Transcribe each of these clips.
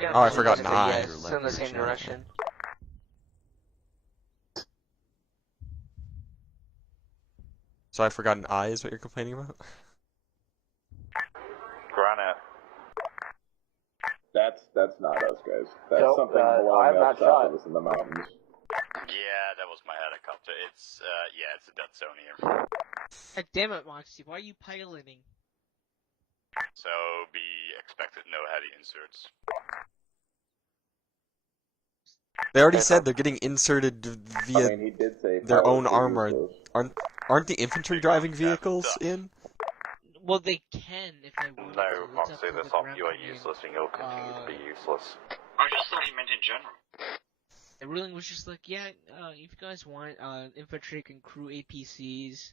Yeah, Oh, I forgot an eye. Yes, it's in the same direction. So I forgot an eye is what you're complaining about? Granite. That's not us, guys. That's Nope, something I'm blowing not up shot. south of us in the mountains. Yeah, that was my helicopter. It's, yeah, it's a dead zone here. Heck damn it, Moxie, why are you piloting? So, be expected no heavy inserts. They already said they're getting inserted via I mean, he did say their pilot own to armor. use Aren't the infantry driving vehicles in? Well, they can if they want No, to. It's up Moxie, to this the off ground you are command. useless and you'll continue to be useless. I just thought he meant in general. And Rulling was just like, yeah, if you guys want, infantry can crew APCs.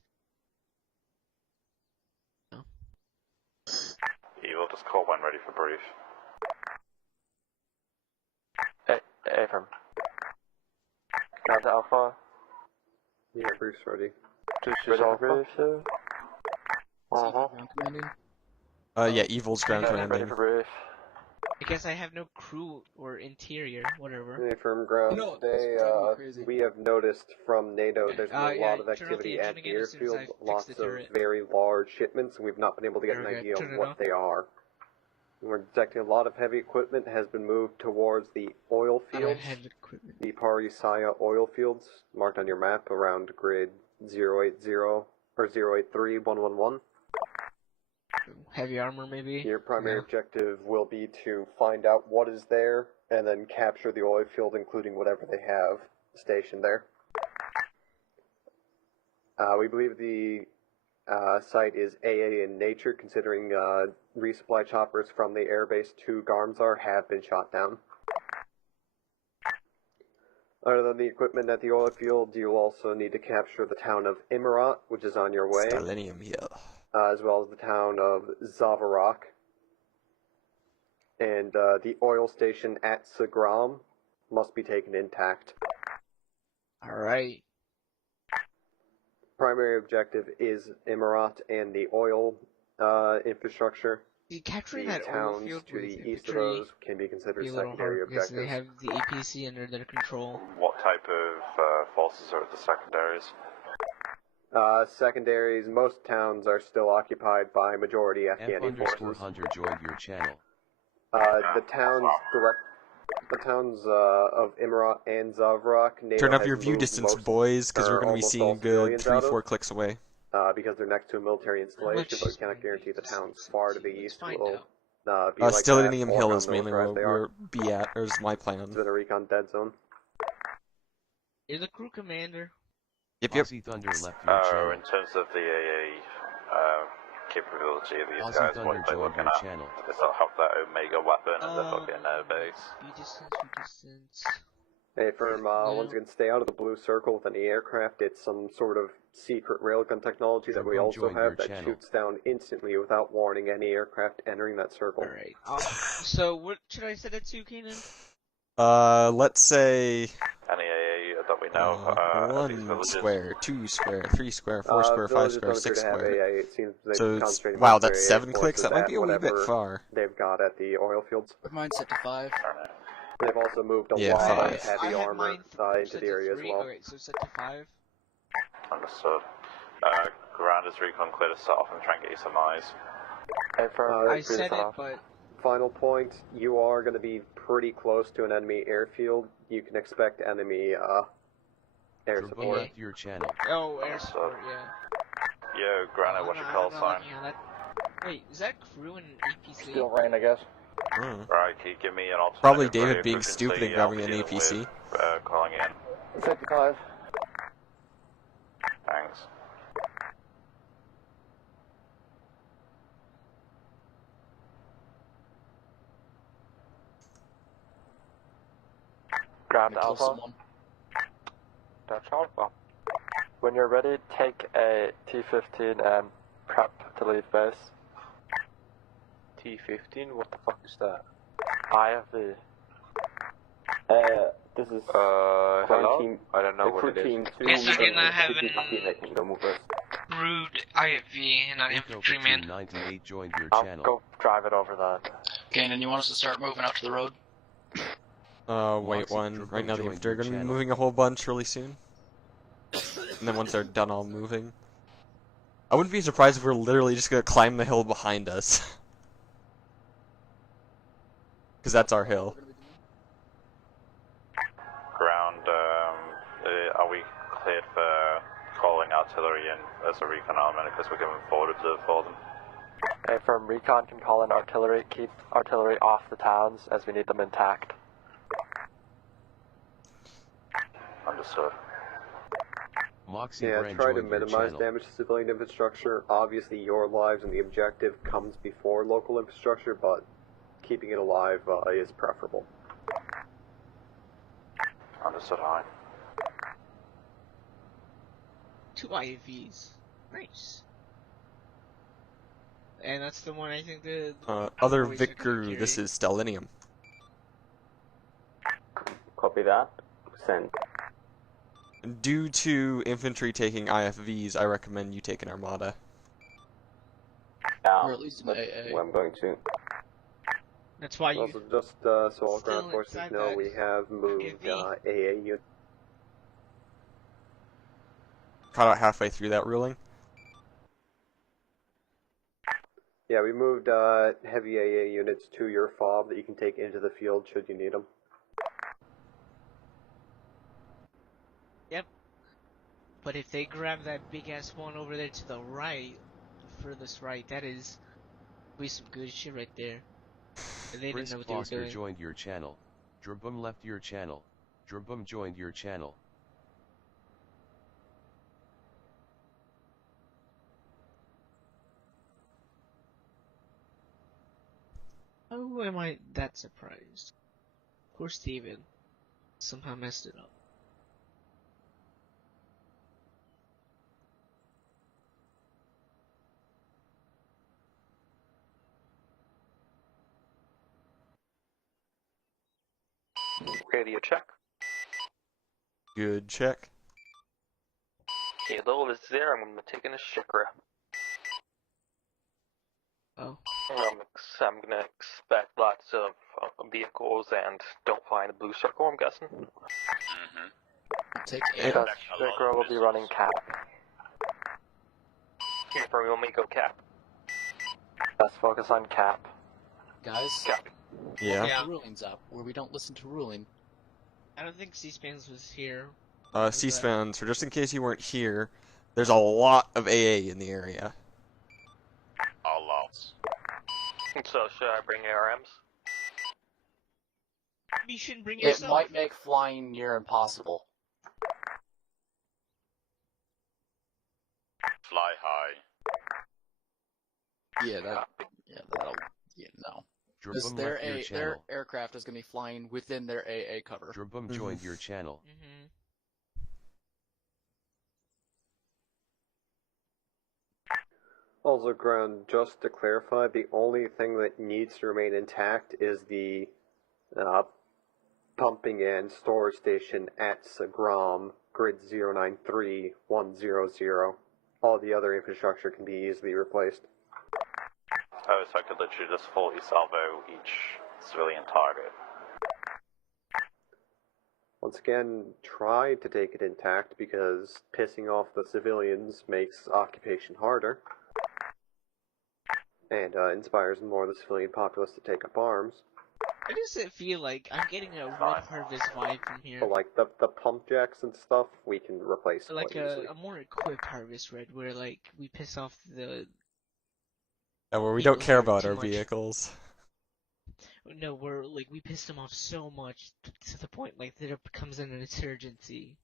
Evil, just call when ready for brief. Hey, from. Ground Alpha. Yeah, Bruce ready. Ready for brief, sir? Yeah, Evil's ground Ready commanding. for brief. I guess I have no crew or interior, whatever. Hey, firm ground. No, Today, that's driving me crazy. we have noticed from NATO there's been a yeah, lot of turn off the activity engine at the again as soon as I airfield, fix lots the of turret. very large shipments, and we've not been able to get an Okay, idea of turn it what off. they are. We're detecting a lot of heavy equipment has been moved towards the oil I don't fields, have equipment. the Parisaya oil fields, marked on your map around grid 080 or 083111. Heavy armor, maybe? Your primary No. objective will be to find out what is there and then capture the oil field, including whatever they have stationed there. We believe the site is AA in nature, considering resupply choppers from the airbase to Garmsar have been shot down. Other than the equipment at the oil field, you'll also need to capture the town of Imarat, which is on your way, Stalinium Hill. as well as the town of Zavarok. And the oil station at Sagram must be taken intact. Alright. Primary objective is Imarat and the oil infrastructure. Capturing The that oil towns field to with the east of infantry those can be considered be a little secondary hard because they objectives. have the APC under their control. What type of forces are at the secondaries? Secondaries, most towns are still occupied by majority Afghani forces. F_100 joined your channel. The towns of Imarat and Zavrok, NATO Turn up has your view moved distance, most, boys, because we're or going to be almost seeing all a good civilians out of, 3-4 clicks away. because they're next to a military installation, but we cannot guarantee the towns far to the east will be like Stalinium that, or Hill how is mainly militarized where they are. we'll be at, or is my plan. It's been a recon dead zone. You're the crew commander. Yep. Aussie Thunder left your channel. In terms of the AA capability of these Aussie guys, Thunder what are they joined looking your at? channel. Does that have that Omega weapon and the fucking base? View distance. Hey, firm, once again, stay out of the blue circle with any aircraft. It's some sort of secret railgun technology that we Everyone also joined your have that channel. shoots down instantly without warning any aircraft entering that circle. Alright. So, what should I set it to, Kanan? Let's say Any AA that we know at these 1 villages? square, 2 square, 3 square, 4 square, 5 Villages square, don't 6 appear to have square. AA. It seems they've So it's, concentrated wow, most of their that's AA 7 clicks? That forces might be a at wee bit whatever far. they've got at the oil fields. Mine's set to 5. They've also moved a Yeah, lot of 5. heavy I have armor mine into set the to area as 3. well. Okay, so set to 5. Understood. Ground is recon clear to set off and try and get you some eyes. Hey, firm. I said it, but Final point, you are going to be pretty close to an enemy airfield. You can expect enemy air Turbo support. left your channel. oh, air support, yeah. Yo, Granite, what's your call sign? Wait, is that crew in APC? Still rain, I guess. Right, can you give me an alternative? Probably for David your being frequency stupid and grabbing an dealing APC. with, calling in. 55. Thanks. Ground Close Alpha. someone. Dutch Alpha. When you're ready, take a T-15 and prep to leave base. T-15? What the fuck is that? IFV. This is hello? team. I don't know what it is. Team 2. Yes, again, I have an Don't move us. rude IFV and an infantryman. 98 joined your I'll channel. go drive it over that. Kanan, you want us to start moving out to the road? Wait Moxie, one. Right now the joined infantry are your going to be channel. moving a whole bunch really soon. And then once they're done all moving. I wouldn't be surprised if we're literally just going to climb the hill behind us. Because that's our hill. Ground, are we cleared for calling artillery in as a recon element because we're giving forward observe for them? Okay, from recon can call in artillery. Keep artillery off the towns as we need them intact. Understood. Moxie Yeah, Brand try to joined your minimize channel. damage to civilian infrastructure. Obviously, your lives and the objective comes before local infrastructure, but keeping it alive is preferable. Understood, high. 2 IAVs. Nice. And that's the one I think the Other boys are Vic gonna crew, this carry. is Stellinium. Copy that. Send. Due to infantry taking IFVs, I recommend you take an Armada. Yeah, Or at least an that's AA. what I'm going to. That's why you Also, just so all Still ground forces inside know, that we have moved AV. AA units. Caught out halfway through that ruling. Yeah, we moved heavy AA units to your fob that you can take into the field should you need them. Yep. But if they grab that big ass one over there to the right, furthest right, that is be some good shit right there. They didn't Brisk know what they were Foster doing. joined your channel. Drabum left your channel. Drabum joined your channel. Oh, am I that surprised? Poor Steven. Somehow messed it up. Radio check. Good check. Hello, this is there. I'm taking a shikra. Oh. I'm gonna expect lots of vehicles and don't fly in a blue circle, I'm guessing. Take Eh, A. Shikra will be running cap. Here, for me, we'll make go cap. Let's focus on cap. Guys, Cap. Yeah. Yeah. ruling's up, where we don't listen to ruling. I don't think C-SPANs was here. C-SPAN, so just in case you weren't here, there's a lot of AA in the area. A lots. So, should I bring ARMs? You shouldn't bring It yourself. might make flying near impossible. Fly high. Yeah, that'll, no. Because Drabum their left your their channel. aircraft is going to be flying within their AA cover. Drabum joined your channel. Mm-hmm. Also, ground, just to clarify, the only thing that needs to remain intact is the pumping and storage station at Sagram, grid 093100. All the other infrastructure can be easily replaced. Oh, so I could literally just fully salvo each civilian target. Once again, try to take it intact because pissing off the civilians makes occupation harder and inspires more of the civilian populace to take up arms. Why does it feel like I'm getting a Red Harvest vibe from here? But like the pump jacks and stuff, we can replace Like quite easily. a more equipped Harvest Red, where like we piss off the Where we people don't care here about too our much. vehicles. No, we're like we pissed them off so much to the point like that it becomes an insurgency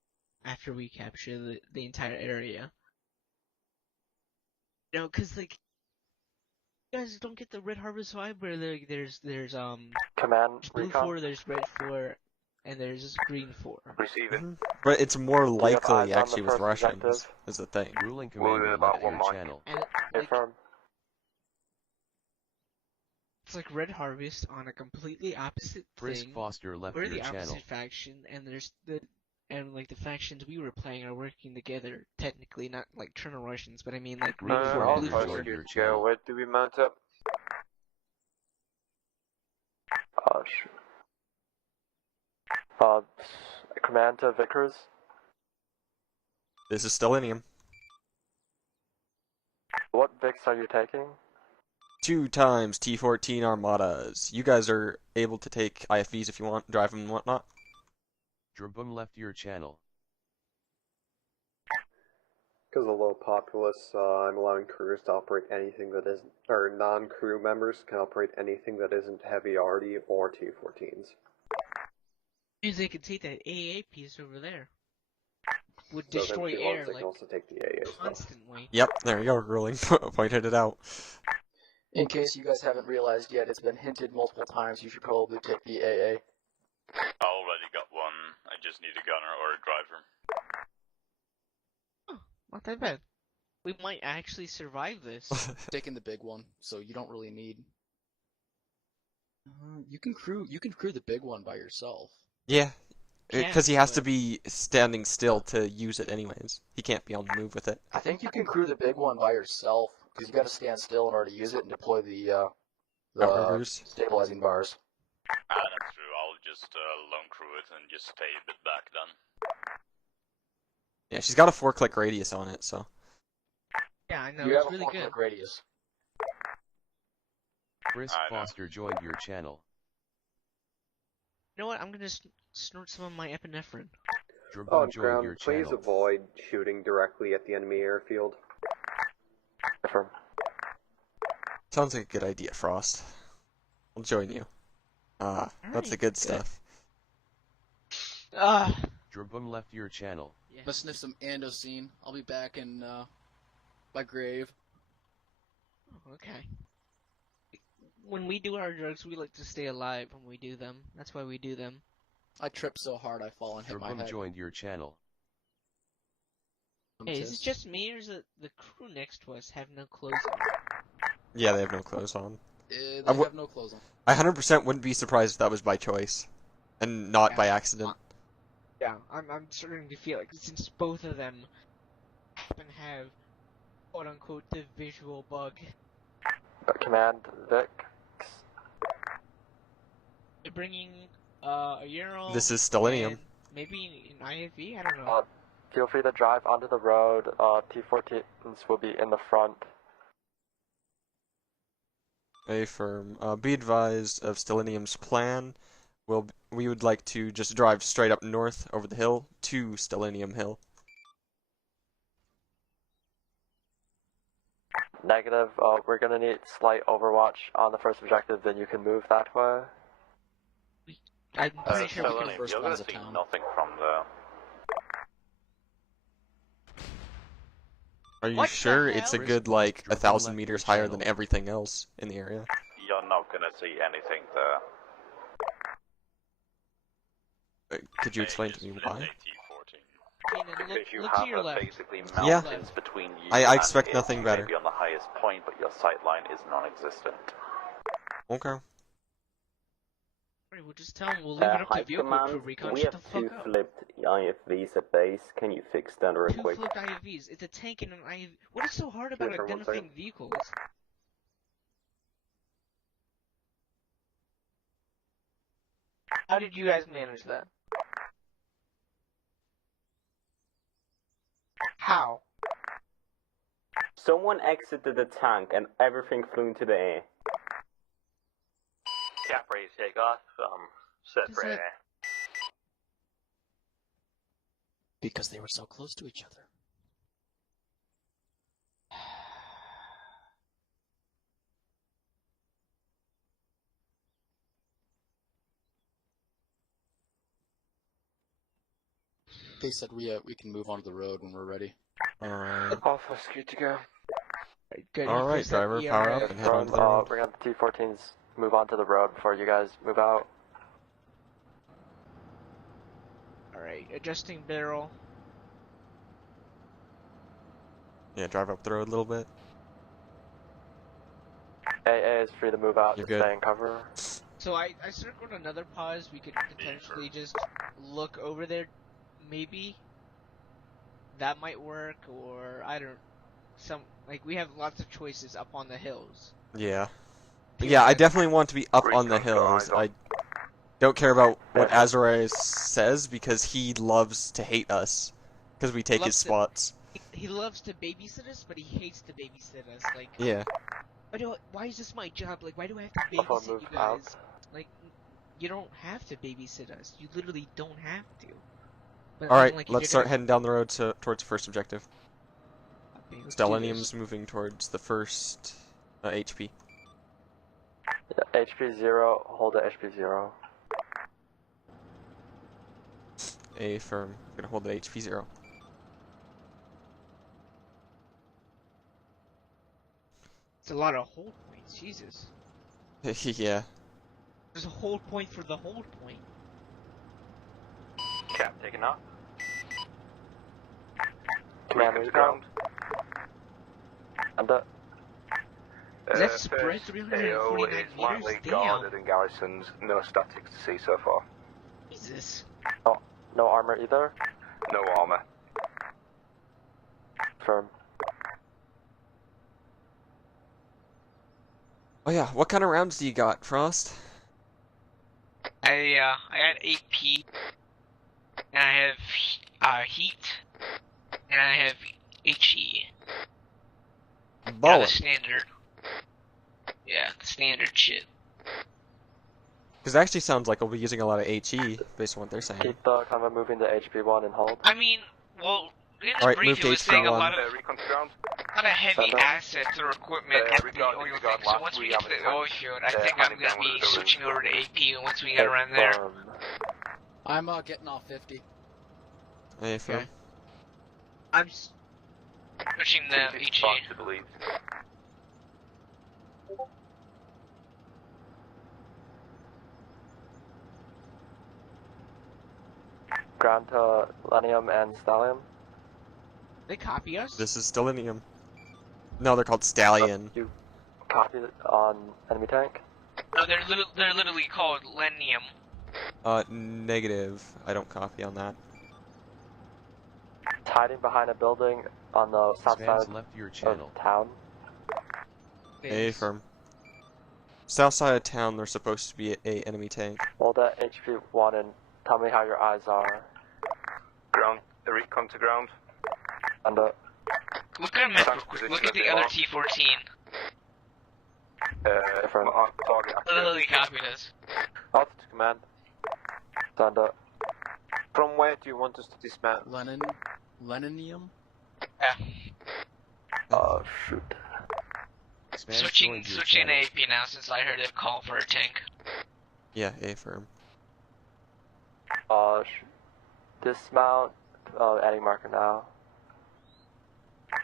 after we capture the entire area. You know, cause like you guys don't get the Red Harvest vibe where like there's Command, blue recon. 4, there's red 4, and there's green 4. Receiving. But it's more have eyes likely on the actually with first Russians, objective? is the thing. Ruling We'll Commander do about left 1 your mark. channel. And like, Affirm. it's like Red Harvest on a completely opposite Brisk thing. Foster left We're your the channel. opposite faction, and like the factions we were playing are working together. Technically, not like Turner Russians, but I mean like Ruling Green all Commander Blue supposed joined Four. your channel. Where do we mount up? Command to Vickers. This is Stellinium. What Vicks are you taking? 2 times T14 Armadas. You guys are able to take IFVs if you want, drive them and whatnot. Drabum left your channel. Because of low populace, I'm allowing crews to operate anything that isn't, or non-crew members can operate anything that isn't heavy arty or T14s. If they can take that AA piece over there. Would So destroy then air they like can also take the AA stuff. constantly. Yep, there you go, Rulling. Pointed it out. In case you guys haven't realized yet, it's been hinted multiple times, you should probably take the AA. I already got one. I just need a gunner or a driver. Oh, not that bad. We might actually survive this. Taking the big one, so you don't really need. You can crew the big one by yourself. Yeah, because he has to but- be standing still to use it anyways. He can't be on the move with it. I think you can crew the big one by yourself because you got to stand still in order to use it and deploy the Outriggers. stabilizing bars. That's true. I'll just lone crew it and just stay a bit back then. Yeah, she's got a 4-click radius on it, so. Yeah, I know, You it's have a really 4-click good. radius. Chris I know. Foster joined your channel. You know what? I'm gonna snort some of my epinephrine. Drabum On joined your ground, please channel. avoid shooting directly at the enemy airfield. Confirm. Sounds like a good idea, Frost. I'll join you. That's the Alright, good good. stuff. Ah. Drabum left your channel. Yeah. Let's sniff some andocene. I'll be back in by grave. Oh, okay. When we do our drugs, we like to stay alive when we do them. That's why we do them. I trip so hard I fall and hit my Drabum head. joined your channel. Hey, is it just me, or is it the crew next to us have no clothes on? Yeah, they have no clothes on. They I w- have no clothes on. I 100% wouldn't be surprised if that was by choice. And not by accident. Yeah, I'm starting to feel like since both of them happen to have, quote unquote, the visual bug. Command Vic. They're bringing a Euro. This is Stellinium. and maybe an IFV. I don't know. Feel free to drive onto the road. T14s will be in the front. A firm. Be advised of Stellinium's plan. We would like to just drive straight up north over the hill to Stellinium Hill. Negative. We're gonna need slight overwatch on the first objective. Then you can move that way. I'm pretty sure we Stellinium, can. first you're one gonna is a see town. nothing from the. Are you What the sure it's a hell? good, like, Drabum 1,000 left meters your higher than channel. everything else in the area? You're not gonna see anything there. Could you explain to me why? Kanan, Because you look to have your left. basically Yeah. mountains between you I and expect it. nothing You better. may be on the highest point, but your sight line is non-existent. Okay. Alright, we'll just tell them we'll leave it up to High vehicle command, crew recon. we Shut have the 2 fuck up. flipped IFVs at base. Can you fix that real 2 quick? flipped IFVs. It's a tank and an IV. What is so hard about Yeah, for 1 identifying second. vehicles? How did you guys manage that? How? Someone exited the tank and everything flew into the air. Cap ready to take off. Set Does for that- AA. Because they were so close to each other. They said we can move onto the road when we're ready. Alright. Alpha's good to go. Good. you Alright, press that driver, ER power right. up and head onto the road. We're gonna have the T14s move onto the road before you guys move out. Alright, adjusting barrel. Yeah, drive up the road a little bit. AA is free to move out You're to good. stay in cover. So I circled another pause. We could potentially just look over there. Maybe that might work, or I don't. We have lots of choices up on the hills. Yeah. Yeah, I definitely want to be up on the Recon hills. guide don't care about what Azariah says because he loves to hate us because we take his Loves to- spots. He loves to babysit us, but he hates to babysit us. Like, Yeah. why is this my job? Like, why do I have to Alpha, babysit move you out. guys? Like, you don't have to babysit us. You literally don't have to. But All right, like, if let's you're start gonna- heading down the road towards the first objective. Okay, let's do Stellenium's this. moving towards the first HP. Yeah, HP 0, hold at HP 0. A firm. Gonna hold the HP 0. It's a lot of hold points. Jesus. Yeah. There's a hold point for the hold point. Cap taken off. Command recon. And Let's spread 349 meters. Damn. and garrisons. No statics to see so far. Jesus. no armor either. No armor. Firm. Oh yeah, what kind of rounds do you got, Frost? I got AP, and I have heat, and I have HE. Yeah, the Ballin'. standard. Yeah, the standard shit. Because it actually sounds like we'll be using a lot of HE, based on what they're saying. Keep the convo moving to HP1 and hold. I mean, well, in the Alright, brief move to it was saying a HP1. lot of Recon to ground. heavy Stand up. assets or equipment at we the got- oil we field. got So last once we week get to on the the oil tank. field, I think I'm handing gonna down one be of the switching over to AP once we get around there. Firm. I'm getting off 50. A firm. Okay. I'm Switching the HE. To the lead. Ground to Lenium and Stallion. They copy us? This is Stellenium. No, they're called Stallion. You copy it on enemy tank. No, they're literally called Lenium. Negative. I don't copy on that. It's hiding behind a building on the south Spans side left your channel. of town. A firm. South side of town, there's supposed to be a enemy tank. Hold that HP1 and tell me how your eyes are. Ground. Recon to ground. And Look at him real quick. Look at the other T-14. Different. Target. Literally copied us. Alpha to command. Stand up. From where do you want us to dismount? Leninium? Oh shoot. Spans Switching joined your to channel. AP now since I heard a call for a tank. Yeah, A firm. Dismount. Adding marker now.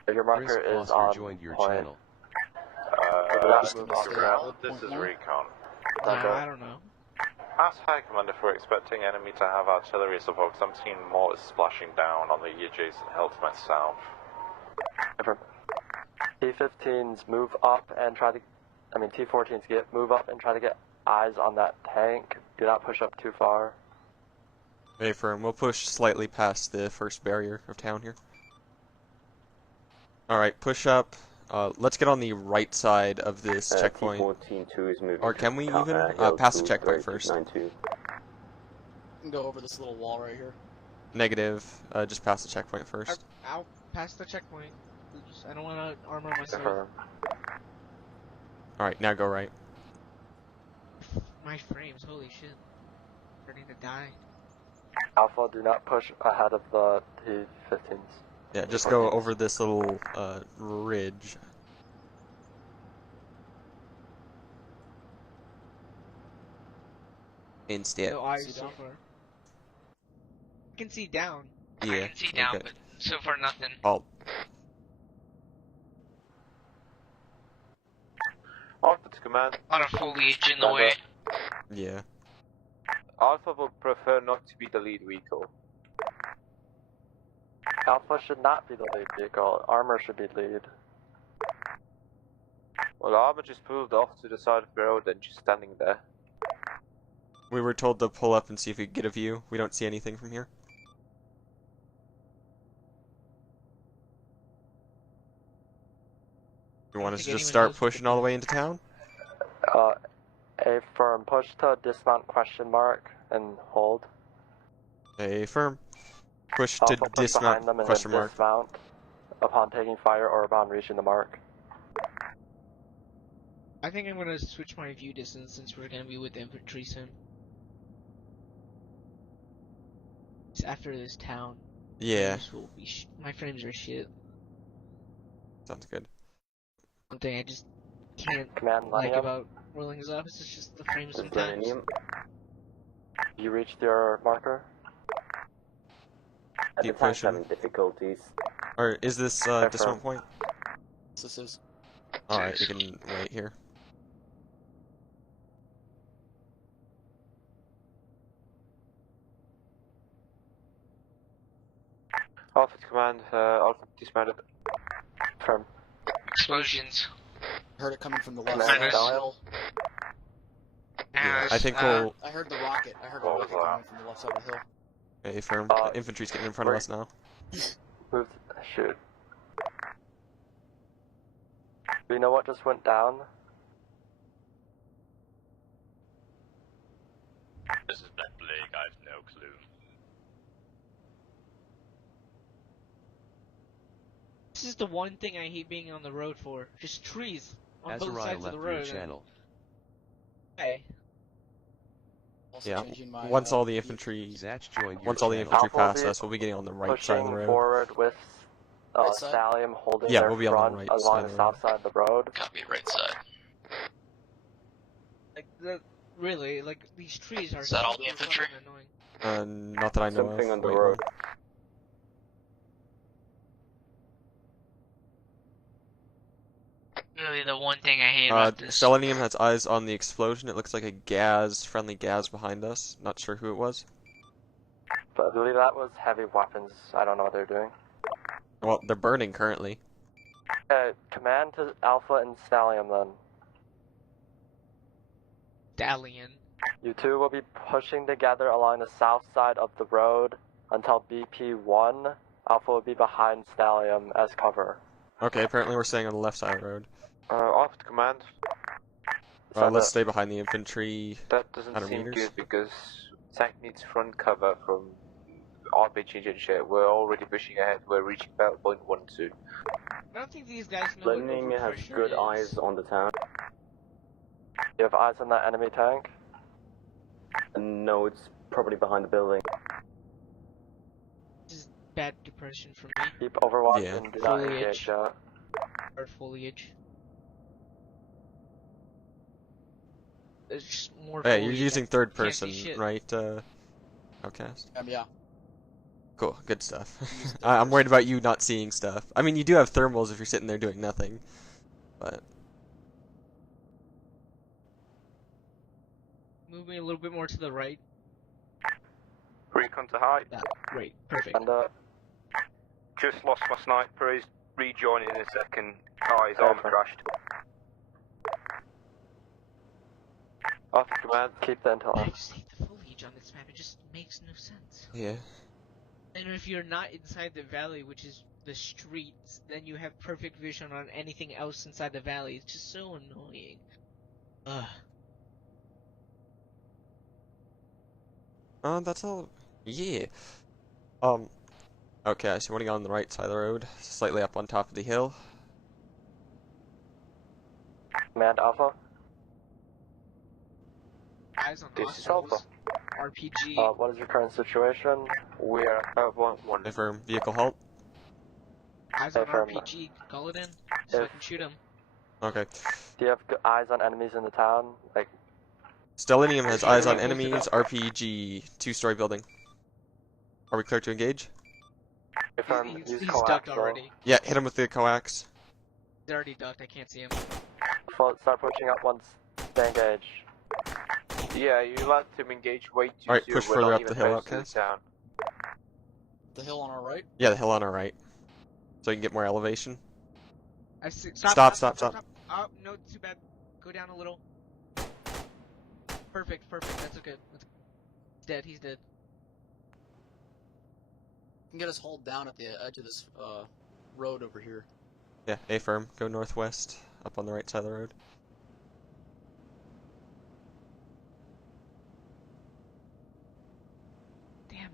If your marker Chris is Foster on joined your point. channel. Just move off the ground. This is recon. I don't know. Ask High Commander if we're expecting enemy to have artillery support, because I'm seeing mortars splashing down on the adjacent hill to my south. Different. T-15s move up and try to. T-14s move up and try to get eyes on that tank. Do not push up too far. A firm. We'll push slightly past the first barrier of town here. Alright, push up. Let's get on the right side of this checkpoint. T-14-2 is moving. Or can we even? hill Pass the to checkpoint bridge first. 92. Can go over this little wall right here. Negative. Just pass the checkpoint first. I'll pass the checkpoint. I don't want to armor myself. Different. Alright, now go right. My frames, holy shit. Starting to die. Alpha, do not push ahead of the T-15s. Yeah, just go over this little ridge. Instead. No eyes so far. I can see down. Yeah. I can see down, okay. but so far nothing. Halt. Alpha to command. A lot of foliage in the way. Yeah. Alpha would prefer not to be the lead vehicle. Alpha should not be the lead vehicle. Armor should be lead. Well, Armor just pulled off to the side of the road and just standing there. We were told to pull up and see if we could get a view. We don't see anything from here. You want us to just start pushing all the way into town? A firm, push to dismount question mark and hold. A firm. Push to Also push behind dismount them and question then mark. dismount upon taking fire or upon reaching the mark. I think I'm gonna switch my view distance since we're gonna be with infantry soon. It's after this town. Yeah. Frames will be my frames are shit. Sounds good. One thing I just can't Command like Millennium. about Rulling's office is just the frames The sometimes. Selenium. You reached your marker? The Keep tank's pushing. having difficulties. Or is this Confirm. dismount point? This is. Alright, you can wait here. Alpha to command, Alpha dismounted. Firm. Explosions. Heard it coming from the left Command side. Dial. Yeah, I think we'll... I heard the rocket. I heard a rocket coming from the left side of the hill. A firm. Infantry's getting in front of us now. Move. Shoot. Do you know what just went down? This is Black Plague, I have no clue. This is the one thing I hate being on the road for. Just trees on both Azariah sides of left the your road. channel. Hey. Also Yeah, changing my, once all the infantry... Zatch joined your Once all the channel. infantry Alpha will pass be us, we'll be getting on the right side of the Pushing road. forward with Right side? Stallium holding Yeah, their we'll be on the front right along side the of the south side of the road. Copy, right side. Like, really, like, these trees are Is that all the super infantry? fucking annoying. Not that I know Something of. on the Wait, road. Really, the one thing I hate about this. Selenium has eyes on the explosion. It looks like a friendly gas behind us. Not sure who it was. But I believe that was heavy weapons. I don't know what they're doing. Well, they're burning currently. Command to Alpha and Stallium then. Stallion. You two will be pushing together along the south side of the road until BP1. Alpha will be behind Stallium as cover. Okay, apparently we're staying on the left side of the road. Alpha to command. Let's stay behind the infantry. That doesn't 100 seem meters. good because tank needs front cover from RPG and shit. We're already pushing ahead. We're reaching battle point 1 soon. I don't think these guys know what Selenium has overpressure good is. eyes on the town. You have eyes on that enemy tank? No, it's probably behind the building. This is bad depression for me. Keep overwatch Yeah. and do not Foliage. engage. Hard foliage. There's just more Hey, you're foliage. using third Can't person, see shit. right, Outcast? Yeah. Cool, good stuff. Use third I'm worried person. about you not seeing stuff. I mean, you do have thermals if you're sitting there doing nothing, but... Move me a little bit more to the right. Recon to high. Right, perfect. And Just lost my sniper. He's rejoining in a second. Oh, his armor crashed. Alpha to command. keep the intel I on. just hate the foliage on this map. It just makes no sense. Yeah. And if you're not inside the valley, which is the streets, then you have perfect vision on anything else inside the valley. It's just so annoying. Ugh. That's all. Yeah. Okay, so running on the right side of the road, slightly up on top of the hill. Command Alpha. Eyes on This is hostiles. Alpha. RPG. What is your current situation? We're at 1-1. Confirm vehicle halt. Eyes on affirm. RPG. Call it in, so I If- can shoot him. Okay. Do you have eyes on enemies in the town? Like, Stellinium has eyes on enemies, RPG, 2-story building. Are we clear to engage? if He's ducked already. Yeah, hit him with the coax. He's already ducked. I can't see him. Start pushing up once they engage. Yeah, you let him engage way too Alright, soon. push We're further not up even the hill, close to the Outcast. town. The hill on our right? Yeah, the hill on our right. So you can get more elevation. I see. Stop. Oh, no, too bad. Go down a little. Perfect. That's okay. He's dead. He's dead. You can get us hauled down at the edge of this road over here. Yeah, A firm. Go northwest, up on the right side of the road.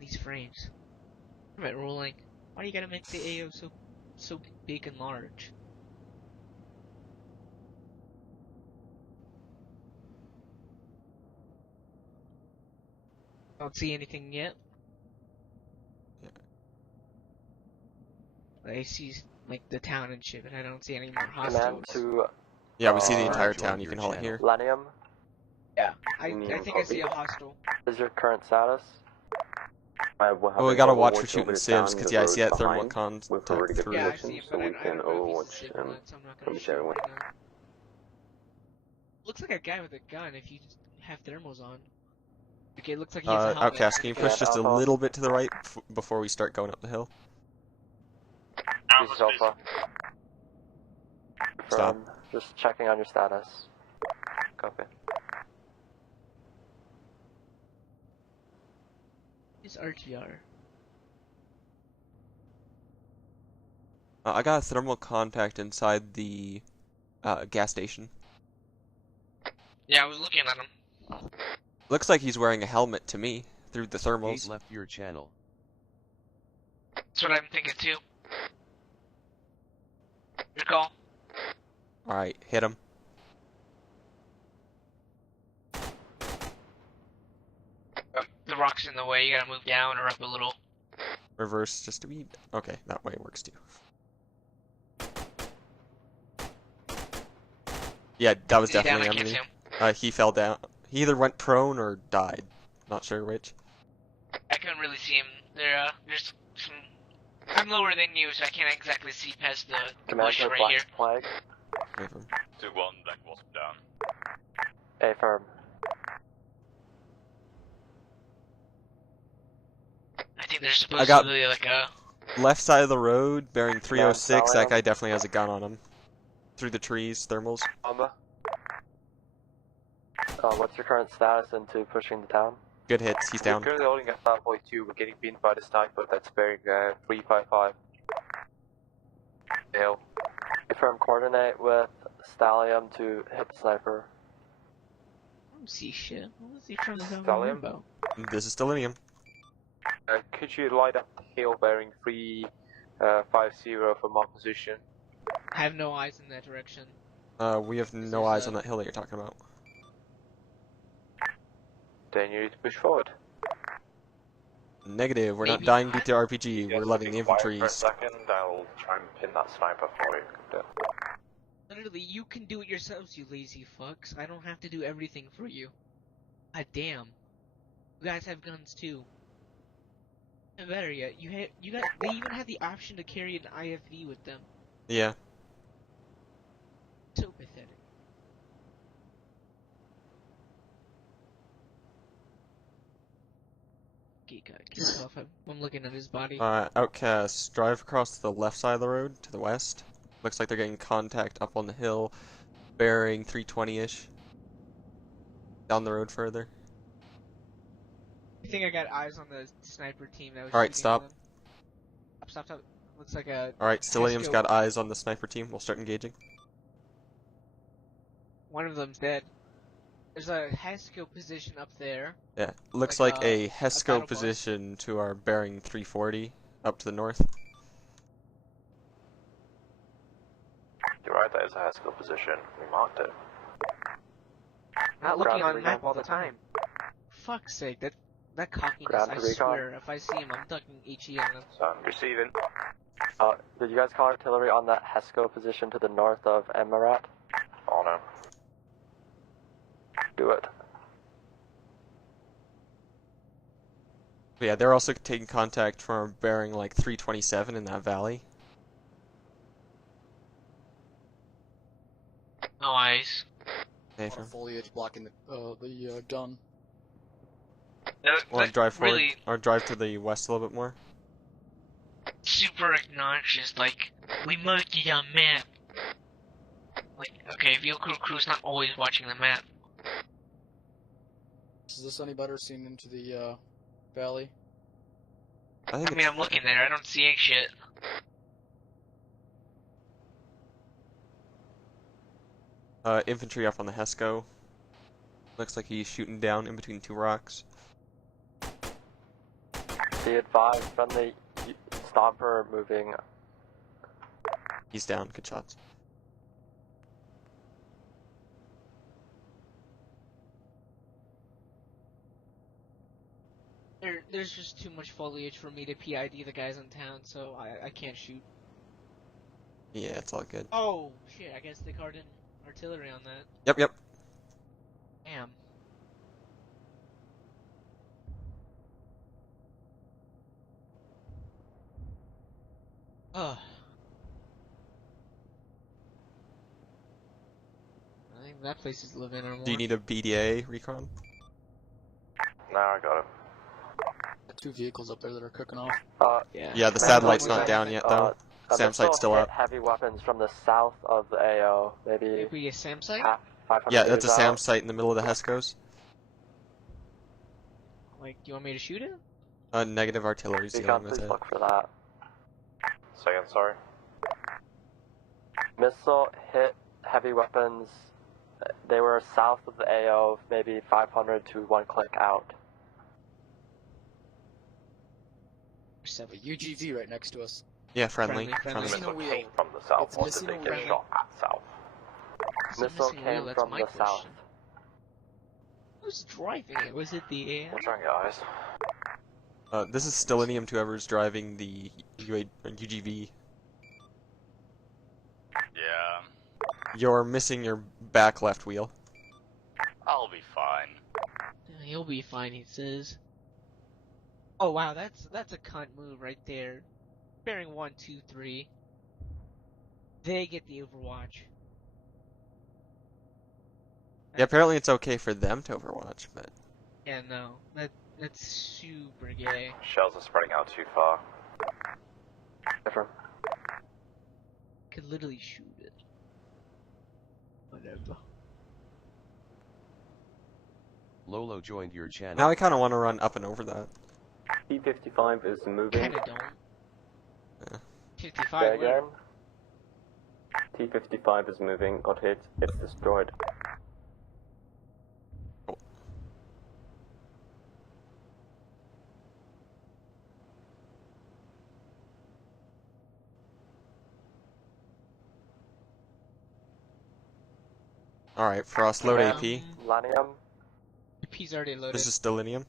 these frames. I'm at Rulling. Why do you gotta make the AO so big and large? Don't see anything yet. I see like the town and shit, but I don't see any more Command hostiles. to. Yeah, we see the entire town. You can hold it here. Lanium. Yeah, I think I see a hostile. Is your current status? Well, we gotta watch for shooting civs, because yeah, I see that thermal contact through. Yeah, I see him, but I don't know if he's a civ or not, so I'm not gonna shoot him right now. Looks like a guy with a gun if you have thermals on. Okay, it looks like he has a helmet. Outcast, can you push just a little bit to the right before we start going up the hill? Alpha. Stop. Just checking on your status. Copy. It's RTR. I got a thermal contact inside the gas station. Yeah, I was looking at him. Looks like he's wearing a helmet to me through the thermals. He's left your channel. That's what I'm thinking too. Your call. Alright, hit him. The rock's in the way, you gotta move down or up a little. Reverse just to be... Okay, that way works too. Yeah, that was definitely enemy. He fell down. He either went prone or died. Not sure which. I couldn't really see him. There's some... I'm lower than you, so I can't exactly see past the bush right here. Flag. 2-1, Black Wasp down. Affirm. I think there's supposed to be like a... Left side of the road, bearing 306, that guy definitely has a gun on him. Through the trees, thermals. What's your current status into pushing the town? Good hits, he's down. We're currently holding at 5.2, we're getting pinned by the sniper that's bearing 355. Hill. Confirm coordinate with Stallium to hit the sniper. I don't see shit. What was he trying to tell me Stallium? about? This is Stellinium. Could you light up the hill bearing 350 from our position? I have no eyes in that direction. We have no eyes on that hill that you're talking about. Then you need to push forward. Negative, we're not dying due to RPG, we're letting the infantry... For a second, I'll try and pin that sniper for you. Literally, you can do it yourselves, you lazy fucks. I don't have to do everything for you. God damn. You guys have guns too. And better yet, they even have the option to carry an IFV with them. Yeah. So pathetic. Okay, God, get off. I'm looking at his body. Outcast, drive across to the left side of the road, to the west. Looks like they're getting contact up on the hill, bearing 320-ish. Down the road further. I think I got eyes on the sniper team that was Alright, shooting stop. at them. Stop. Looks like a... Alright, Stellinium's got eyes on the sniper team. We'll start engaging. One of them's dead. There's a Hesco position up there. Yeah, looks like a Hesco position to our bearing 340, up to the north. You're right, that is a Haskell position. We marked it. Not looking on the map all the time. Fuck's sake, that cockiness, I swear, if I see him, I'm ducking HE on him. So I'm receiving. Did you guys call artillery on that Hesco position to the north of Emirat? Oh no. Do it. But yeah, they're also taking contact from our bearing like 327 in that valley. No eyes. Foliage blocking the gun. Want to drive forward, really or drive to the west a little bit more? super obnoxious, like, we must get on map. Like, okay, vehicle crew's not always watching the map. Is this any better seen into the valley? I mean, I'm looking there, I don't see any shit. Infantry up on the Hesco. Looks like he's shooting down in between two rocks. Be advised, friendly Stomper moving. He's down. Good shots. There's just too much foliage for me to PID the guys in town, so I can't shoot. Yeah, it's all good. Oh, shit, I guess they carded in artillery on that. Yep, yep. Damn. Ugh. I think that place is living or more. Do you need a BDA recon? No, I got it. The 2 vehicles up there that are cooking off. Yeah, the satellite's not down yet, though. SAM site's still up. Heavy weapons from the south of the AO, maybe. Maybe a SAM site? 500 Yeah, that's a meters SAM out. site in the middle of the HESCOs. Like, do you want me to shoot it? Negative artillery's dealing with Please it. look for that. Second, sorry. Missile hit heavy weapons. They were south of the AO, maybe 500 to 1 click out. A UGV right next to us. Yeah, friendly. Friendly. Missile came from the south. It's Or did missing they a get wheel. shot at south? Missile missing came wheel? That's from my the south. question. Who's driving it? Was it the We're trying, guys. This is Stellinium to whoever's driving the UGV. Yeah, You're missing your back left wheel. I'll be fine. He'll be fine, he says. Oh wow, that's a cunt move right there. Bearing 1, 2, 3. They get the Overwatch. Yeah, apparently it's okay for them to overwatch, but... Yeah, no. That's super gay. Shells are spreading out too far. Different. Could literally shoot it. Whatever. Lolo joined your channel. Now I kind of want to run up and over that. T-55 is moving. Kinda don't. Yeah. 55 again? T-55 is moving, got hit, it's destroyed. Alright, Frost, load AP. Lanium? AP's already loaded. This is Stellinium.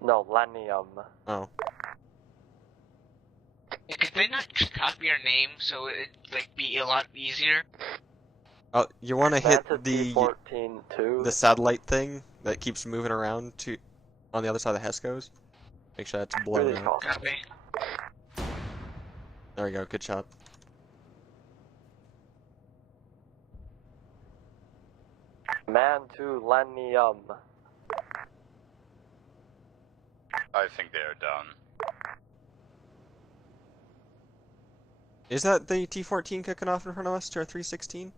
No, Lanium. Oh. Yeah, could they not just copy our name so it'd like be a lot easier? Oh, you want to hit Manta the T14-2. satellite thing that keeps moving around to on the other side of the HESCOs? Make sure that's blown Really out. Copy. There we go, good shot. Man to Lanium. I think they are done. Is that the T-14 kicking off in front of us to our 316?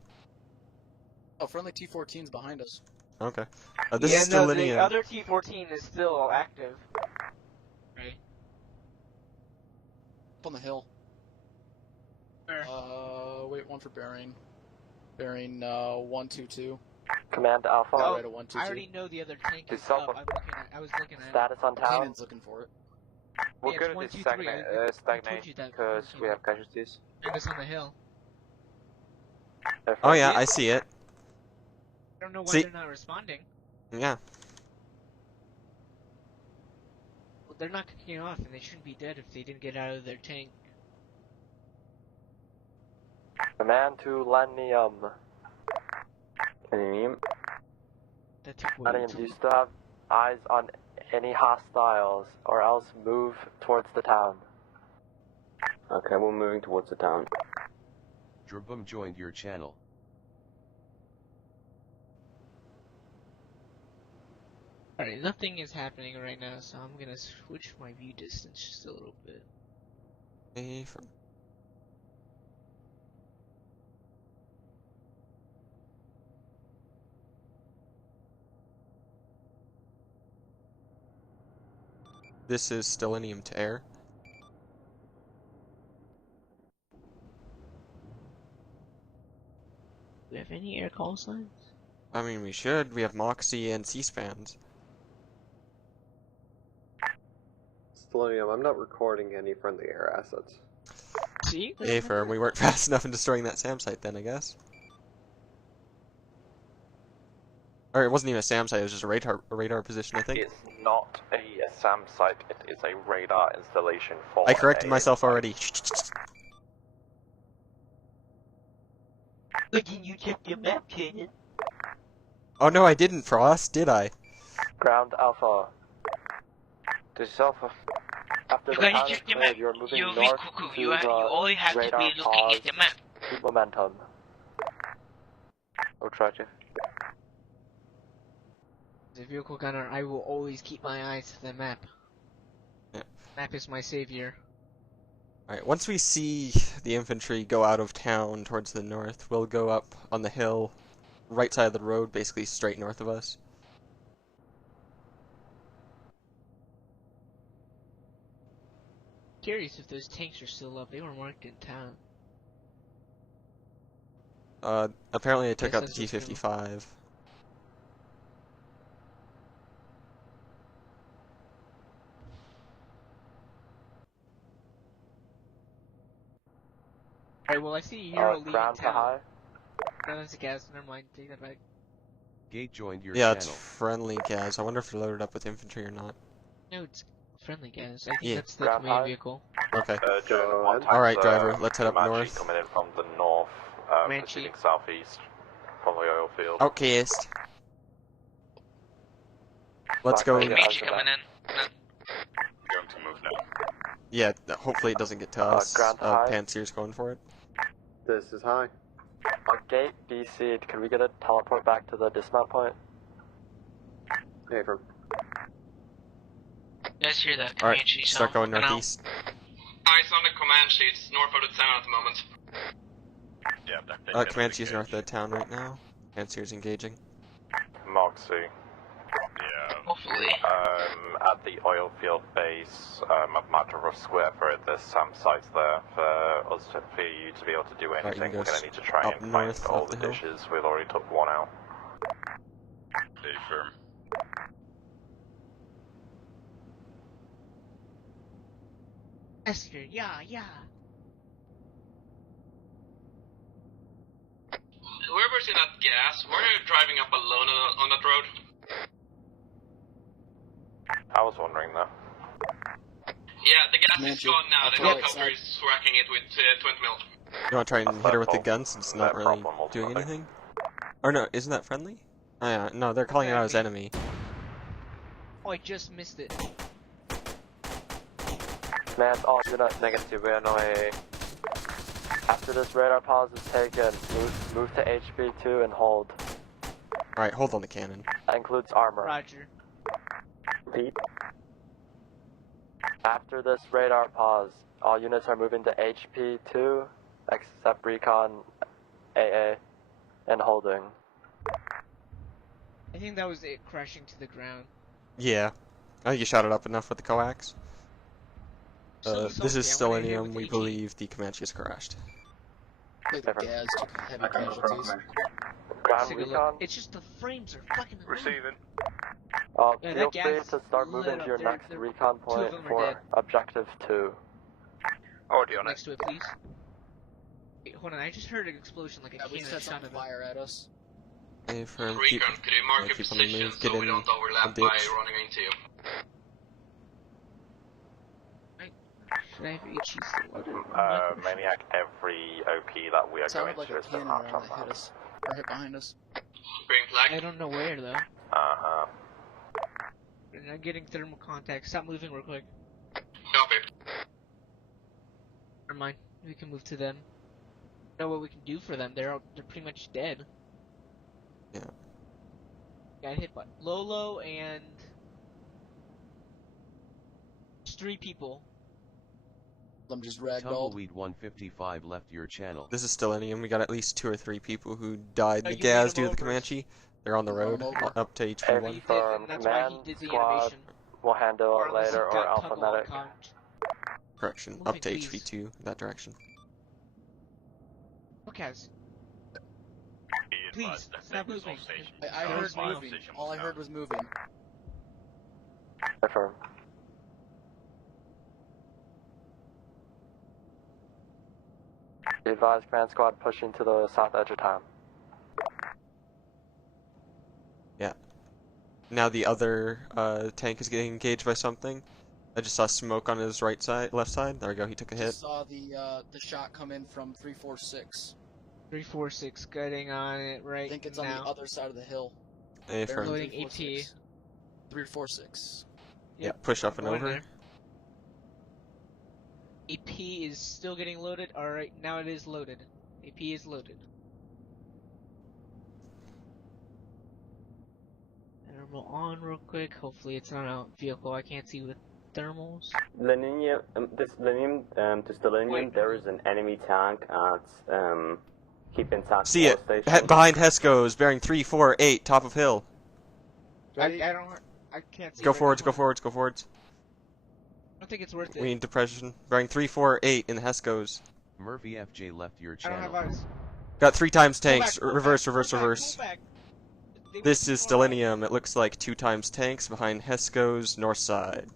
Oh, friendly T-14's behind us. Okay. This yeah, is no, Stellinium. the other T-14 is still active. Right. Up on the hill. Where? Wait, one for bearing. Bearing, 122. Command Alpha. Oh, Right, a 122. I already know the other tank is It's up. up. I was looking at it. Status on town. Cannon's looking for it. We're Yeah, good it's at this 1, 2, 3. I told stagnate you that because before, we have casualties. And it's on the hill. Oh yeah, I see it. I don't know why See? they're not responding. Yeah. Well, they're not kicking off, and they shouldn't be dead if they didn't get out of their tank. Command to Lanium. Canadian. That took way Lanium, too do you still have eyes on any hostiles, or else move towards the town? Okay, we're moving towards the town. Drabum joined your channel. Alright, nothing is happening right now, so I'm gonna switch my view distance just a little bit. This is Stellinium to air. Do we have any air call signs? I mean, we should. We have Moxie and C-spans. Selenium, I'm not recording any friendly air assets. See? A firm, we weren't fast enough in destroying that SAM site then, I guess. Or it wasn't even a SAM site, it was just a radar position, I think. It's not a SAM site, it is a radar installation for I corrected myself already. Didn't you check your map, Cannon? Oh no, I didn't, Frost, did I? Ground Alpha. This is Alpha. After the You town is check your cleared, map. you're moving You're north cuckoo. to You only have to radar be looking pause, at the map. keep momentum. Oh, tragic. As a vehicle gunner, I will always keep my eyes to the map. Yeah. Map is my savior. Alright, once we see the infantry go out of town towards the north, we'll go up on the hill, right side of the road, basically straight north of us. Curious if those tanks are still up. They were marked in town. Apparently I took Guess out the that's what's T-55. Alright, well I see a Euro leaving ground to town. high. No, that's a gas. Never mind. Take that back. Gate joined your Yeah, channel. it's friendly gas. I wonder if they're loaded up with infantry or not. No, it's friendly gas. I think Yeah. that's the Ground command high. vehicle. Okay. Alright, driver, let's head up Comanche north. coming in from the north, Comanche. proceeding southeast from the oil field. Outcast. Let's go. Comanche coming in. Going to move now. Yeah, hopefully it doesn't get to us. ground high. Pantsir's going for it. This is high. Gate BC'd. Can we get a teleport back to the dismount point? Hey, firm. Let's hear that Alright, Comanche start song. going northeast. Eyes on the Comanche, it's north of the town at the moment. Yeah, Comanche's north of town right now. Pantsir's engaging. Moxie. Yeah. Hopefully. At the oil field base, a matter of square for it, there's some sites there for you to be able to do you anything. can go We're going to need to try up and find north, all up the the hill. dishes. We've already took one out. Stay firm. Esther, yeah. Whoever's in that gas, we're driving up alone on that road. I was wondering that. Yeah, the gas is Comanche, gone now. The I'll try helicopter outside. is whacking it with 20 mil. You want to try and hit her with the guns since it's not No really problem, doing ultimately. anything? Or no, isn't that friendly? Oh yeah, no, they're calling it out as enemy. Oh, I just missed it. Command all units. Negative, we are now a... After this radar pause is taken, move to HB2 and hold. Alright, hold on the cannon. That includes armor. Roger. Repeat. After this radar pause, all units are moving to HP2, except recon AA, and holding. I think that was it crashing to the ground. Yeah. I think you shot it up enough with the coax. So This is salty, I wanna hear Stellinium. what We AG. believe the Comanche has crashed. Like the gas took heavy casualties. Ground Take a look. recon. It's just the frames are fucking annoying. Receiving. Yeah, Feel that free gas to start lit moving to up. your They're- next they're- recon two of point them are for dead. objective 2. Already on it. Next to it, please. Wait, hold on, I just heard an explosion like a At least cannon had shot something at them. fire at us. Hey, firm, keep, Recon, could you mark yeah, your keep on the position move. Get so we in don't overlap the by ditch. running into you? Should I have HE still loaded? or not? Maniac, every OP that we are It sounded going like to a is cannon not round that hit us. Or hit behind us. Bring flag. I don't know where though. Uh-huh. And I'm getting thermal contact. Stop moving real quick. Copy. Never mind. We can move to them. Know what we can do for them. They're pretty much dead. Yeah. Got hit by Lolo and just 3 people. I'm just ragdolled. Tumbleweed 155 left your channel. This is Stellinium. We got at least 2 or 3 people who died in Oh, the you gas made due to them the over. Comanche. They're on the road up to Hey, HP1. He did, firm, and that's why he command did the squad animation. will handle it unless he later, or got Alpha toggle on Medic. count. Correction, Moving, up to please. HV2, that direction. Okay. Please, stop moving. I Go heard slow. moving. All I heard was moving. Affirm. Be advised, command squad pushing to the south edge of town. Yeah. Now the other tank is getting engaged by something. I just saw smoke on his right side, left side. There we go. He took a hit. Just saw the shot come in from 346. 346 getting on it right now. I think it's on the other side of the hill. Affirm. Loading AP. 346. Yeah, push up and Going over. there. AP is still getting loaded. Alright, now it is loaded. AP is loaded. Thermal on real quick. Hopefully it's not a vehicle I can't see with thermals. Leninium, to Stellinium, there is an enemy tank at Keep Intact See it. Station. Behind Hesco's, bearing 348, top of hill. I can't see. Go right forwards, now. go forwards, go forwards. I don't think it's worth it. We need depression. Bearing 348 in the Hesco's. Murphy FJ left your I don't channel. have eyes. Got 3 times Pull tanks. back, pull Reverse, back, reverse, pull back, reverse. pull back. This is Stellinium. It looks like 2 times tanks behind Hesco's north side.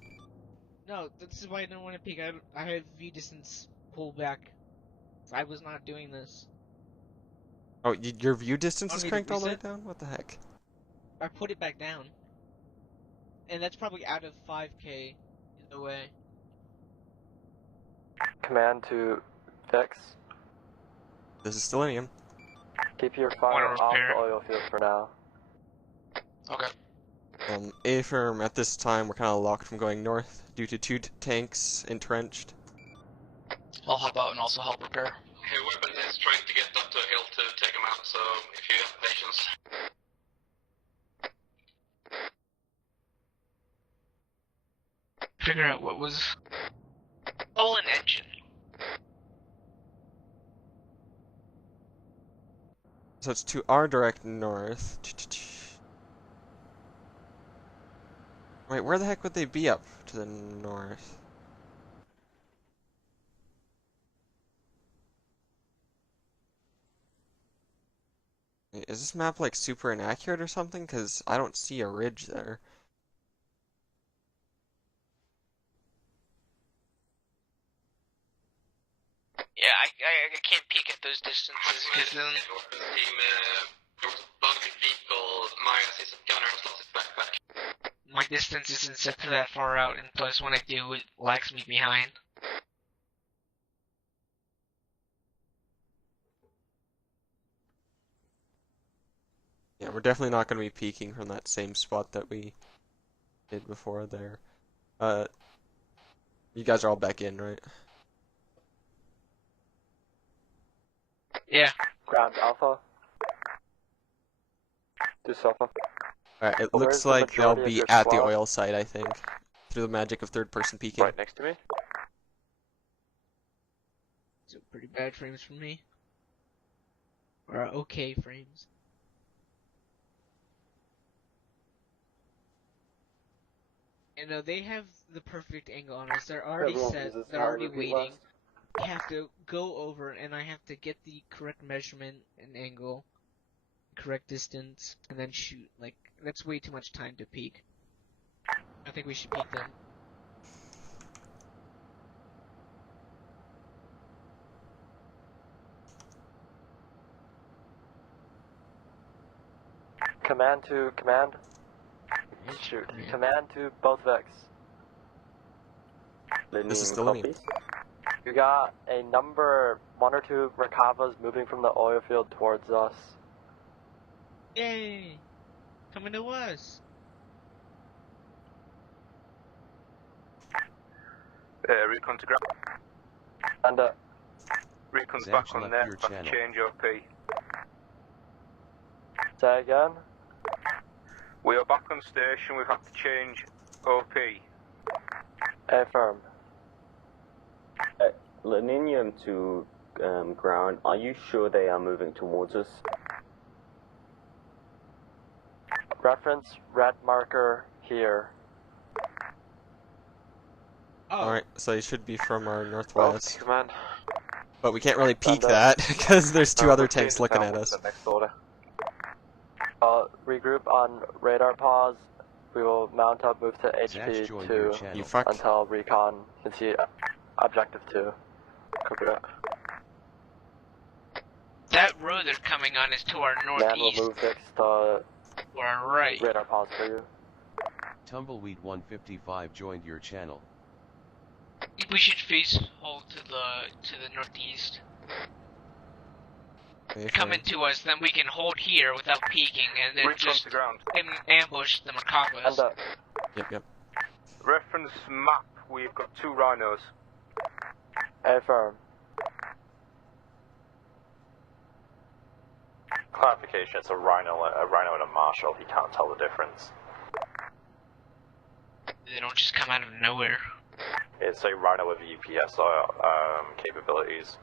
No, this is why I don't want to peek. I have view distance pull back. I was not doing this. Oh, your view distance is Want me to cranked all the way reset? down? What the heck? I put it back down. And that's probably out of 5k either way. Command to Vex. This is Stellinium. Keep your fire off the oil field for now. Okay. Affirm, at this time, we're kind of locked from going north due to 2 tanks entrenched. I'll hop out and also help repair. Hey, Weapons is trying to get up to a hill to take him out, so if you have patience. Figure out what was... Oh, an engine. So it's to our direct north. Wait, where the heck would they be up to the north? Wait, is this map like super inaccurate or something? Because I don't see a ridge there. Yeah, I can't peek at those distances because then... Team, there was a buggy vehicle, Myers is a gunner, lost his backpack. My distance isn't set to that far out, and plus when I do, it lags me behind. Yeah, we're definitely not going to be peeking from that same spot that we did before there. You guys are all back in, right? Yeah. Ground Alpha. To Alpha. Alright, it Well, looks where's the like they'll majority of be your at the squad? oil site, I think. Through the magic of third-person peeking. Right next to me. So pretty bad frames for me. Or okay frames. You know, they have the perfect angle on us. They're already Everyone set. uses They're high already repeat waiting. last. I have to go over, and I have to get the correct measurement and angle, correct distance, and then shoot. Like, that's way too much time to peek. I think we should peek them. Command to command. Shoot. Command to both Vex. This is Stellinium. You got a number 1 or 2 Merkavas moving from the oil field towards us. Yay! Coming to us! Recon to ground. And Recon's Zach back on left there. your Have to channel. change OP. say again. We are back on station. We've had to change OP. Affirm. Leninium to ground. Are you sure they are moving towards us? Reference red marker here. Alright, so they should be from our northwest. Command. But we can't really peek that, because there's 2 other we're tanks changing looking down at with us. the next order. Regroup on radar pause. We will mount up, move to Zach joined HP2 your channel. You fuck. until recon can see objective 2. Copy that. that road they're coming on is to our Man will northeast. move next to Or our right. radar pause for you. Tumbleweed 155 joined your channel. I think we should face hold to the northeast. Coming to us, then we can hold here without peeking, and then Reach just onto ground. ambush the Macabas. Yep. Reference map, we've got 2 rhinos. Affirm. Clarification, it's a rhino and a marshal, he can't tell the difference. They don't just come out of nowhere. It's a rhino with UPS capabilities.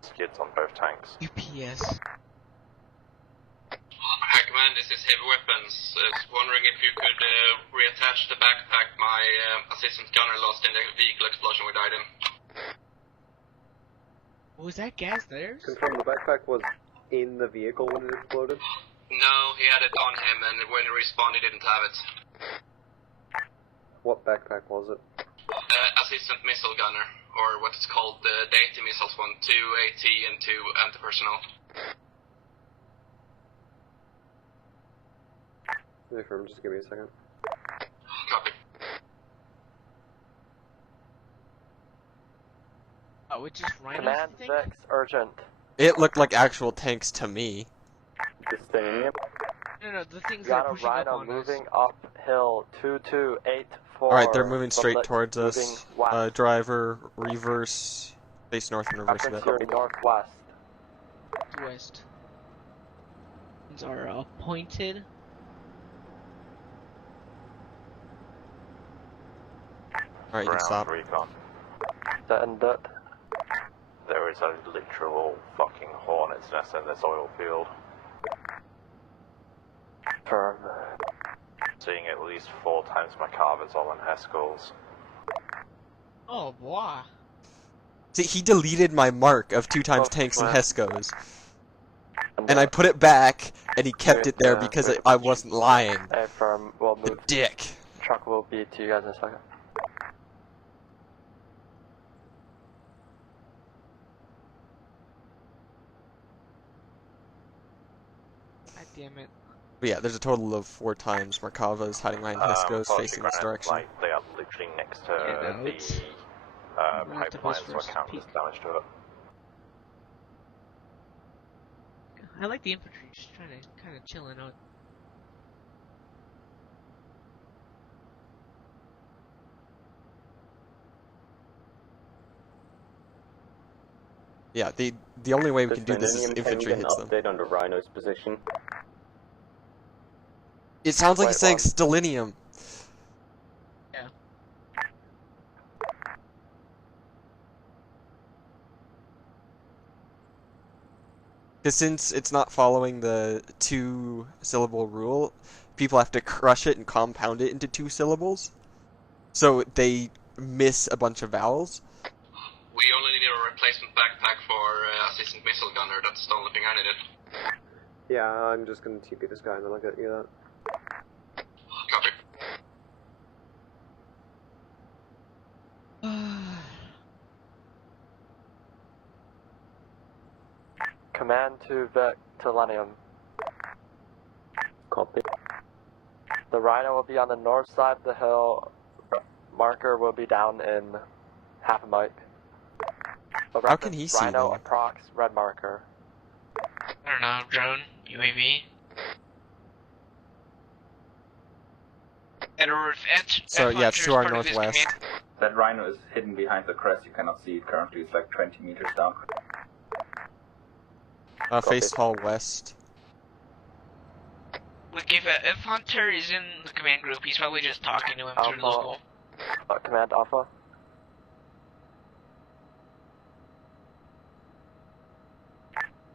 Skids on both tanks. UPS. Hi, Command, this is Heavy Weapons. I was wondering if you could reattach the backpack my assistant gunner lost in the vehicle explosion with item. Was that gas there? Confirm the backpack was in the vehicle when it exploded? No, he had it on him, and when he respawned, he didn't have it. What backpack was it? Assistant missile gunner, or what is called the AT missiles one, 2 AT and 2 anti-personnel. Confirm, just give me a second. Copy. Oh, it just rhinos. Command Vex urgent. It looked like actual tanks to me. Dystanium. No, the things that Got are a pushing up rhino on moving uphill 2284. Alright, they're moving straight from towards moving us. West. Driver, reverse, face north and reverse a Reference bit. your northwest. west. These are pointed. Alright, you can stop. Recon. Send it. There is a literal fucking hornet's nest in this oil field. Firm. Seeing at least 4 times Macabres all in Heskels. Oh, boy. See, he deleted my mark of 2 times tanks and wow. Heskos. And I put it back, and he kept it there because I wasn't lying. Affirm. We'll The move. dick. Truck will be to you guys in a second. God damn it. But yeah, there's a total of 4 times Markavas hiding behind Heskos facing this direction. Like, they are literally next to Yeah, no, it's- the pipeline, so I count as damage to it. I like the infantry, just trying to kind of chilling out. Yeah, the only way we can do this is Dystanium, if infantry can you hits get an them. update on the rhino's position? It sounds like Wait, he's saying what? stellinium. Yeah. Because since it's not following the 2-syllable rule, people have to crush it and compound it into 2 syllables. So they miss a bunch of vowels. We only need a replacement backpack for assistant missile gunner. That's the only thing I needed. Yeah, I'm just gonna TP this guy and then I'll get you that. Copy. Command to Vectilenium. Copy. The Rhino will be on the north side of the hill. Marker will be down in half a mic. How can he see Rhino them? approx red marker. I don't know, drone, UAV. So yeah, it's to our northwest. That rhino is hidden behind the crest, you cannot see it currently, it's like 20 meters down. Face hall west. Look, if Hunter is in the command group, he's probably just talking to him through local. Command Alpha.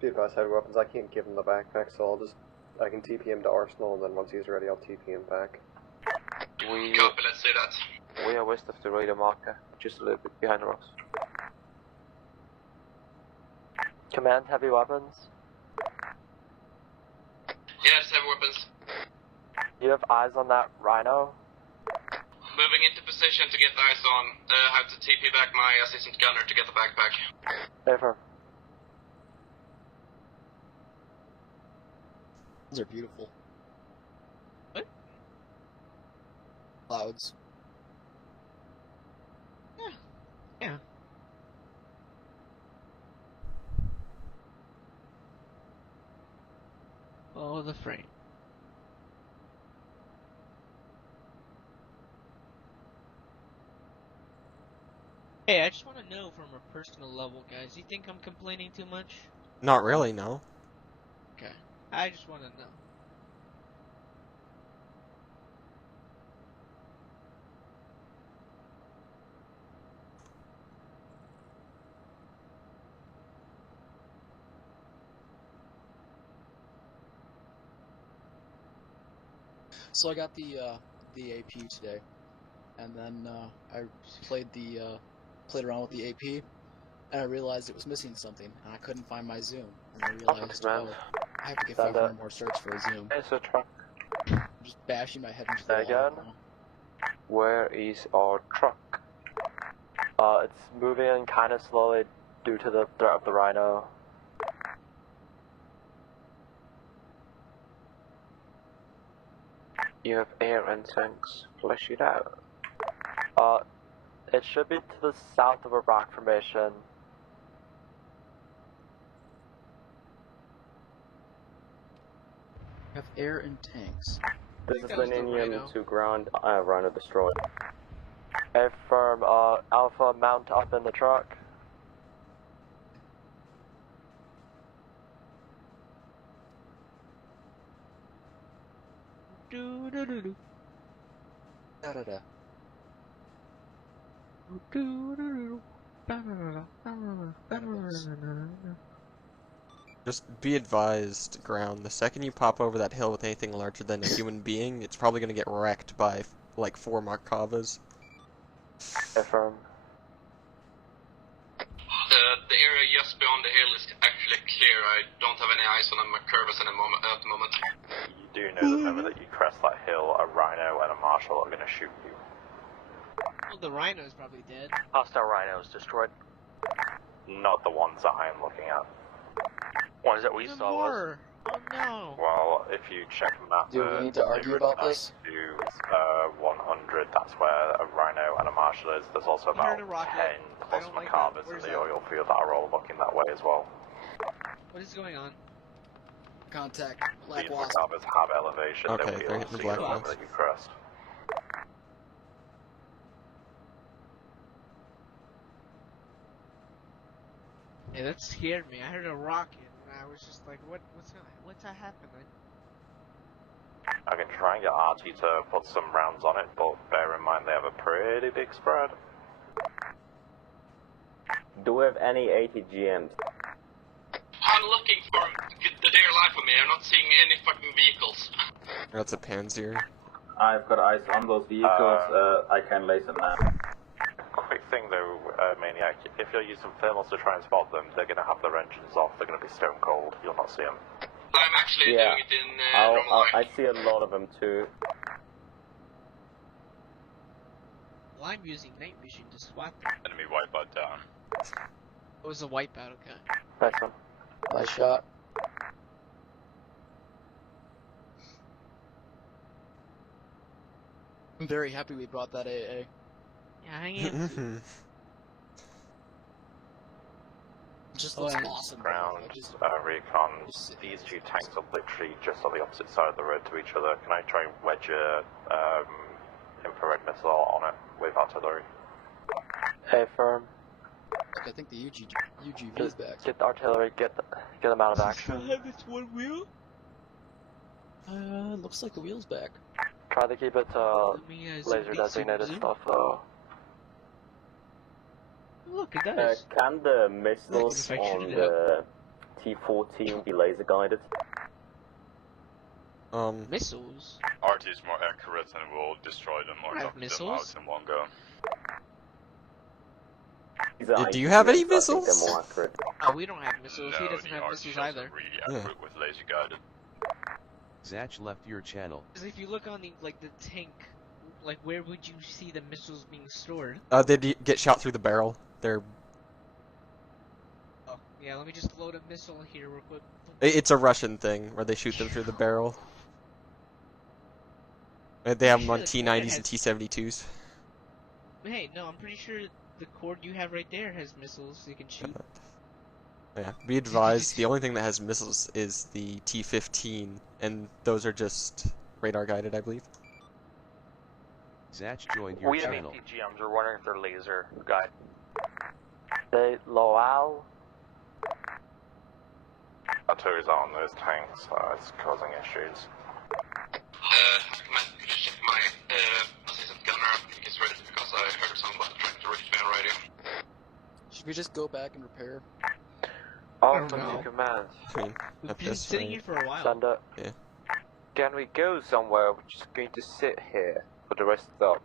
Be advised, heavy weapons, I can't give him the backpack, so I can TP him to Arsenal, and then once he's ready, I'll TP him back. Copy, let's do that. We are west of the radar marker, just a little bit behind the rocks. Command heavy weapons. Yes, heavy weapons. You have eyes on that Rhino? Moving into position to get eyes on. Have to TP back my assistant gunner to get the backpack. Affirm. Those are beautiful. What? Clouds. Yeah. Oh, the frame. Hey, I just want to know from a personal level, guys. You think I'm complaining too much? Not really, no. Okay. I just want to know. So I got the AP today, and then I played around with the AP, and I realized it was missing something, and I couldn't find my zoom. And I realized, Command. I have to get Stand 500 up. more starts for a zoom. It's a truck. I'm just bashing my head into the Say wall again? now. Where is our truck? It's moving kind of slowly due to the threat of the Rhino. You have air and tanks. Flesh it out. It should be to the south of a rock formation. Have air and tanks. This is that was the Selenium Rhino. to ground, Rhino destroyed. Affirm, Alpha, mount up in the truck. Do-do-do-do. Da-da-da. Do-do-do-do. Just be advised, ground. The second you pop over that hill with anything larger than a human being, it's probably gonna get wrecked by like 4 Markovas. Affirm. The area just beyond the hill is actually clear. I don't have any eyes on the curves at the moment. You do know that whenever that you crest that hill, a Rhino and a Marshal are going to shoot you. Well, the Rhino's probably dead. Hostile rhinos destroyed. Not the ones that I am looking at. Ones that we Even saw was. more. Oh no. Well, if you check map Do we need to argue about this? to 100, that's where a Rhino and a Marshal is. There's also I heard about a rocket. 10 I plus don't like Macabres that. in Where's the that? oil field that are all looking that way as well. What is going on? Contact. These Black Wasp. Macabres have elevation, Okay, they will they're be able hitting to the see Black the moment Wasp. that you crest. Yeah, that scared me. I heard a rocket, and I was just like, what's that happening? I can try and get Archie to put some rounds on it, but bear in mind they have a pretty big spread. Do we have any ATGMs? I'm looking for the dear life of me. I'm not seeing any fucking vehicles. That's a Panzer. I've got eyes on those vehicles. I can laser them now. Quick thing though, Maniac, if you're using thermals to try and spot them, they're going to have their engines off, they're going to be stone cold, you'll not see them. I'm actually Yeah. doing it in normal life. I see a lot of them too. Well, I'm using night vision to swat them. Enemy wipeout down. It was a wipeout, okay. Nice one. Nice shot. I'm very happy we brought that AA. Yeah, I am. Just Oh, looks and awesome. Ground, I just- recon, these two tanks are literally just on the opposite side of the road to each other. Can I try and wedge a infrared missile on it with artillery? Affirm. I think the UGV is back. Get the artillery, get them out of action. have this one wheel? Looks like the wheel's back. Try to keep it to Let me, laser designated stuff though. Look, it does. Can the missiles If I shoot on it the T-14 be laser guided? Missiles? RT is more accurate and will destroy them or I have knock them missiles. out in one go. These are Do you have any ICBMs, I think missiles? they're more accurate. Oh, we don't have missiles. He No, doesn't the have RT missiles shells either. are really accurate with laser guided. Zach left your channel. Because if you look on the tank, like where would you see the missiles being stored? They get shot through the barrel. They're Oh, Yeah, let me just load a missile here real quick. It's a Russian thing where they shoot them through the barrel. They have them on T-90s and T-72s. Hey, no, I'm pretty sure the cord you have right there has missiles you can shoot. Yeah, be advised, the only thing that has missiles is the T-15, and those are just radar guided, I believe. Zatch joined your We have channel. APGMs. We're wondering if they're laser guide. They Loal. Artillery's out on those tanks, it's causing issues. Command, could you check my assistant gunner if he's ready, because I heard someone trying to reach me on radio. Should we just go back and repair? Alpha know. to command. We've been sitting here for a while. Send it. Yeah. Can we go somewhere? We're just going to sit here for the rest of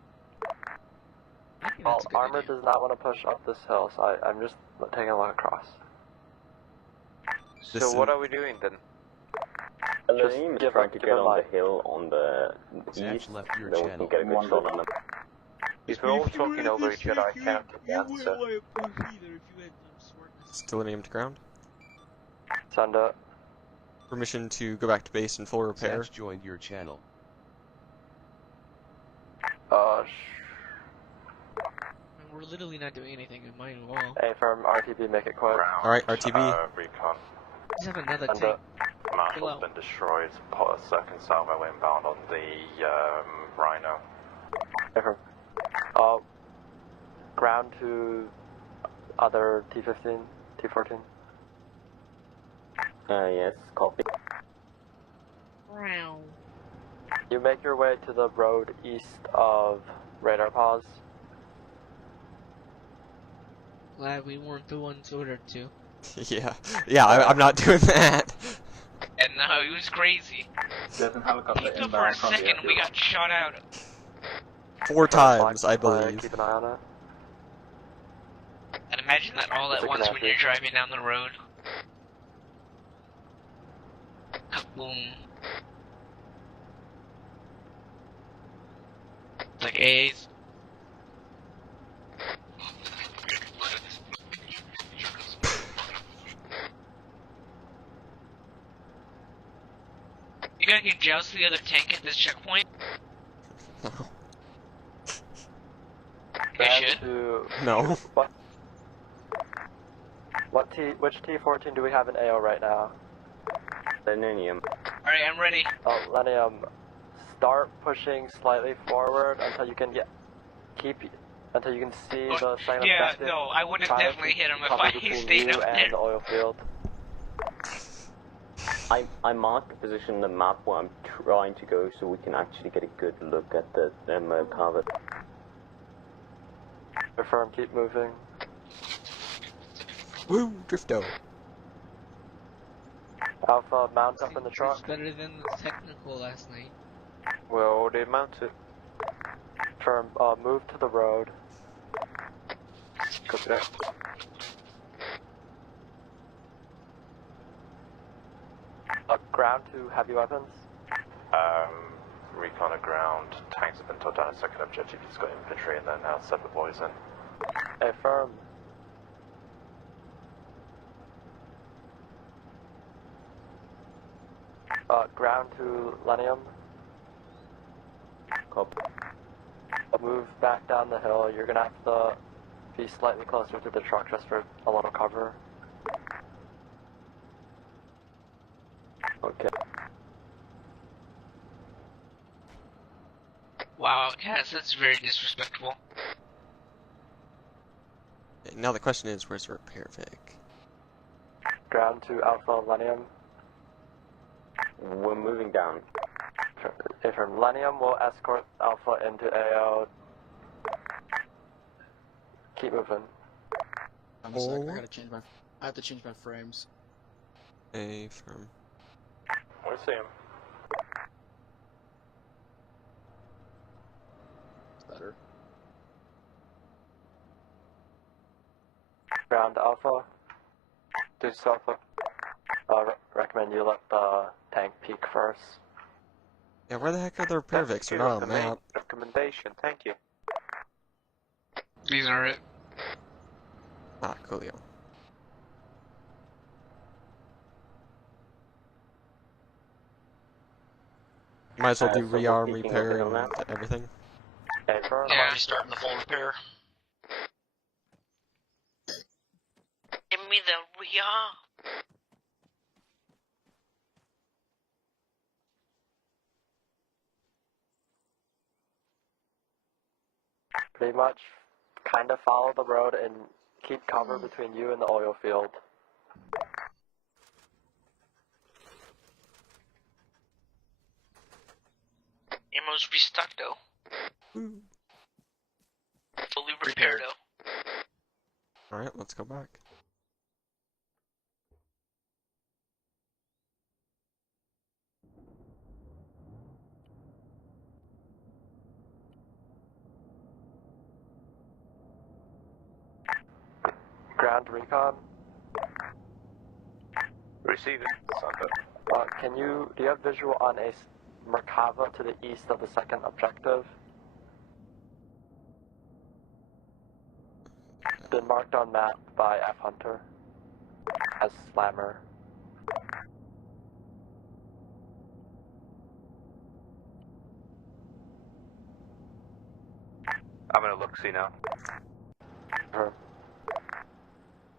I think Well, that's a good Armor idea. does not want to push up this hill, so I'm just taking a look across. the... This So is- what are we doing then? Alanim is give trying up- to give get him on light. the hill on the Zatch east, left your then we channel. can get a good shot on them. If we're all talking over each other, I cannot get the answer. Still named ground. Send it. Permission to go back to base in full repair. Zatch joined your channel. We're literally not doing anything, we might as well. A firm RTB, make it quick. Alright, RTB. Recon. Just have another Send tank. it. Marshal's been destroyed, put a second salvo inbound on the Rhino. A firm. Ground to other T-15, T-14. Yes, copy. Wow. You make your way to the road east of radar pause. Glad we weren't the ones ordered to. yeah, I'm not doing that. And no, it was crazy. There's a helicopter So for a inbound from the second, we airfield. got shot out. 4 times, I believe. Keep an eye on it. And imagine that all at It's a once when connector. you're driving down the road. Kaboom. It's like A's. You gotta get joust the other tank at this checkpoint? I should. No. Which T-14 do we have in AO right now? Selenium. Alright, I'm ready. Lenium, start pushing slightly forward until you can until you can see the sign of Yeah, objective. no, I would have Try to definitely hit him if cover I between stayed you up and there. the oil field. I marked the position on the map where I'm trying to go so we can actually get a good look at the cover. Confirm, keep moving. Woo, Drifto. Alpha, mount up in the It's truck. better than the technical last night. We're already mounted. Confirm, move to the road. Copy that. Ground to heavy weapons. Recon at ground, tanks have been took down a second objective, he's got infantry and then now send the boys in. Affirm. Ground to Lenium. Copy. Move back down the hill. You're gonna have to be slightly closer to the truck just for a little cover. Okay. Wow, Cass, that's very disrespectful. Now the question is, where's the repair Vic? Ground to Alpha Lenium. We're moving down. Affirm. Lenium will escort Alpha into AO. Keep moving. I'm a sec. I have to change my frames. A firm. We see him. It's better. Ground to Alpha. This is Alpha. Recommend you let the tank peek first. Yeah, where the heck are the repair Vics? They're not on the map. Recommendation, thank you. These are it. Ah, coolio. Might as well do So we're rearm, peeking repair, over and that. everything. Confirm. Yeah, I'm starting the full repair. Give me the rear. Pretty much kind of follow the road and keep cover between you and the oil field. Ammo's restocked though. Fully repaired though. Alright, let's go back. Ground recon. Receive it. Do you have visual on a Merkava to the east of the second objective? Been marked on map by F Hunter as Slammer. I'm gonna look, see now.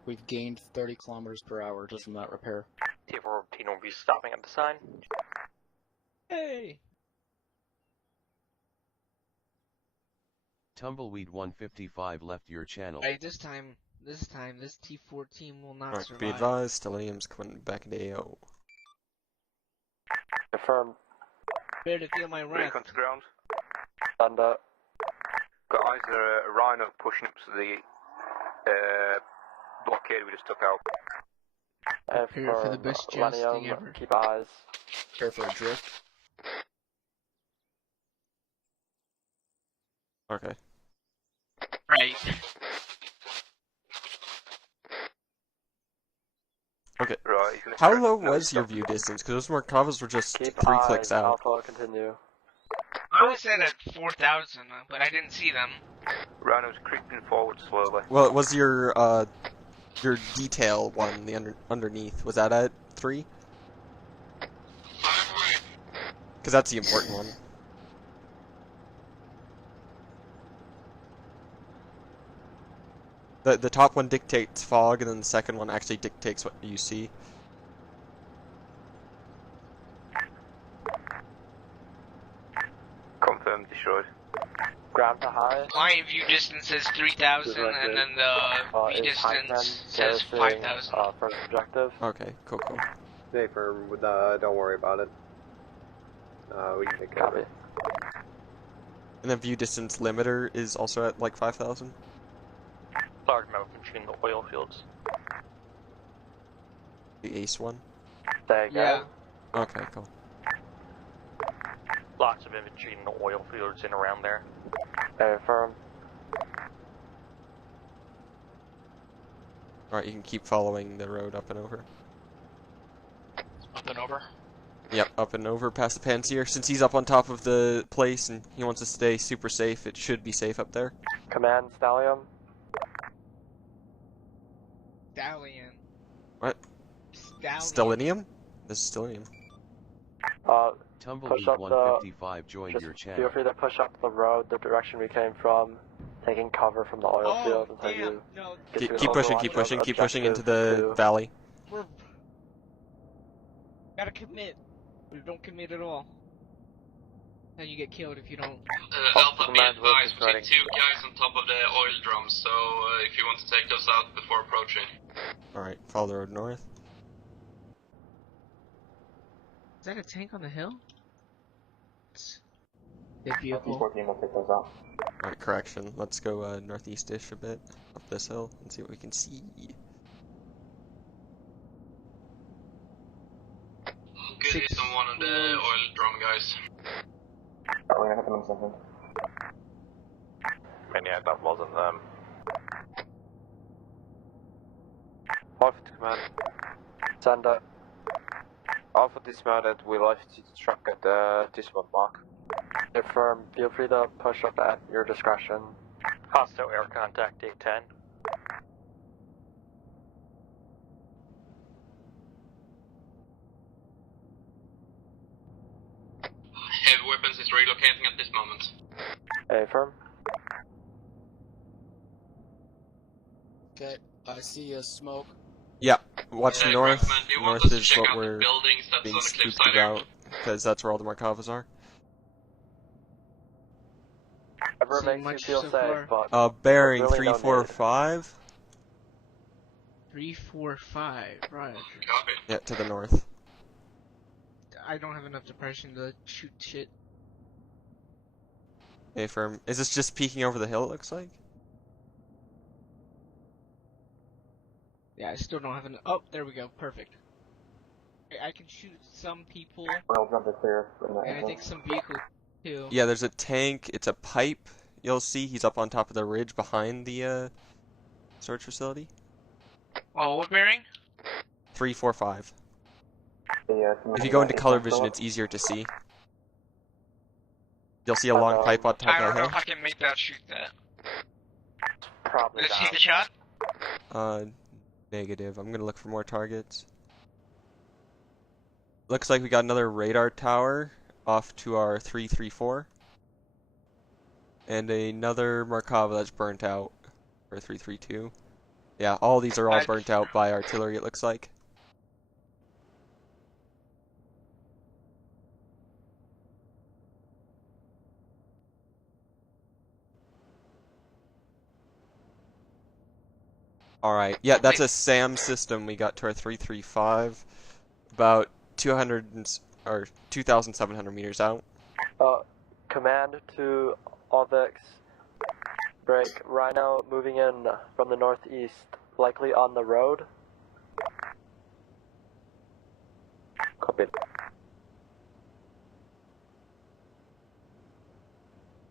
We've gained 30 kilometers per hour just from that repair. T14 will be stopping at the sign. Hey! Tumbleweed 155 left your channel. Alright, this time, this T14 will not Alright, survive. be advised, Stellanium's coming back into AO. Confirm. Better to feel my wrath. Recon to ground. Thunder. Got eyes on a Rhino pushing up to the blockade we just took out. Prepare for the best jousting ever. Keep eyes. Prepare for a drift. Okay. Right. Okay. Right, he's gonna How stretch- low no, was your stop. view distance? Because those Merkavas were just Keep 3 eyes. clicks out. Alpha, continue. I was set at 4,000, but I didn't see them. Rhino's creeping forward slowly. Well, was your detail one, the underneath, was that at 3? Because that's the important one. The top one dictates fog, and then the second one actually dictates what you see. Confirmed, destroyed. Ground to high. My view distance says 3,000, and then the view is distance says garrisoning, 5,000. First objective. Okay, cool. Stay firm. Don't worry about it. We can take care of it. And then view distance limiter is also at like 5,000? Large amount between the oil fields. The ace one? Yeah. Okay, cool. Lots of infantry in the oil fields and around there. Affirm. Alright, you can keep following the road up and over. Up and over. Yep, up and over past the Pansier. Since he's up on top of the place and he wants to stay super safe, it should be safe up there. Command Stallion. Stallion. What? Stallion. Stellinium? This is Stellinium. Tumbleweed Push up 155 joined just your channel. feel free to push up the road the direction we came from, taking cover from the oil field until you get to an Keep pushing, overwatch keep pushing into objective the two. valley. We're... Gotta commit. We don't commit at all. Then you get killed if you don't. Alpha, be advised, we see 2 guys on top of the oil drums, so if you want to take those out before approaching. Alright, follow the road north. Is that a tank on the hill? The vehicle. T14 will take those out. Alright, correction. Let's go northeast-ish a bit, up this hill, and see what we can see. Good hit on one of the oil drum guys. We're gonna hit them in a second. I mean, yeah, that wasn't them. Alpha to command. Send it. Alpha dismounted, we left the truck at this one mark. Affirm. Feel free to push up at your discretion. Hostile air contact, 810. weapons is relocating at this moment. Affirm. Okay, I see a smoke. Yeah, watch north. Rockman, do you want North us to is check what out the we're buildings that's being on the spooked cliffside area? about, because that's where all the Markovas are. Whatever See makes you much feel so safe, far? but Bearing really no 345. 345, right. Copy. Yeah, to the north. I don't have enough depression to shoot shit. Hey, firm. Is this just peeking over the hill, it looks like? Yeah, I still don't have enough. Oh, there we go. Perfect. I can shoot some people, Well, number clear from that and I think some vehicles too. Yeah, there's a tank. It's a pipe. You'll see he's up on top of the ridge behind the storage facility. Oh, what bearing? 345. The, If you go into color vision, it's easier to see. You'll see a long pipe on top I of don't the know hill. if I can make that shoot that. probably Let's see down. the shot. Negative. I'm gonna look for more targets. Looks like we got another radar tower off to our 334. And another Markava that's burnt out. Or 332. Yeah, all these are all burnt out by artillery, it looks like. Alright, yeah, that's a SAM system we got to our 335. About 2,700 meters out. Command to Ovix. Break. Rhino moving in from the northeast, likely on the road. Copy.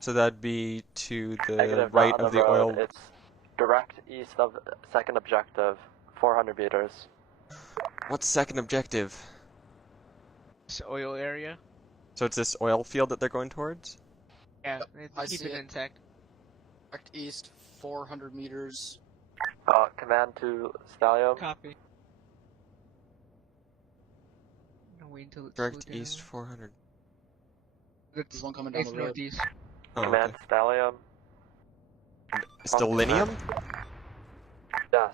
So that'd be to the Negative, right not on of the the road. oil. It's direct east of second objective, 400 meters. What's second objective? This oil area. So it's this oil field that they're going towards? Yeah, I keep see it it. intact. Direct east, 400 meters. Command to Stallion. Copy. No, wait until it's Direct slowed down. east 400. There's one coming down It's the road. northeast. Oh, Command okay. Stallion. Stellinium? Yes.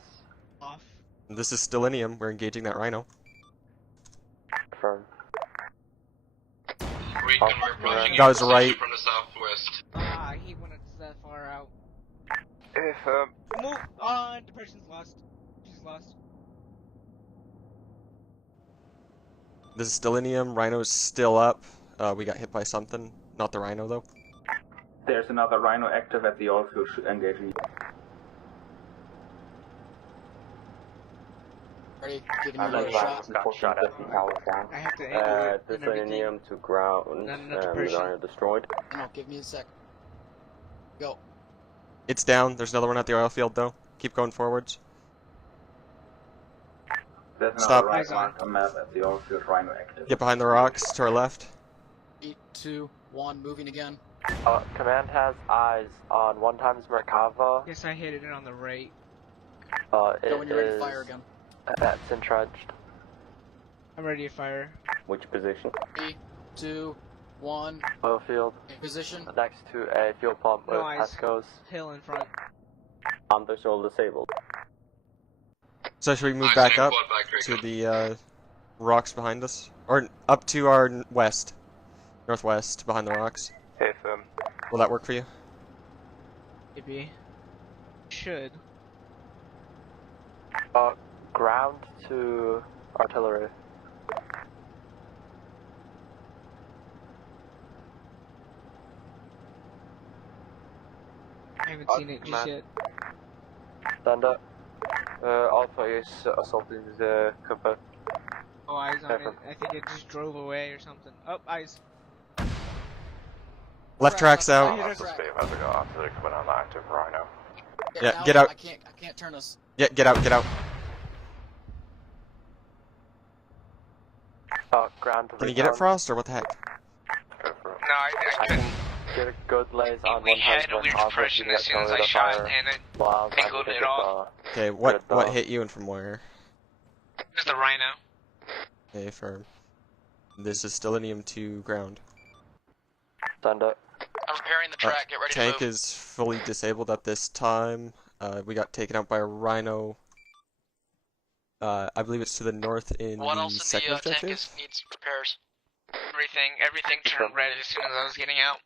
Off. This is Stellinium. We're engaging that rhino. Confirm. Recon, we're approaching That was your right. position from the southwest. Ah, I hate when it's that far out. If, Move on! The person's lost. She's lost. This is Stellinium. Rhino's still up. We got hit by something. Not the rhino, though. There's another Rhino active at the oil field engaging. Ready? Giving I'm you not a shot. got shot at the power down. I have to angle it The and everything. selenium to ground. Not enough depression. Rhino destroyed. No, give me a sec. Go. It's down. There's another one at the oil field, though. Keep going forwards. There's another Stop. right marked on map at the oil field Rhino active. Get behind the rocks to our left. 3, 2, 1, moving again. Command has eyes on 1 times Merkava. Yes, I hit it on the right. Go It when you're ready to is fire again. That's entrenched. I'm ready to fire. Which position? 3, 2, 1. Oil field. In position. Next to a fuel pump with Nice. Pesco's. Hill in front. Anders all disabled. So should we move Nice, back same up quad back, to Recon. the rocks behind us? Or up to our west. Northwest, behind the rocks. If, Will that work for you? Maybe. Should. Ground to artillery. I haven't seen it just yet. Stand up. Alpha is assaulting the compound. Oh, eyes on it. Affirm. I think it just drove away or something. Oh, eyes. Left track's out. Yeah, That's the speed as I go after they're coming on the active Rhino. Yeah, now get out. I can't turn us. Yeah, get out, get out. Ground to Can the you get it, ground. Frost, or what the heck? Go for it. No, I I couldn't. can get a good lays on We 1 had times a weird Merkava. depression You as get soon as I tornado shot, fire. and it Wow, I angled think it it's, off. Okay, what Good, hit you and from where? was the rhino. Okay, firm. This is Stellinium to ground. Send it. I'm repairing the track. Get ready to Tank move. is fully disabled at this time. We got taken out by a rhino. I believe it's to the north in What the else in second the objective. tank needs repairs? Everything turned red as soon as I was getting out.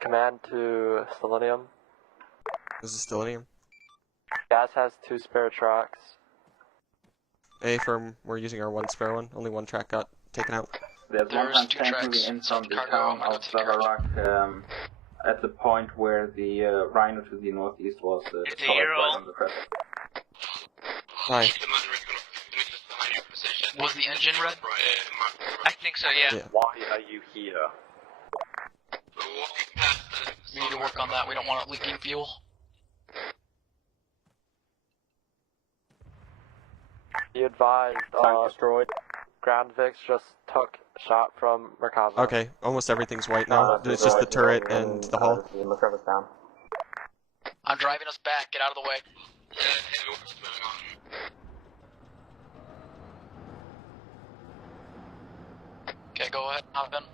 Command to Selenium. This is Selenium. Gas has 2 spare tracks. A firm, we're using our one spare one. Only one track got taken out. There's one tank moving in from the town of Zavarak at the point where the rhino to the northeast was destroyed right on the crest. Hi. Was the engine red? I think so, yeah. Why are you here? We need to work on that. We don't want it leaking fuel. Be advised, destroyed. Ground Vix just took a shot from Merkava. Okay, almost everything's white now. It's just the turret and the hull. Merkava's down. I'm driving us back. Get out of the way. Okay, go ahead. Hop in.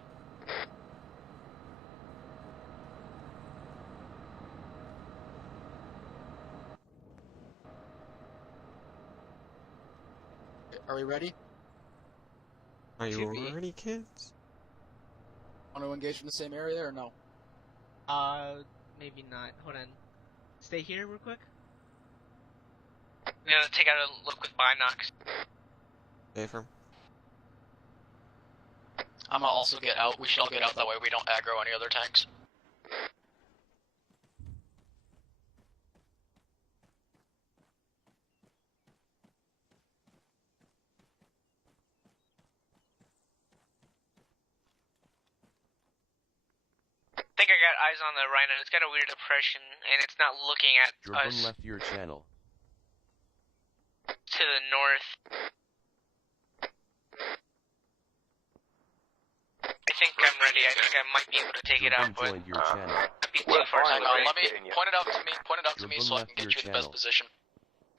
Are we ready? Are you ready, kids? Want to engage in the same area or no? Maybe not. Hold on. Stay here real quick. I'm gonna take out a look with binocs. A firm. I'm gonna also get out. We should all get out that way. We don't aggro any other tanks. I think I got eyes on the rhino. It's got a weird depression, and it's not looking at us. Dribble left your channel. To the north. I think I'm ready. I think I might be able to take it out, but Joined your channel. I'd be too far. Hang on, let me point it out to me. Point it out to me so I can get you in the best position.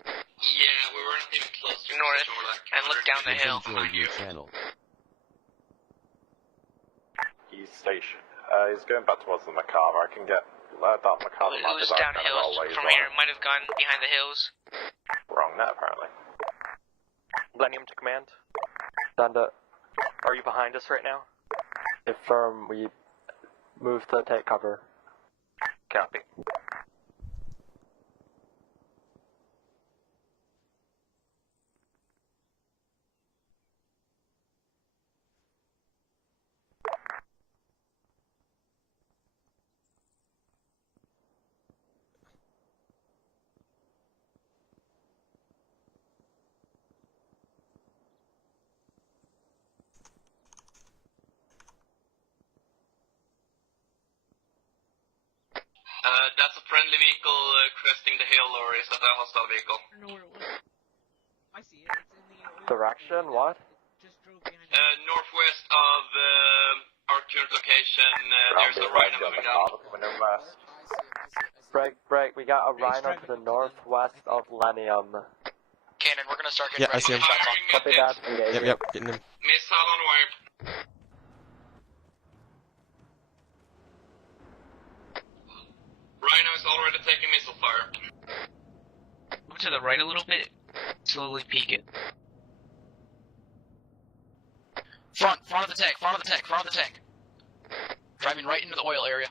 Yeah, we weren't even close to north and look down the hill. Joined your channel. He's stationed. He's going back towards the Merkava. I can get that Merkava. It was downhill from here. It might have gone behind the hills. Wrong net, apparently. Millennium to command. Send it. Are you behind us right now? Affirm, we move to take cover. Copy. That's a friendly vehicle cresting the hill, or is that a hostile vehicle? I don't know where it was. I see it. It's in the Direction, what? Just drove behind Northwest of our current location, there's a rhino moving down. Break, we got a rhino to the northwest of Lenium. Cannon, we're gonna start getting Yeah, I ready see him. to back on. Copy that, engaging. Yep, getting him. Missile on wire. Rhino is already taking missile fire. Move to the right a little bit. Slowly peek it. Front of the tank, front of the tank. Driving right into the oil area.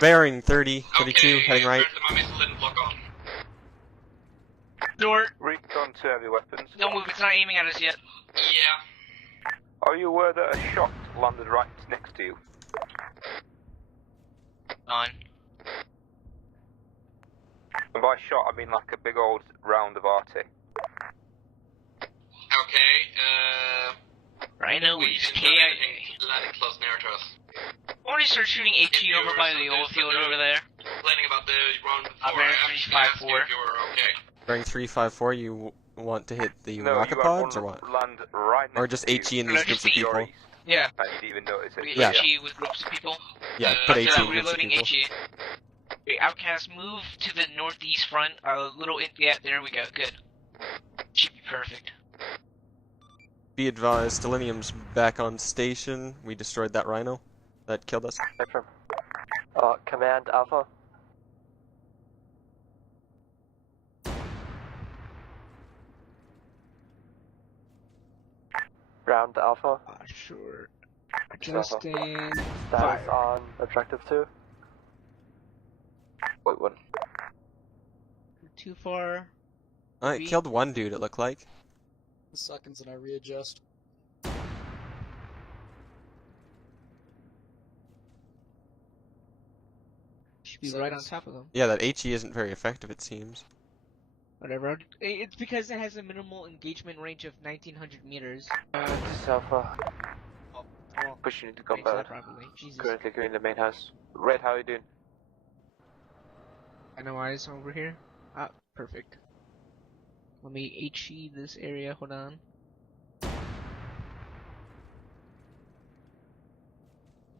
Bearing 30, 32, heading right. Apparently my missile didn't lock on. Door. Recon to heavy weapons. Don't move. It's not aiming at us yet. Yeah. Are you aware that a shot landed right next to you? On. And by shot, I mean like a big old round of RT. Okay, Rhino we is didn't have KIA. anything landing close near to us. Why don't you start shooting AT over by the oil field over there? Complaining about the round before. I'll bear I actually asked you 354. if you were okay. Bearing 354, you want to hit the No, rocket you had pods, or one what? land right next Or just to you. HE in No, these just groups of the people? Yeah. And you didn't even notice it. Yeah. HE with groups of people. Yeah, put After HE that, in groups of reloading people. HE. Okay, Outcast, move to the northeast front, a little in, yeah, there we go, good. Should be perfect. Be advised, Selenium's back on station. We destroyed that rhino that killed us. Affirm. Command Alpha. Ground Alpha. Sure. Adjusting. Status Fire. on Objective 2. Wait, what? Too far. It killed one dude, it looked like. Seconds and I readjust. Should be right on top of them. Yeah, that HE isn't very effective, it seems. Whatever. It's because it has a minimal engagement range of 1900 meters. Alpha. Well, Pushing into range combat. that properly. Jesus. Currently going to the main house. Red, how are you doing? I know eyes over here. Ah, perfect. Let me HE this area. Hold on.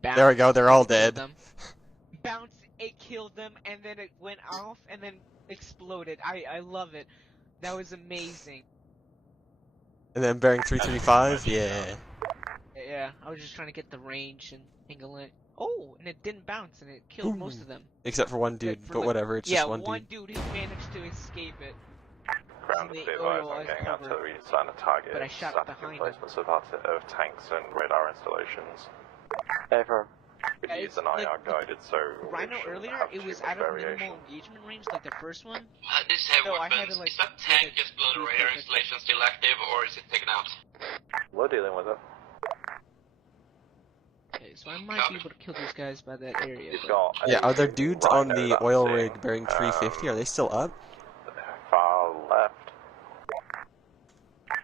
Bounce, There we go, they're all killed dead. them. Bounce, it killed them, and then it went off, and then exploded. I love it. That was amazing. And then bearing 335, yeah. Yeah, I was just trying to get the range and angle it. Oh, and it didn't bounce, and it killed most of them. Except for one dude, but whatever, it's just one dude. Yeah, one dude who managed to escape it. Ground The be advised, oil I'm is getting covered, artillery sign a target. but I shot Static behind him. emplacements of tanks and radar installations. Affirm. We Yeah, use it's an like IR guided, so Rhino we shouldn't earlier, have it too was much out of variation. minimal engagement range, like the first one. This is heavy So I had weapons. to, like, Is that get tank it just below the through radar perfect. installation still active, or is it taken out? We're dealing with it. Okay, so I might be able to kill these guys by that area. You've but- got Yeah, are there a dudes on Rhino the that I'm oil seeing, rig bearing 350? Are they still up? Far left.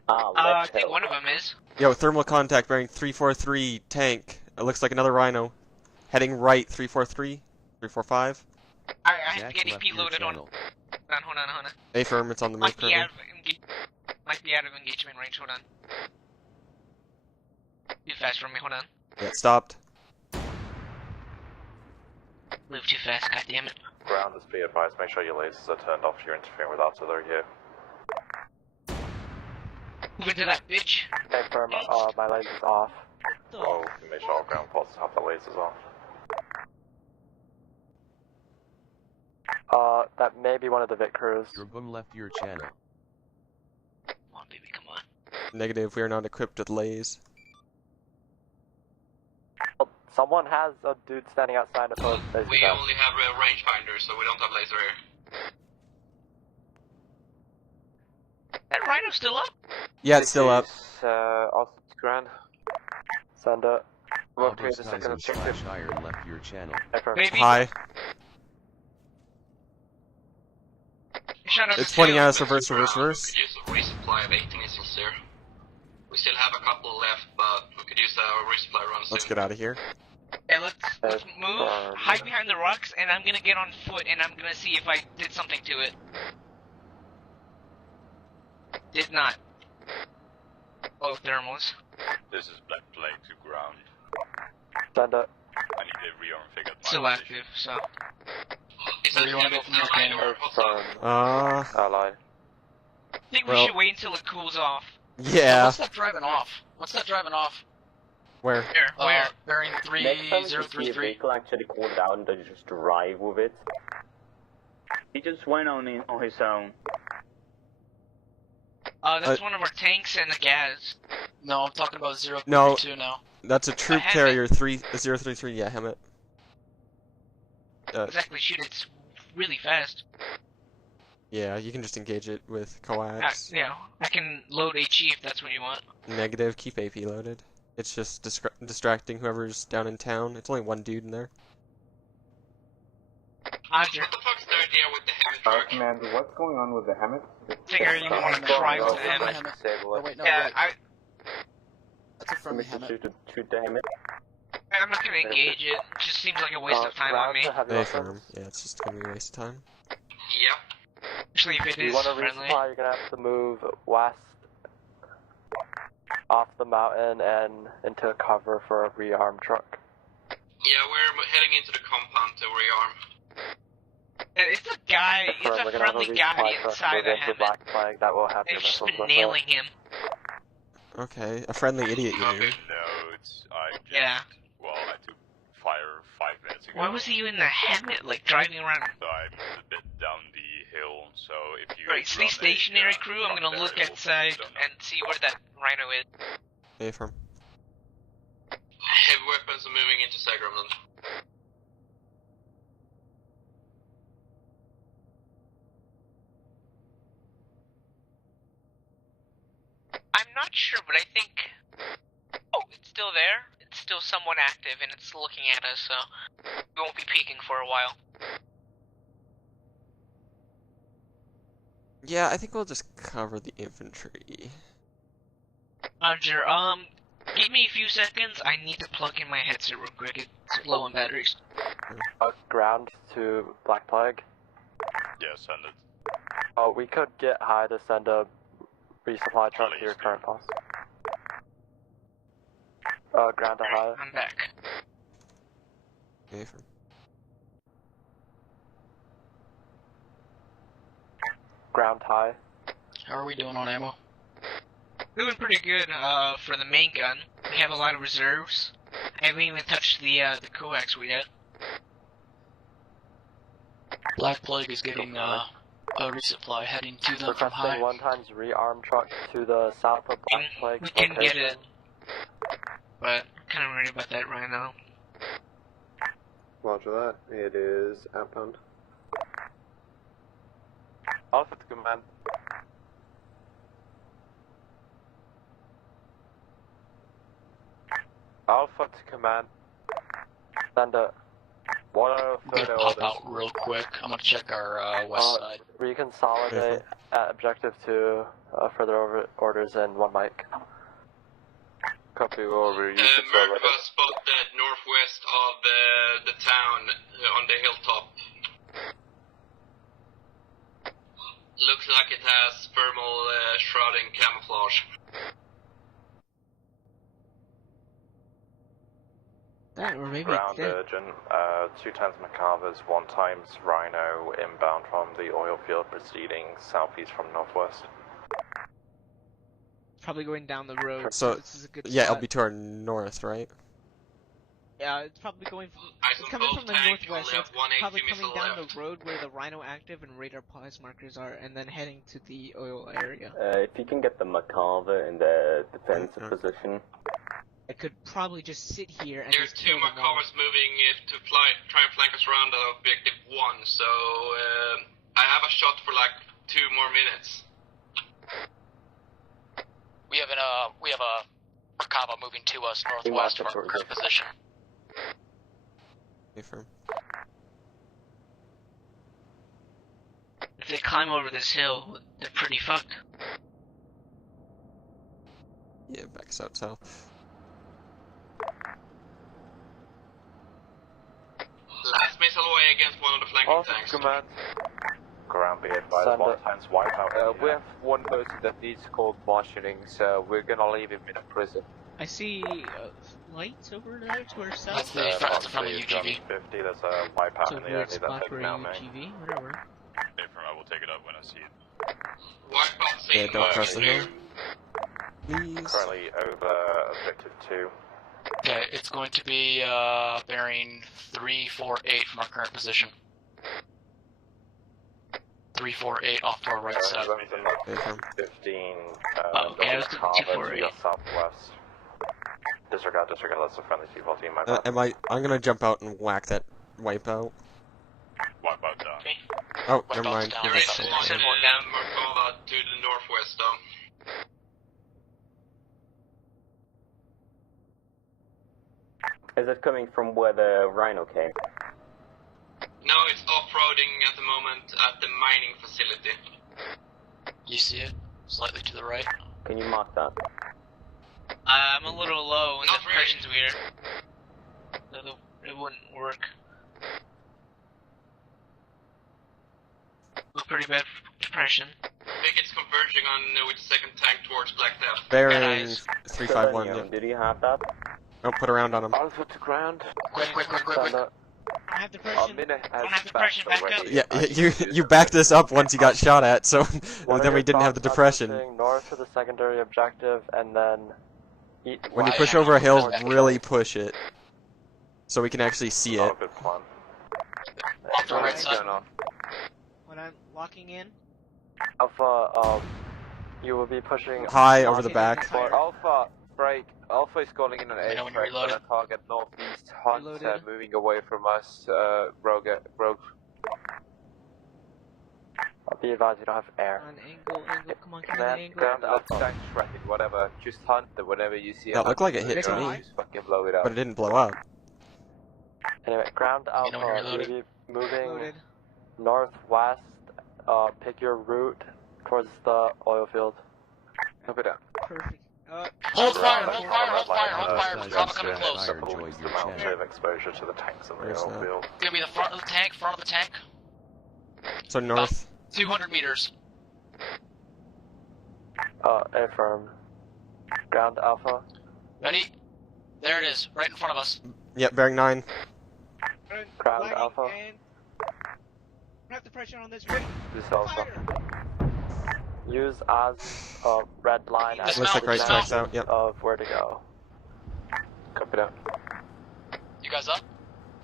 I think one of them is. Yo, thermal contact bearing 343 tank. It looks like another rhino. Heading right, 343, 345. I have to Jack get left EP your loaded on. channel. Hold on. A firm, it's on the move Might be out currently. of engagement range. Hold on. Too fast for me. Hold on. Yeah, it stopped. Move too fast. God damn it. Ground is be advised, make sure your lasers are turned off if you're interfering with artillery here. Move into that bitch. Affirm. My light is off. Oh, make sure all ground forces have the lasers off. That may be one of the Vic crews. Drabum left your channel. Come on, baby. Come on. Negative, we are not equipped with lays. Someone has a dude standing outside of us. We only have a rangefinder, so we don't have laser here. That rhino's still up. Yeah, it's still up. Also, Grand. Send it. Albert Stizer / Iron left your channel. Affirm. Maybe. Hi. Shout out It's to pointing Tim. at us, reverse. We could use a resupply of 18 missiles here. We still have a couple left, but we could use a resupply run soon. Let's get out of here. Hey, let's move. Hide behind the rocks, and I'm gonna get on foot, and I'm gonna see if I did something to it. Did not. Oh, thermals. This is Black Plague to ground. Send it. I need a reconfigured Still active, so. Is that allied or hostile? Allied. I think we Well- should wait until it cools off. Yeah. What's that driving off? Where? Where? Bearing Next time you see a 3033. vehicle actually cool down, don't you just drive with it? He just went on his own. That's one of our tanks and the gas. No, I'm talking about No. 032 now. That's a troop carrier 033, yeah, Hammett. Exactly, shoot, it's really fast. Yeah, you can just engage it with coax. I can load HE if that's what you want. Negative, keep AP loaded. It's just distracting whoever's down in town. It's only one dude in there. Roger. What the fuck's the idea with the heavy truck? Commander, what's going on with the Hammett? Figure you want to try with him. Oh, wait, no, Yeah, wait. That's a friendly Hammett. Shoot the Hammett. I'm not gonna engage it. It just seems like a waste of time on me. They firm. Yeah, it's just gonna be a waste of time. Yep. Especially if it If you is want to friendly. resupply, you're gonna have to move west off the mountain and into cover for a rearm truck. Yeah, we're heading into the compound to rearm. It's a guy, it's We're a gonna have friendly resupply guy truck inside move the into Hammett. Black Flag that will have your They've just missiles been with it. nailing him. Okay, a friendly idiot, you mean? No, it's I just well, I took fire 5 minutes ago. Why was he in the helmet, like driving around? So I'm a bit down the hill, so if you Right, stay stationary, crew. I'm gonna look outside and see where that rhino is. Hey, from. Heavy weapons are moving into Segram then. I'm not sure, but I think... Oh, it's still there. It's still somewhat active, and it's looking at us, so we won't be peeking for a while. Yeah, I think we'll just cover the infantry. Roger, give me a few seconds. I need to plug in my headset real quick. It's low on batteries. Ground to Black Plague. Yeah, send it. Oh, we could get high to send a resupply truck to your current post. Ground to high. I'm back. Hey, from. Ground high. How are we doing on ammo? Doing pretty good, for the main gun. We have a lot of reserves. I haven't even touched the coax we yet. Black Plague is getting, a resupply heading to them from high. Requesting 1x rearm truck to the south of Black Plague. We can get it, but I'm kind of worried about that right now. Roger that. It is outbound. Alpha to command. Alpha to command. Send a... I'm gonna pop out real quick. I'm gonna check our west side. Reconsolidate at objective 2, further orders and 1 mic. Copy over. You Merkava spotted northwest of the town on the hilltop. Looks like it has thermal shrouding camouflage. That or maybe Ground that. urgent, 2x Macavers, 1x Rhino inbound from the oil field proceeding southeast from northwest. Probably going down the road. So, this is a good yeah, spot. it'll be to our north, right? Yeah, it's probably going from. It's coming from the northwest. So it's probably coming down the road where the Rhino active and radar pulse markers are, and then heading to the oil area. If you can get the Macava in the defensive position. I could probably just sit here and There's just 2 kill them all. Macavers moving to try and flank us around at objective 1, so I have a shot for like 2 more minutes. We have a Macava moving to us northwest of our current position. Confirm. If they climb over this hill, they're pretty fucked. Yeah, back south. Last missile away against one of the flanking tanks. Command. Ground be advised, 1x wipeout. We have one person that needs cold marshalling, so we're gonna leave him in a prison. I see lights over there to our south. That's from the UGV. 50, there's a wipeout So in the weird area that's spot for taken a out, mate. UGV, whatever. I will take it up when I see it. Wipeout Yeah, don't cross the hill. Please. Currently over objective 2. Okay, it's going to be bearing 348 from our current position. 348 off to our right side. 15, okay, let's go to 248. southwest. Disregard, that's a friendly C-14, my bad. I'm gonna jump out and whack that wipeout. Wipeout down. Okay. Oh, never mind. down. There is one Markova to the northwest though. Is it coming from where the Rhino came? No, it's off-roading at the moment at the mining facility. You see it? Slightly to the right. Can you mark that? I'm a little low and Not the depression's weird. So it wouldn't work. Look pretty bad for depression. I think it's converging on with the second tank towards Black Death. Bearing 351. Did you have that? Oh, put a round on him. Alpha to ground. Quick. I have depression. Yeah, you backed us up once you got shot at, so then we didn't have the depression. North to the secondary objective, and then When you push over a hill, really push it, so we can actually see it. Good plan. When I'm locking in. Alpha, you will be pushing high over the back. Alpha, break. Alpha is calling in an airstrike on a target northeast. Hunt moving away from us. Rogue. I'll be advised you don't have air. On angle, come on, Ground Alpha. Tank tracking, whatever. Just hunt it whenever you see it. That looked like it hit to me, just fucking blow it up. but it didn't blow up. Anyway, ground Alpha, you'll be moving northwest. Pick your route towards the oil field. Copy that. Perfect. Hold fire, hold fire, hold fire, hold fire. Bravo coming close. Amount of exposure to the tanks in the oil field. It's gonna be the front of the tank, front of the tank. So north. 200 meters. Affirm. Ground Alpha. Ready? There it is, right in front of us. Yep, bearing 9. Ground Alpha. Have depression on this right. This Alpha. Use as red line as Looks like right tracks out, yep. of where to go. Copy that. You guys up?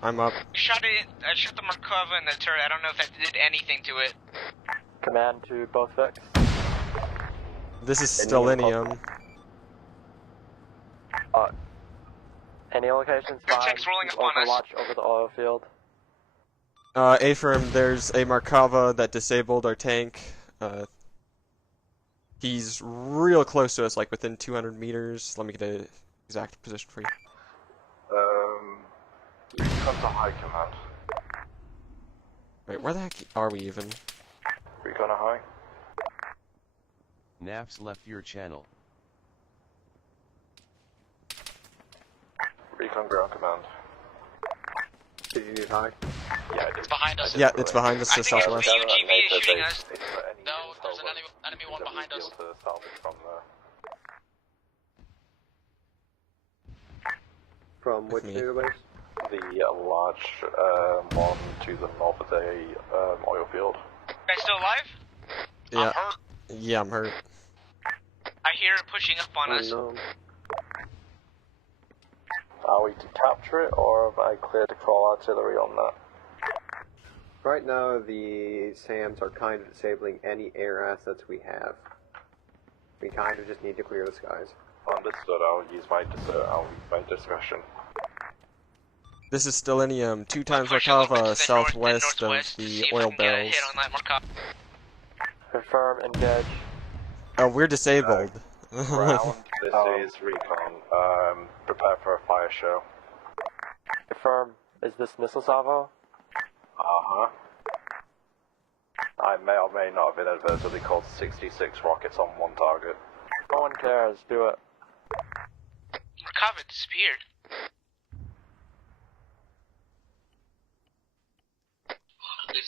I'm up. I shot the Markova in the turret. I don't know if that did anything to it. Command to both Vics. This is Stellinium. Any locations fine. Rolling up on us. Watch over the oil field. A-firm, there's a Markova that disabled our tank. He's real close to us, like within 200 meters. Let me get an exact position for you. Come to high command. Wait, where the heck are we even? Recon to high. Naps left your channel. Recon ground command. Did you need high? Yeah, it's behind us. Yeah, it's behind us to I think southwest. UGV is shooting us. No, there's an enemy one behind us. From which database? The large one to the north of the oil field. You guys still alive? Yeah. I'm hurt. Yeah, I'm hurt. I hear it pushing up on us. Are we to capture it, or have I cleared to call artillery on that? Right now, the SAMs are kind of disabling any air assets we have. We kind of just need to clear the skies. Understood. I'll use my discretion. This is Stellinium, 2 times Markova, southwest of the oil barrels. Confirm, engage. Oh, we're disabled. Ground, this is recon. Prepare for a fire show. Confirm, is this missile salvo? Uh-huh. I may or may not have inadvertently called 66 rockets on one target. No one cares, do it. Markova disappeared.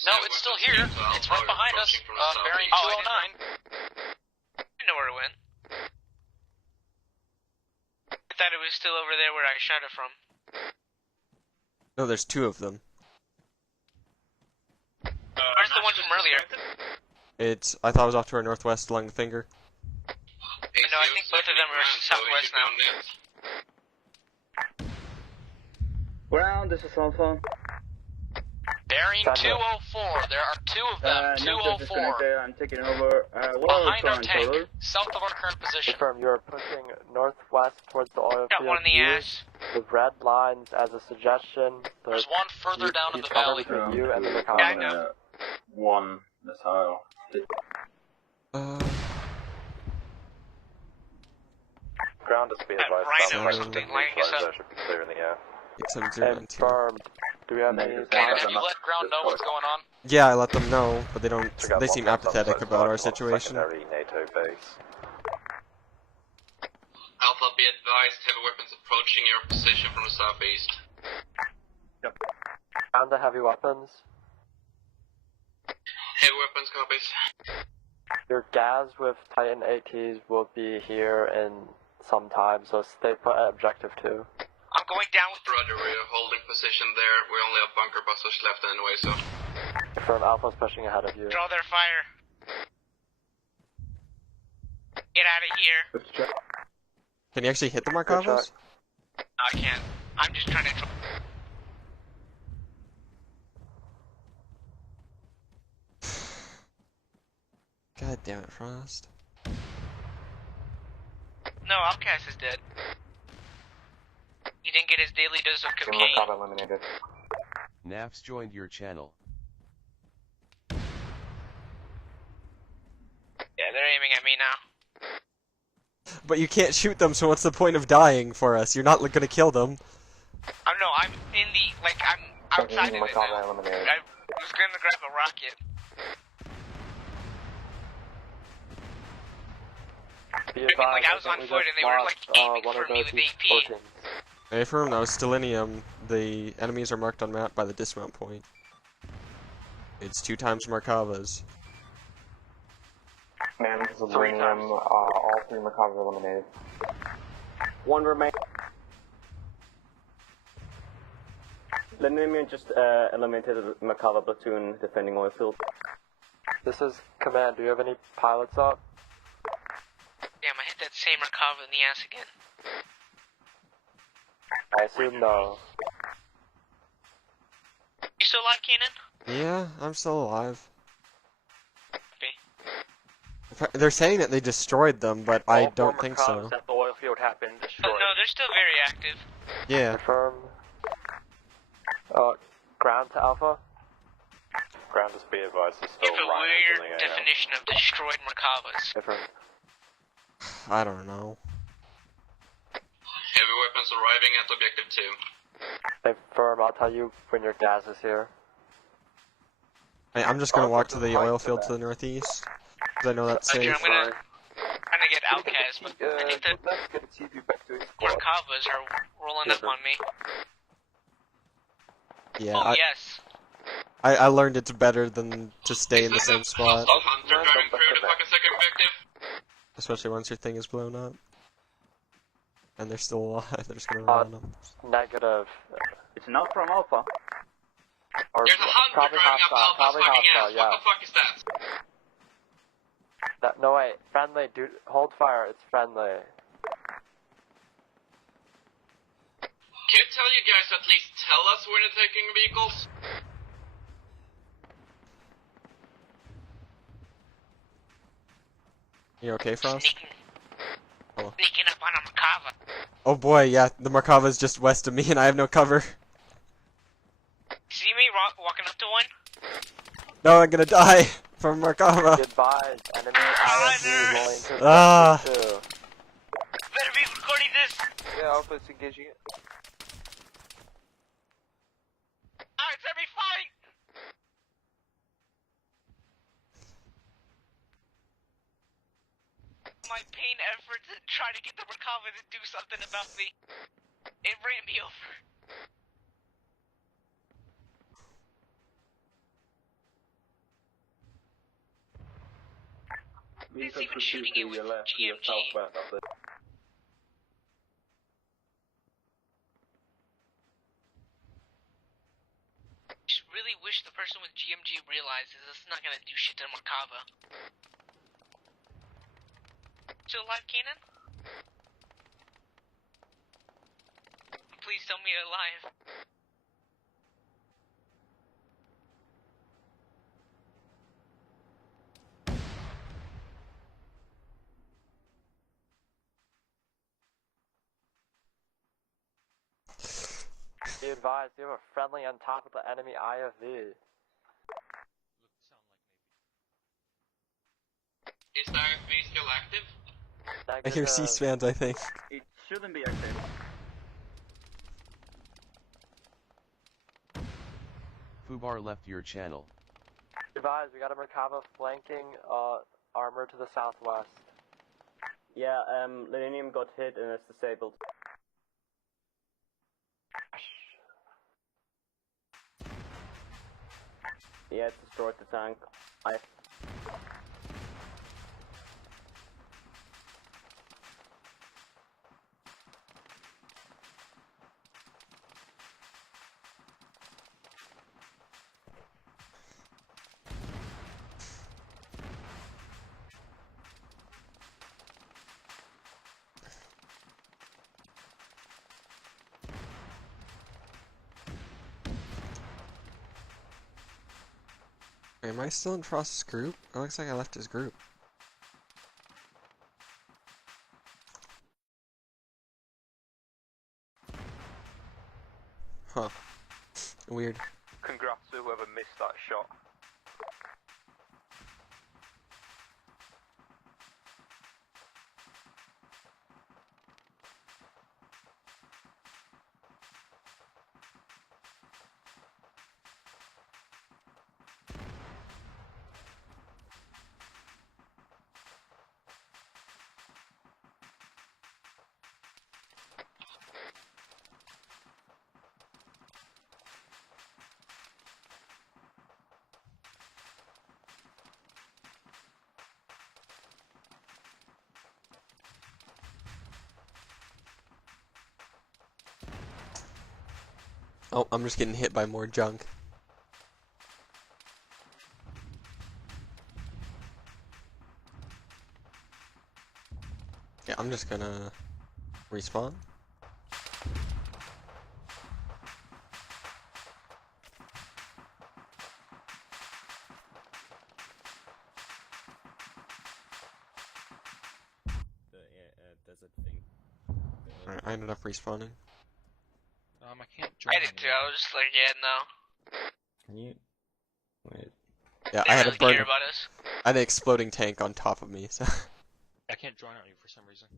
No, it's still here. It's right behind us. Bearing 209. I didn't know where it went. I thought it was still over there where I shot it from. No, there's 2 of them. Where's the one from earlier? I thought it was off to our northwest along the finger. No, I think both of them are southwest now. Ground, this is Alpha. Bearing 204. There are 2 of them. 204. I'm taking over. Behind our tank, south of our current position. Confirm, you are pushing northwest towards the oil Got field. one in the ass. The red lines as a suggestion. There's one further down in the valley. Between you and the Yeah, I know. One missile. Ground is be advised. Rhino or something lining us up. Should be clear in the air. Confirmed. Do we have any? Commander, have you let ground know what's going on? Yeah, I let them know, but they seem apathetic about our situation. NATO base. Alpha, be advised, heavy weapons approaching your position from the southeast. Yep. And the heavy weapons. Heavy weapons copies. Your gas with Titan ATs will be here in some time, so stay put at objective 2. I'm Going down with Roger, we're holding position there. We only have bunker busters left anyway, so. Confirm Alpha's pushing ahead of you. Draw their fire. Get out of here. Can you actually hit the Markavas? No, I can't. I'm just trying to. God damn it, Frost. No, Outcast is dead. He didn't get his daily dose of cocaine. Markava eliminated. Naps joined your channel. Yeah, they're aiming at me now. But you can't shoot them, so what's the point of dying for us? You're not gonna kill them. Oh no, I'm in the, like, I'm outside of it now. I was gonna grab a rocket. Like, I was on foot and they were, like, aiming for me with AP. Hey, from now, Stellinium, the enemies are marked on map by the dismount point. It's 2 times Markavas. Man, Selenium, all 3 Markavas eliminated. 1 remain. Selenium just eliminated the Markava platoon defending oil field. This is Command. Do you have any pilots up? Damn, I hit that same Merkava in the ass again. I assume no. You still alive, Keenan? Yeah, I'm still alive. They're saying that they destroyed them, but I don't think so. At the oil field have been destroyed. No, they're still very active. Yeah. Confirm. Ground to Alpha. Ground is be advised is You still have a weird definition of destroyed Merkavas. Confirm. I don't know. Heavy weapons arriving at objective 2. Confirm, I'll tell you when your gas is here. Hey, I'm just gonna walk to the oil field to the northeast, because I know that's safe. I'm gonna get Outcast, but I think the Merkavas are rolling up on me. Yeah, oh, yes. I learned it's better than to stay in the same spot. Hunter driving through the fucking second objective. Especially once your thing is blown up. And they're still alive, they're just gonna run on them. Negative. It's not from Alpha. Or There's a Hunter driving up Alpha's fucking ass. Yeah. What the fuck is that? No, wait. Friendly, dude. Hold fire. It's friendly. Can't tell you guys at least tell us when they're taking vehicles? You okay, Frost? Hello. Sneaking up on a Merkava. Oh boy, yeah, the Markava's just west of me and I have no cover. See me walking up to one? No, I'm gonna die from Markava. Goodbye, enemy ISV rolling to Ah. Better be recording this! Yeah, Alpha's engaging it. Alright, let me fight! My pain effort to try to get the Merkava to do something about me. It ran me over. It's even shooting it with GMG. Just really wish the person with GMG realizes it's not gonna do shit to Merkava. Still alive, Kanan? Please tell me you're alive. Be advised, you have a friendly on top of the enemy IFV. Is the IFV still active? I hear C-SPANs, I think. It shouldn't be active. Fubar left your channel. Advise, we got a Merkava flanking armor to the southwest. Yeah, Millennium got hit and is disabled. Yeah, it's destroyed the tank. Wait, am I still in Frost's group? It looks like I left his group. Huh. Weird. Congrats to whoever missed that shot. Oh, I'm just getting hit by more junk. Yeah, I'm just gonna respawn. Desert thing. Alright, I ended up respawning. I can't join. I did too. I was just like, yeah, no. Can you? Wait. Yeah, They I had really a burn. care about us. I had an exploding tank on top of me, so. I can't join on you for some reason.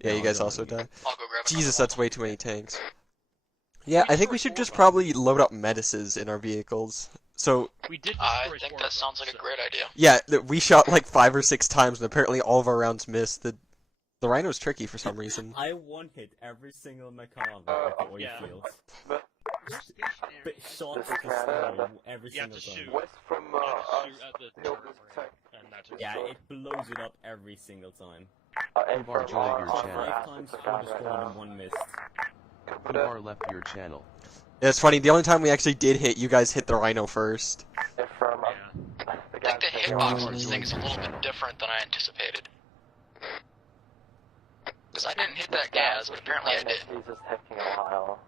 Yeah, No, you guys I'll also join died. I'll go grab Jesus, another that's way too many tanks. Yeah, I think we should just probably load up medices in our vehicles. So, We did. I think that sounds like a great idea. yeah, we shot like 5 or 6 times, and apparently all of our rounds missed. The Rhino's tricky for some reason. I one-hit every single Macabre at the oil fields. But shots just fall every single time. West from Yeah, it blows it up every single time. Kumar joined your channel. 5 times full destroyed and 1 missed. Kumar left your channel. Yeah, it's funny, the only time we actually did hit, you guys hit the Rhino first. I think the hitbox on this thing is a little bit different than I anticipated. Because I didn't hit that gas, but apparently I did. He's just taking a while.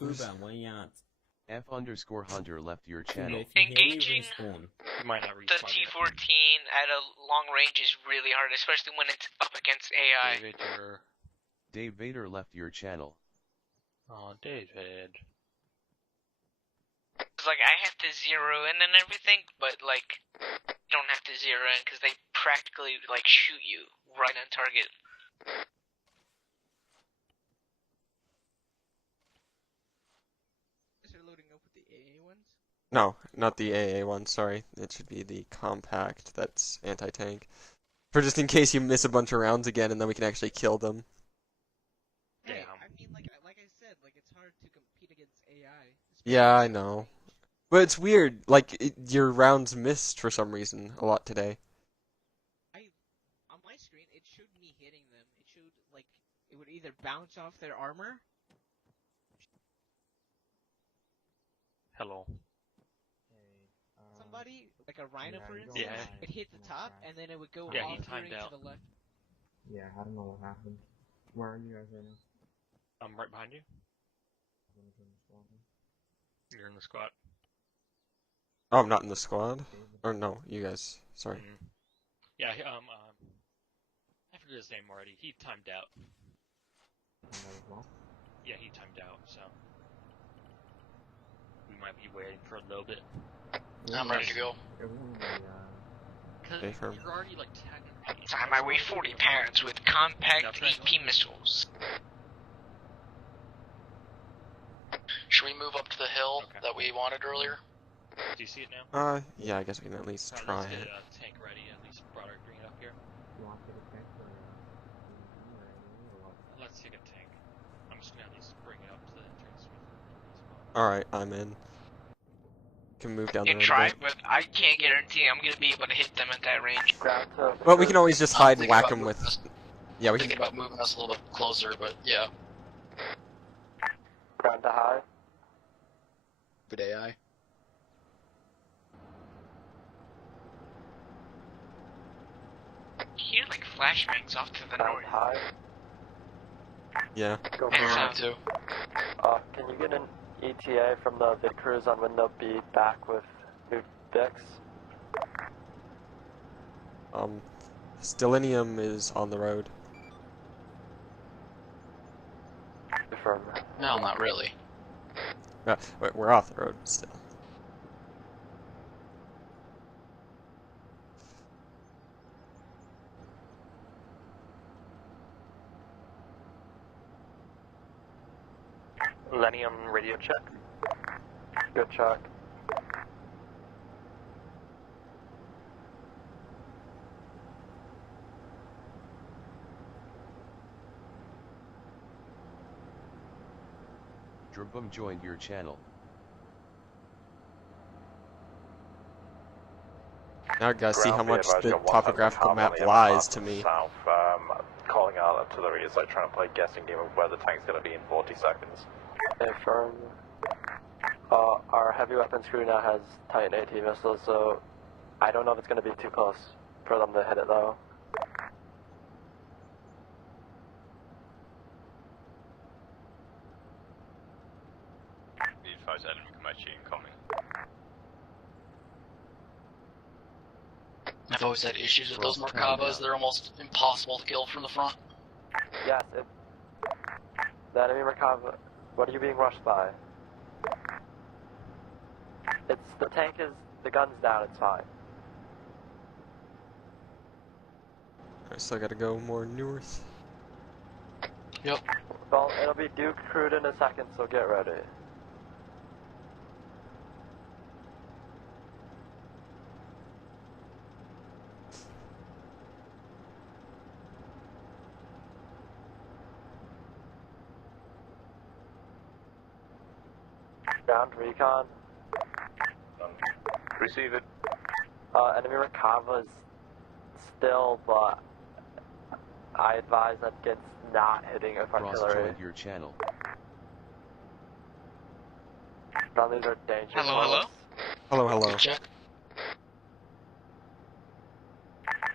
Fuba, 1 yard. F_Hunter left your channel. Engaging You might not reach the T14 at a long range is really hard, especially when it's up against AI. Dave Vader left your channel. Oh, David. It's like I have to zero in and everything, but like you don't have to zero in because they practically like shoot you right on target. Is it loading up with the AA ones? No, not the AA one, sorry. It should be the compact that's anti-tank. For just in case you miss a bunch of rounds again, and then we can actually kill them. Hey, I mean, like I said, like it's hard to compete against AI. Yeah, I know. But it's weird, like, your rounds missed for some reason a lot today. On my screen, it showed me hitting them. It showed, like, it would either bounce off their armor. Hello. Somebody, like a Rhino for instance, it hit the top, and then it would go Yeah, off he timed to out. the left. Yeah, I don't know what happened. Where are you guys right now? I'm right behind you. You're in the squad. Oh, I'm not in the squad? Or no, you guys. Sorry. Yeah, I forget his name already. He timed out. Yeah, he timed out, so we might be waiting for a little bit. I'm ready to go. Cause Okay, you're already like technically. So I weigh 40 pounds with compact AP missiles. Should we move up to the hill that we wanted earlier? Do you see it now? Yeah, I guess we can at least Alright, try let's it. get a tank ready. At least Broderick bring it up here. Let's take a tank. I'm just gonna at least bring it up to the entrance. Alright, I'm in. Can move down the You road can a try, bit. but I can't guarantee I'm gonna be able to hit them at that range. Well, we can always just hide and thinking whack about them moving with... us- Yeah, we Thinking can... about moving us a little bit closer, but yeah. Grab the high. Good AI. You hear like flashbangs off to the north. High. Yeah. Go And for so, it. Can you get an ETA from the big crews on window B back with new Dix. Stellinium is on the road. Confirm. No, not really. We're off the road still. Millennium radio check. Good check. Drubum joined your channel. Now I gotta see how Ground much vehicle, the got one topographical side map of the lies Armada to me. South, calling out artillery as I try to play a guessing game of where the tank's gonna be in 40 seconds. Affirm. Our heavy weapons crew now has Titan AT missiles, so I don't know if it's going to be too close for them to hit it though. Be advised, enemy Comanche incoming. I've always had issues with those Merkavas. They're almost impossible to kill from the front. Yes, the enemy Merkava. What are you being rushed by? It's the tank is the gun's down. It's fine. I still gotta go more north. Yep. Well, it'll be Duke crewed in a second, so get ready. Ground recon. Receive it. Enemy Merkava's still, but I advise that gets not hitting with Ross artillery. joined your channel. Friendlies are dangerous. Hello. Hello. Good check.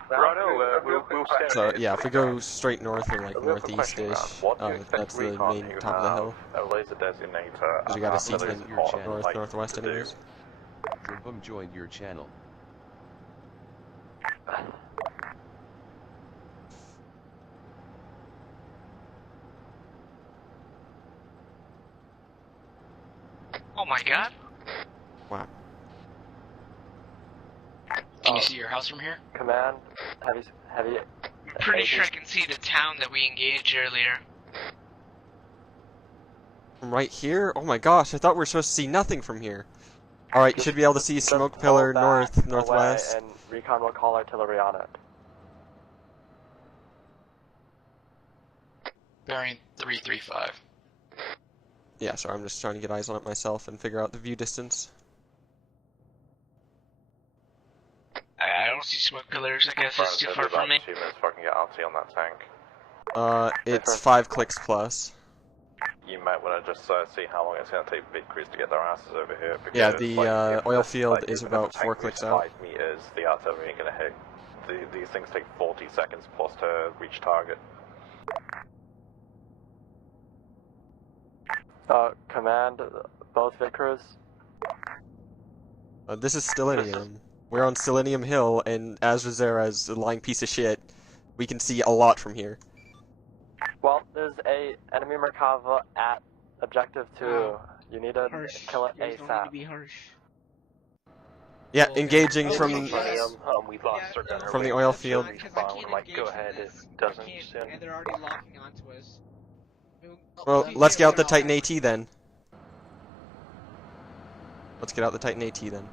Righto, we'll stand. So yeah, if we go straight north or like northeast-ish, that's the main top of the hill. A laser designator. Because we gotta see to the channel. northwest anyways. Drubum joined your channel. Oh my god. Wow. Can you see your house from here? Command, heavy. I'm pretty sure I can see the town that we engaged earlier. From right here? Oh my gosh, I thought we were supposed to see nothing from here. Alright, you should be able to see smoke pillar north, northwest. And recon will call artillery on it. Bearing 335. Yeah, sorry, I'm just trying to get eyes on it myself and figure out the view distance. I don't see smoke pillars. I guess it's too far from me. 2 minutes before I can get RT on that tank. It's 5 clicks plus. You might want to just see how long it's going to take big crews to get their asses over here. Yeah, Because, the if oil this- field if is the about tank 4 moves clicks out. 5 meters, the artillery ain't going to hit. These things take 40 seconds plus to reach target. Command, both Vickers. This is Stellinium. We're on Stellinium Hill, and as Razera's a lying piece of shit, we can see a lot from here. Well, there's a enemy Merkava at objective 2. You need to kill it There's no need ASAP. to be harsh. Yeah, engaging from We lost our gunner. from the oil field. I'm like, go ahead, it doesn't soon. And they're already locking onto us. Well, let's get out the Titan AT then. Let's get out the Titan AT then.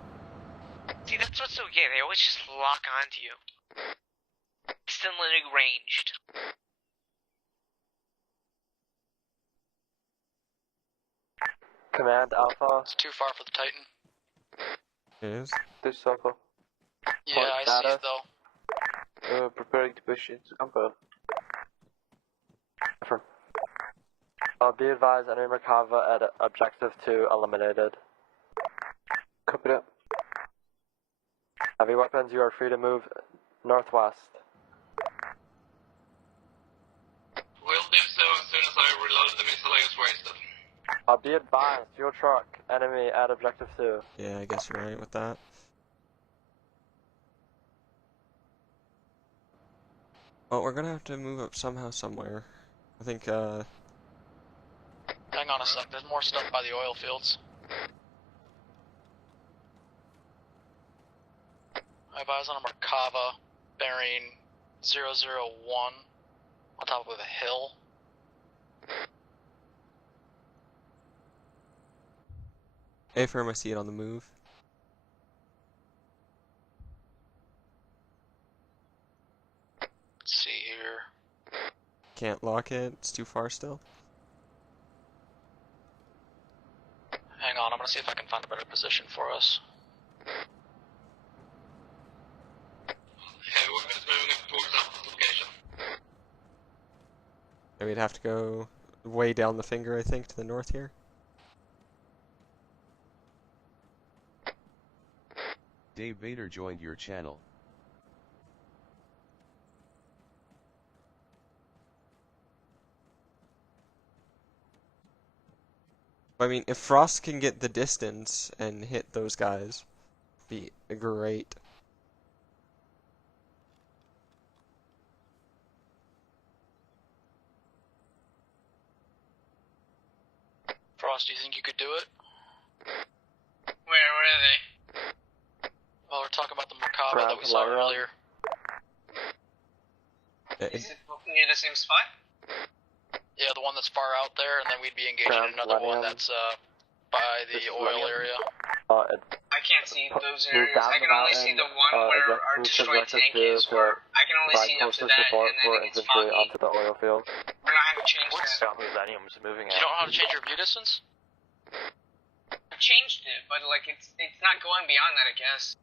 See, that's what's so gay. They always just lock onto you. Instantly ranged. Command Alpha. It's too far for the Titan. It is. This Alpha. Yeah, I see it though. Preparing to push into compound. Be advised, enemy Merkava at objective 2 eliminated. Copy that. Heavy weapons, you are free to move northwest. Will do so as soon as I reload the missile I just wasted. Be advised, fuel truck, enemy at objective 2. Yeah, I guess you're right with that. Well, we're gonna have to move up somehow, somewhere. I think, Hang on a sec, there's more stuff by the oil fields. I have eyes on a Merkava bearing 001 on top of a hill. A-firm, I see it on the move. Let's see here. Can't lock it, it's too far still. Hang on, I'm gonna see if I can find a better position for us. Heavy weapons moving up towards that location. And we'd have to go way down the finger, I think, to the north here. Dave Vader joined your channel. I mean, if Frost can get the distance and hit those guys, be great. Frost, do you think you could do it? Where are they? Well, we're talking about the Merkava that we saw earlier. Is it near the same spot? Yeah, the one that's far out there, and then we'd be engaging another one that's by the oil area. I can't see those areas. I can only see the one where our destroyed tank is, or I can only see up to that, and then it gets foggy. Onto the oil field. We're not going to change that. Millennium's moving You don't know how to change your view distance? I changed it, but like it's not going beyond that, I guess.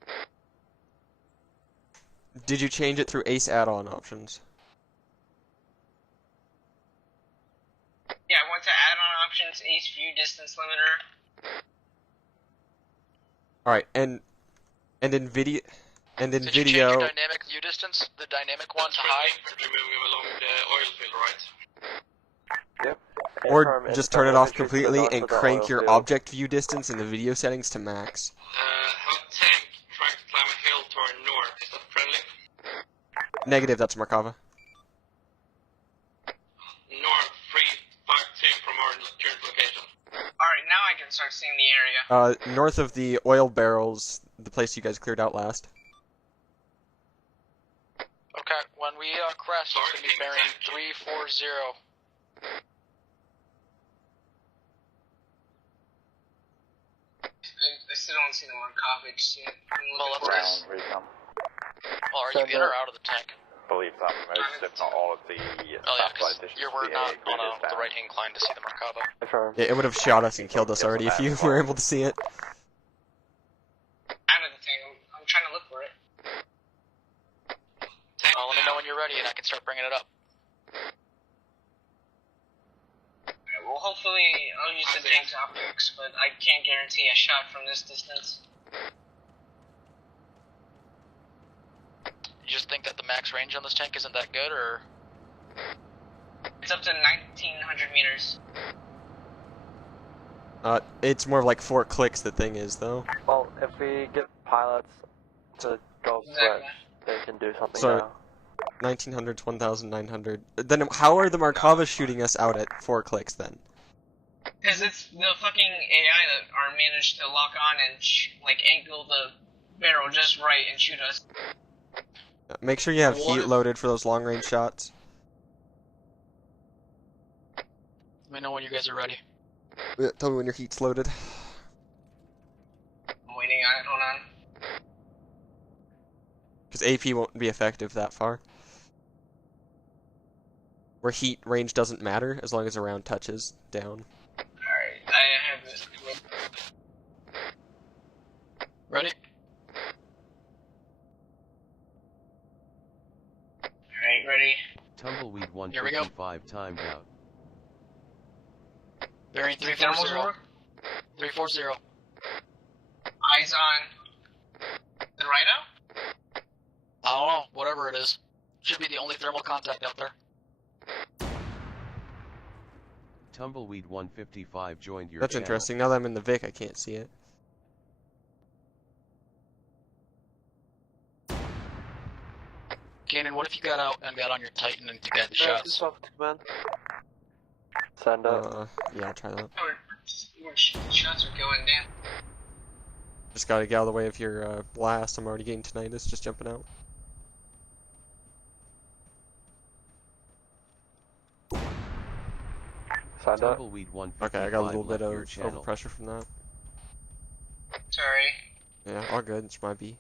Did you change it through Ace add-on options? Yeah, I went to add-on options, Ace View Distance Limiter. Alright, and in video... And in Did you change your dynamic view distance? The dynamic one to high? Moving along the oil field, right? Yep. Or just turn it off completely and crank your object view distance in the video settings to max. How tank trying to climb a hill to our north, is that friendly? Negative, that's Merkava. North, 352 from our current location. Alright, now I can start seeing the area. North of the oil barrels, the place you guys cleared out last. Okay, when we crest, it's going to be bearing 340. I still don't see the Markovich yet. Well, let's Ground recon. Well, are you in or out of the tank? I believe that most, if not all, of the satellite dishes We're to not the on AA grid is the down. right incline to see the Merkava. Yeah, it would have shot us and killed us already if you were able to see it. Out of the tank. I'm trying to look for it. Well, let me know when you're ready and I can start bringing it up. Alright, well, hopefully I'll use the tank's optics, but I can't guarantee a shot from this distance. You just think that the max range on this tank isn't that good, or? It's up to 1,900 meters. It's more like 4 clicks the thing is, though. Well, if we get pilots to go switch, they can do something So, now. 1900 to 1900. Then how are the Markovas shooting us out at 4 clicks then? Because it's the fucking AI that are managed to lock on and angle the barrel just right and shoot us. Make sure you have heat loaded for those long range shots. Let me know when you guys are ready. Yeah, tell me when your heat's loaded. I'm waiting on it, hold on. Because AP won't be effective that far. Where heat range doesn't matter as long as a round touches down. Alright, I have this. Ready? Alright, ready. Tumbleweed Here we go. 155 timed out. Bearing 340. 340. Eyes on the Rhino? I don't know, whatever it is. Should be the only thermal contact out there. Tumbleweed 155 joined your That's channel. interesting. Now that I'm in the Vic, I can't see it. Gannon, what if you got out and got on your Titan and took the shots? Send up. Yeah, I'll try that. More shots are going down. Just gotta get out of the way of your blast. I'm already getting tinnitus just jumping out. Tumbleweed 155 Okay, I got a little bit left your of channel. overpressure from that. Sorry. Yeah, all good. It's my B.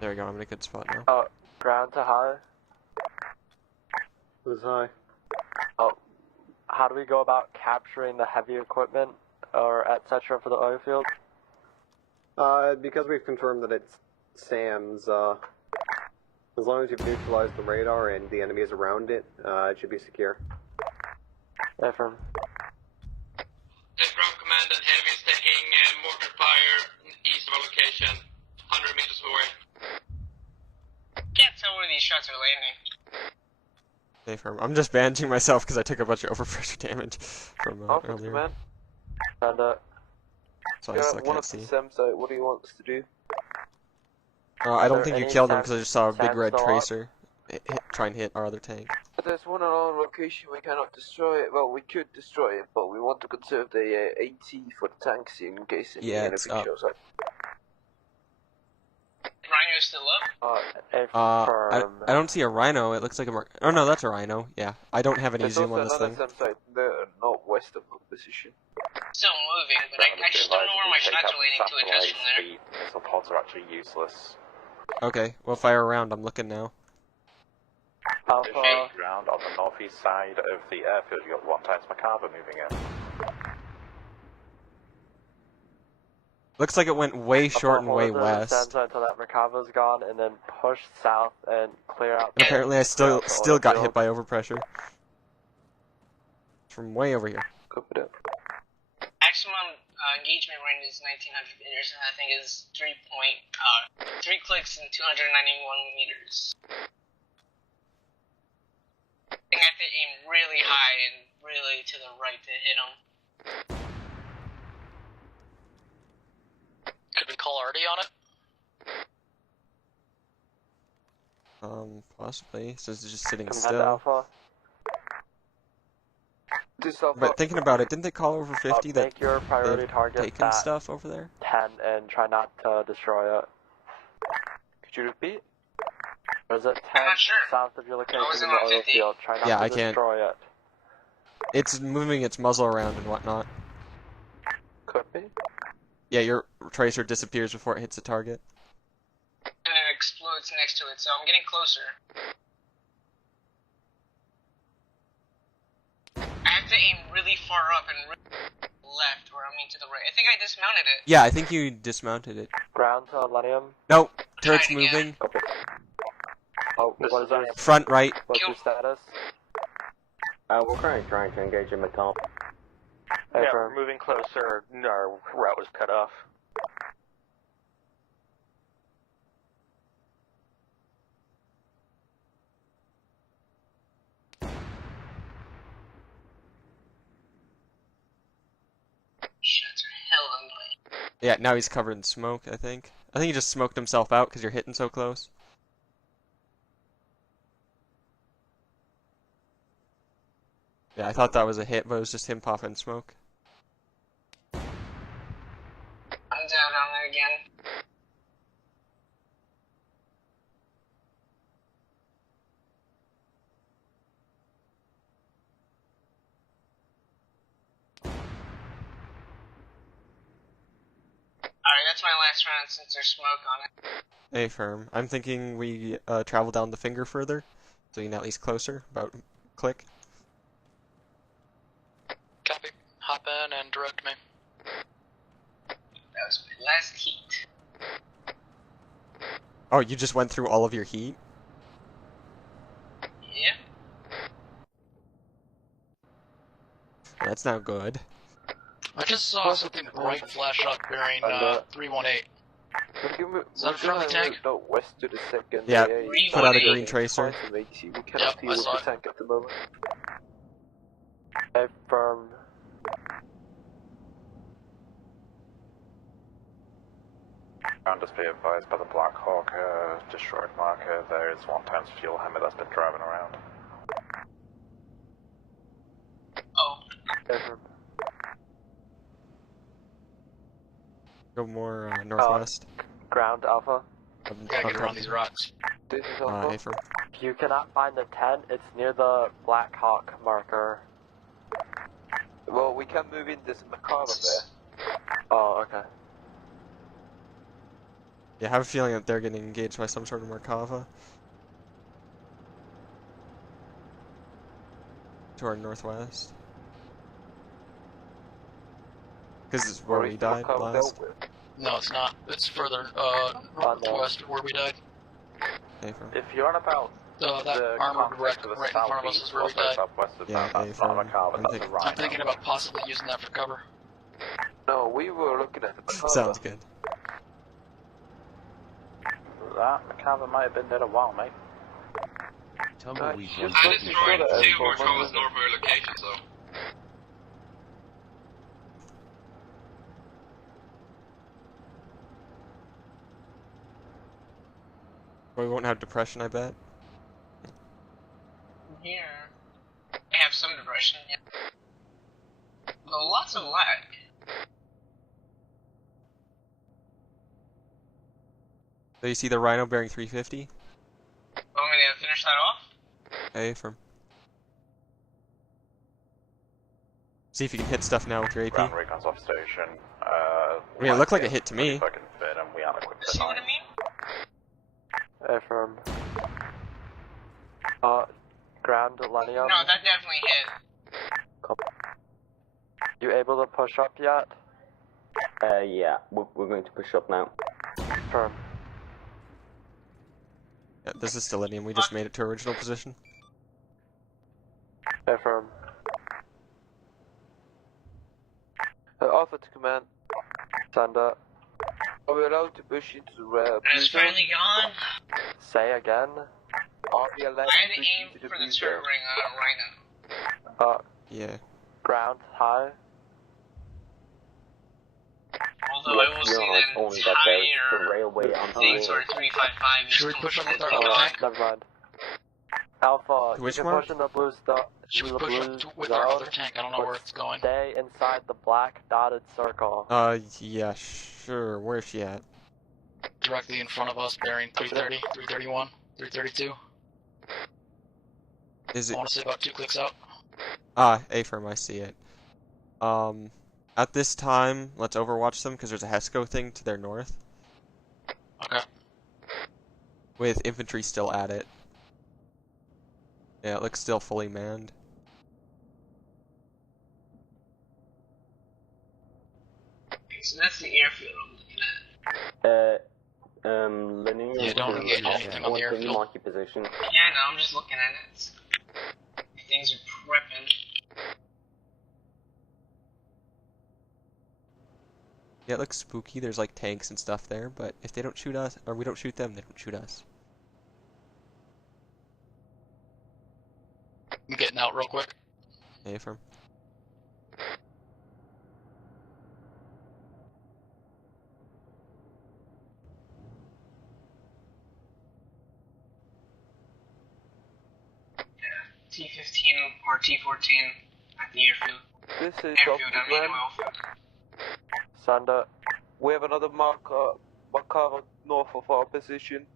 There we go. I'm in a good spot now. Ground to high. Who's high? Oh, how do we go about capturing the heavy equipment or etc. for the oil field? Because we've confirmed that it's Sam's, as long as you've neutralized the radar and the enemy is around it, it should be secure. Affirm. Ground command and heavy is taking mortar fire east of our location, 100 meters away. Can't tell where these shots are landing. Stay firm. I'm just bandaging myself because I took a bunch of overpressure damage from earlier. Command. And So I still can't see. What do you want us to do? I don't think you killed him because I just saw a big red still up? tracer try and hit our other tank. There's one on our location, we cannot destroy it. Well, we could destroy it, but we want to conserve the AT for the tanks in case anything shows up. Rhino's still up? I don't see a rhino. It looks like a oh no, that's a rhino. Yeah, I don't have any There's zoom on also this another thing. SAM site there, northwest of our position. Still moving, but I just don't know where my shots are landing to adjust from there. The missile pods are actually useless. Okay, we'll fire around. I'm looking now. Alpha. Ground on the northeast side of the airfield, you got 1 times Macabre moving in. Looks like it went way short and way west. Until that Merkava's gone, and then push south and clear out. And apparently, I still got hit by overpressure from way over here. Maximum engagement range is 1900 meters, and I think is 3 clicks and 291 meters. I think I have to aim really high and really to the right to hit him. Could we call Artie on it? Possibly. Since it's just sitting Command still. Alpha. But thinking about it, didn't they call over 50 that make your priority target taken that stuff over there? 10 and try not to destroy it. Could you repeat? Or is it 10 south of your location in the oil field? Try not to destroy it. It's moving its muzzle around and whatnot. Could be. Yeah, your tracer disappears before it hits the target. And it explodes next to it, so I'm getting closer. I have to aim really far up and really left, or I mean to the right. I think I dismounted it. Yeah, I think you dismounted it. Ground to Millennium. Nope, turret's moving. Okay. Oh, what is that? Front right. What's your status? We're currently trying to engage in Macabre. Yeah, we're moving closer. Our route was cut off. Shots are hella annoying. Yeah, now he's covered in smoke, I think. I think he just smoked himself out because you're hitting so close. Yeah, I thought that was a hit, but it was just him popping smoke. I'm down on it again. Alright, that's my last round since there's smoke on it. Hey, firm. I'm thinking we travel down the finger further, so you can at least closer. About click. Copy. Hop in and direct me. That was my last heat. Oh, you just went through all of your heat? Yeah. That's not good. I just saw something bright flash up bearing 318. that a friendly tank? West to the second. Yeah, AA. put out a green tracer. We cannot deal with the tank at the moment. Affirm. I'm just be advised by the Black Hawk destroyed marker. There is one times fuel hammer that's been driving around. Oh. Affirm. Go more northwest. Ground Alpha. Gotta get around these rocks. This is Alpha. Affirm. If you cannot find the tent, it's near the Black Hawk marker. Well, we can move in this Macabre there. Oh, okay. Yeah, I have a feeling that they're getting engaged by some sort of Merkava. To our northwest. Because it's where we died last. No, it's not. It's further northwest where we died. Affirm. If you're on about that armored wreck right in front of us is where we died. Yeah, Affirm. I'm thinking about possibly using that for cover. No, we were looking at the Macabre. Sounds good. That Macabre might have been there a while, mate. Tumbleweed I destroyed two more Thomas north of our location, so. We won't have depression, I bet. Here. I have some depression, yeah. Though lots of lag. So you see the Rhino bearing 350? Want me to finish that off? Affirm. See if you can hit stuff now with your AP. Ground recon's off station. I mean, it looked like a hit to me. Fucking fit and we unequipped See what I mean? Affirm. Ground Lenium. No, that definitely hit. You able to push up yet? Yeah, we're going to push up now. Affirm. Yeah, this is Stellinium. We just made it to original position. Affirm. Alpha to command. Sender. Are we allowed to push into the blue It's zone? finally gone. Say again. Are we allowed I had to to push aim into the for blue the zone? turret ring right now. Yeah. Ground high. Although I will say that only that there's the entire railway on the thing sort of 355 is Should we push on the third Oh, tank? never mind. Alpha, Which you can mark? push in the blue stuff. Should we push up with our other tank? I don't know where it's going. Stay inside the black dotted circle. Yeah, sure. Where's she at? Directly in front of us, bearing 330, 331, 332. Is I it? want to say about 2 clicks out. Affirm, I see it. At this time, let's overwatch them because there's a HESCO thing to their north. Okay. With infantry still at it. Yeah, it looks still fully manned. So that's the airfield I'm looking at. Linear. Yeah, don't engage anything on the airfield. Mark your position. Yeah, no, I'm just looking at it. Things are prepping. Yeah, it looks spooky. There's like tanks and stuff there, but if they don't shoot us, or we don't shoot them, they don't shoot us. I'm getting out real quick. Affirm. T-15 or T-14 at the airfield. This is Airfield, I mean, Command. Sender. We have another Macabre north of our position.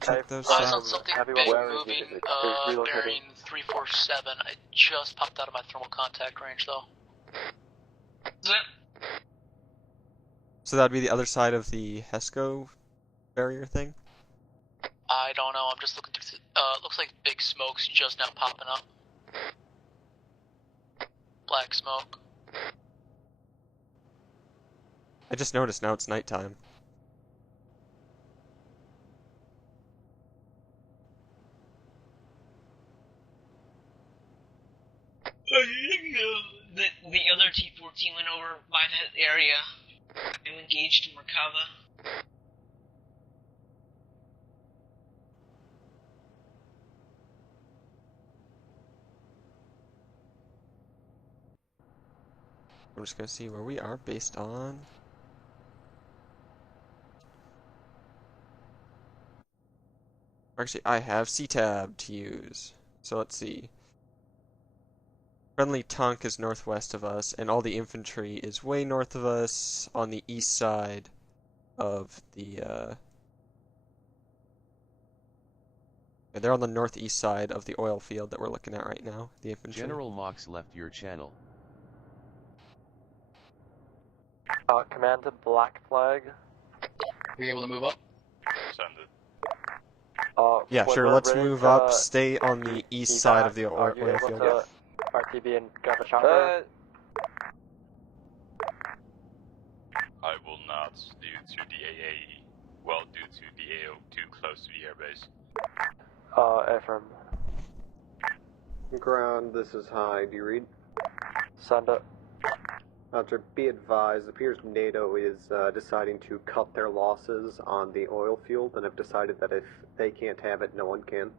Check those I saw out. something Everyone, big where is moving, it? It's relocating. bearing 347. I just popped out of my thermal contact range, though. Is it? So that'd be the other side of the HESCO barrier thing? I don't know, I'm just looking through, looks like big smoke's just now popping up. Black smoke. I just noticed now it's nighttime. The other T-14 went over by that area I'm engaged in Merkava. I'm just gonna see where we are based on. Actually, I have C-Tab to use. So let's see. Friendly Tunk is northwest of us, and all the infantry is way north of us on the east side of the, they're on the northeast side of the oil field that we're looking at right now, the infantry. General Mox left your channel. Command to Black Flag. Are you able to move up? Send it. Yeah, when sure, we're let's ready move to up, stay on the east side of the are you oil able field. to RTB and grab a chopper? I will not, due to the AA. Well, due to the AO too close to the airbase. Affirm. Ground, this is high. Do you read? Send it. Roger, be advised, it appears NATO is deciding to cut their losses on the oil field and have decided that if they can't have it, no one can.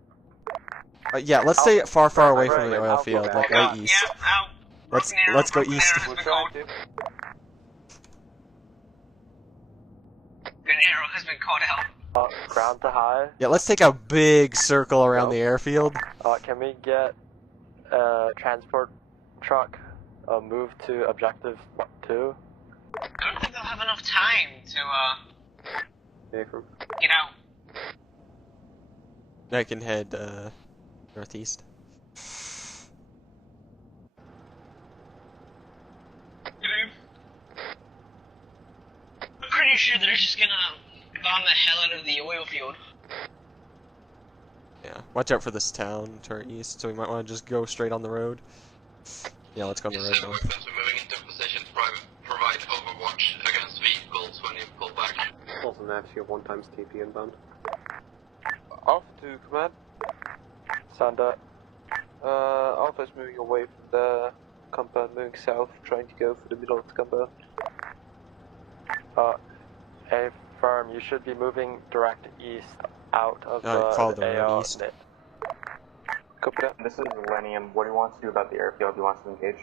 Yeah, let's stay far, far away from the oil field, like way east. Let's go east. Good arrow has been called out. Ground to high. Yeah, let's take a big circle around the airfield. Can we get a transport truck moved to objective 2? I don't think they'll have enough time to, get out. I can head, northeast. I'm pretty sure they're just gonna bomb the hell out of the oil field. Yeah, watch out for this town to our east, so we might want to just go straight on the road. Yeah, let's go on the road now. Weapons are moving into position to provide overwatch against vehicles when you pull back. Also, Naps, you have 1 times TP inbound. Alpha 2, command. Send it. Alpha is moving away from the compound, moving south, trying to go for the middle of the compound. Affirm, you should be moving direct east out of follow the the road AO. east. Copy that. This is Millennium. What do you want to do about the airfield? Do you want to engage?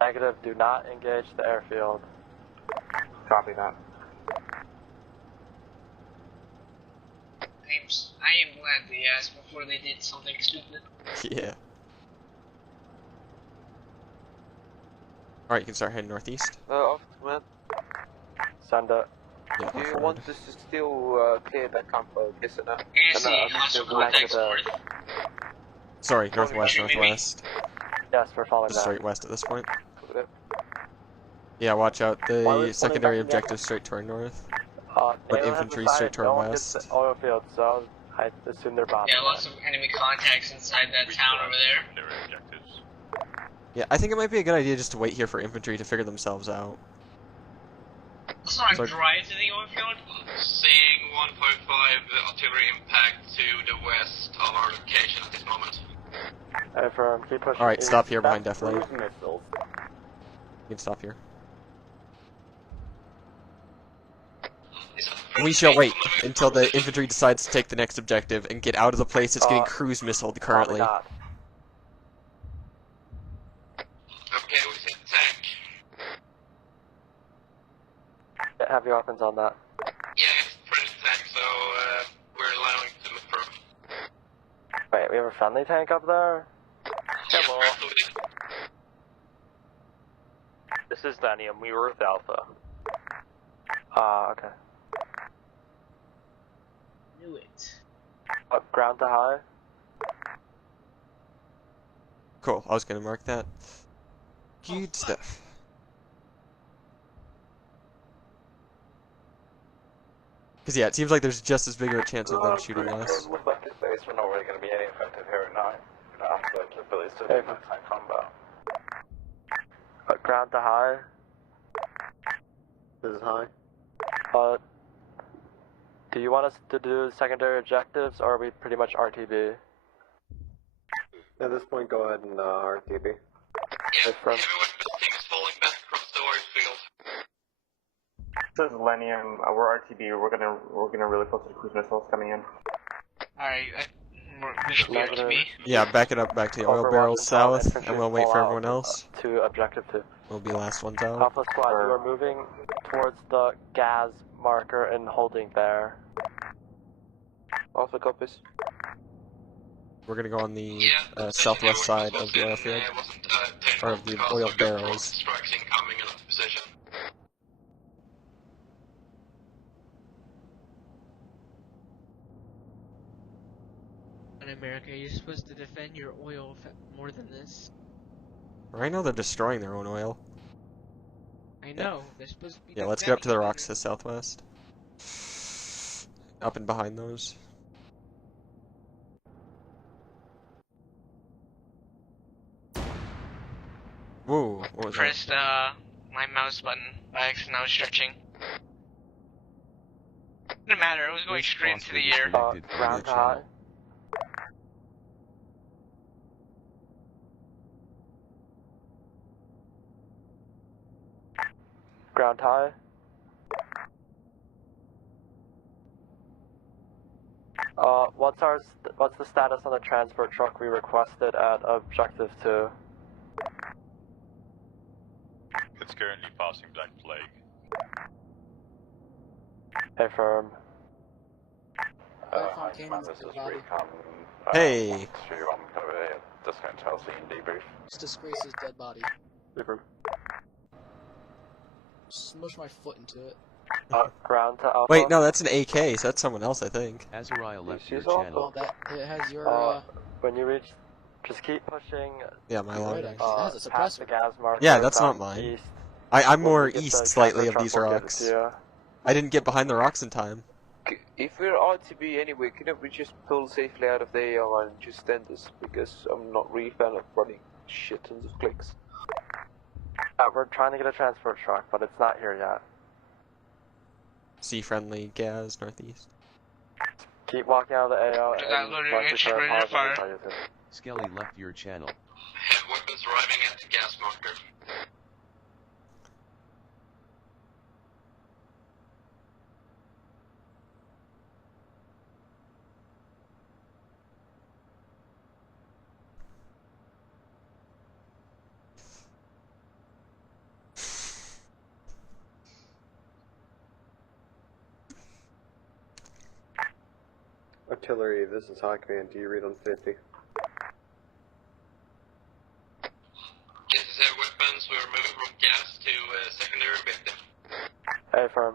Negative, do not engage the airfield. Copy that. I am glad they asked before they did something stupid. Yeah. Alright, you can start heading northeast. Alpha command. Send it. Yeah, Do you forward. want us to still clear that compound? Yes or no? Sorry, northwest. Yes, we're following Just that. straight west at this point. Yeah, watch out. The secondary objective straight to our north. But infantry straight to our west. The oil field, so I assume they're bombing. Yeah, lots of enemy contacts inside that town over there. Their objectives. Yeah, I think it might be a good idea just to wait here for infantry to figure themselves out. Let's not drive to the oil field. Seeing 1.5 artillery impact to the west of our location at this moment. Affirm, keep pushing. Alright, stop here behind Def Lane. Cruise missiles. You can stop here. We shall wait until the infantry decides to take the next objective and get out of the place it's getting cruise missiled currently. Okay, we see the tank. Heavy weapons on that. Yeah, it's pretty tank, so we're allowing to move through. Wait, we have a friendly tank up there? Hello. This is Danium. We were with Alpha. Okay. Knew it. Ground to high. Cool, I was gonna mark that. Good stuff. Because yeah, it seems like there's just as big of a chance of them shooting us. Looks like this base, we're not really going to be any effective here at night. The capabilities to do nighttime combat. Ground to high. This is high. Do you want us to do secondary objectives, or are we pretty much RTB? At this point, go ahead and RTB. Yeah, everyone but things falling back across the oil field. This is Lenium. We're RTB. We're gonna really focus on cruise missiles coming in. Alright, we should be RTB. Yeah, back it up back to the oil barrels south, and we'll wait for everyone else. To objective 2. We'll be last ones out. Alpha squad, you are moving towards the gas marker and holding there. Alpha copies. We're gonna go on the southwest side of the oil field, or of the oil barrels. In America, you're supposed to defend your oil more than this. Right now they're destroying their own oil. I know, they're supposed to be Yeah, let's get up to the defending rocks to the southwest. Up and behind those. Whoa, what was that? Pressed my mouse button by accident. I was stretching. Didn't matter. It was going straight into the air. Ground high. Ground high. What's the status on the transport truck we requested at objective 2? It's currently passing Black Plague. Affirm. Hey! I'm just going to tell C and debrief. Just disgrace his dead body. Affirm. Smush my foot into it. Ground to Alpha. Wait, no, that's an AK, so that's someone else, I think. Azariah left your Oh, channel. that it has your. When you reach, just keep pushing. Yeah, my long. That's a past the gas marker. Yeah, that's not mine. East. I'm more When you get east the slightly of transport these truck, we'll get rocks. it to you. I didn't get behind the rocks in time. If we're RTB anyway, couldn't we just pull safely out of the AR and just end this? Because I'm not really a fan of running shit tons of clicks. We're trying to get a transport truck, but it's not here yet. Sea-friendly gas northeast. Keep walking out of the AO. Skelly left your channel. Have weapons arriving at the gas marker. Artillery, this is High Command. Do you read on 50? This is weapons. We're moving from gas to secondary objective. Affirm.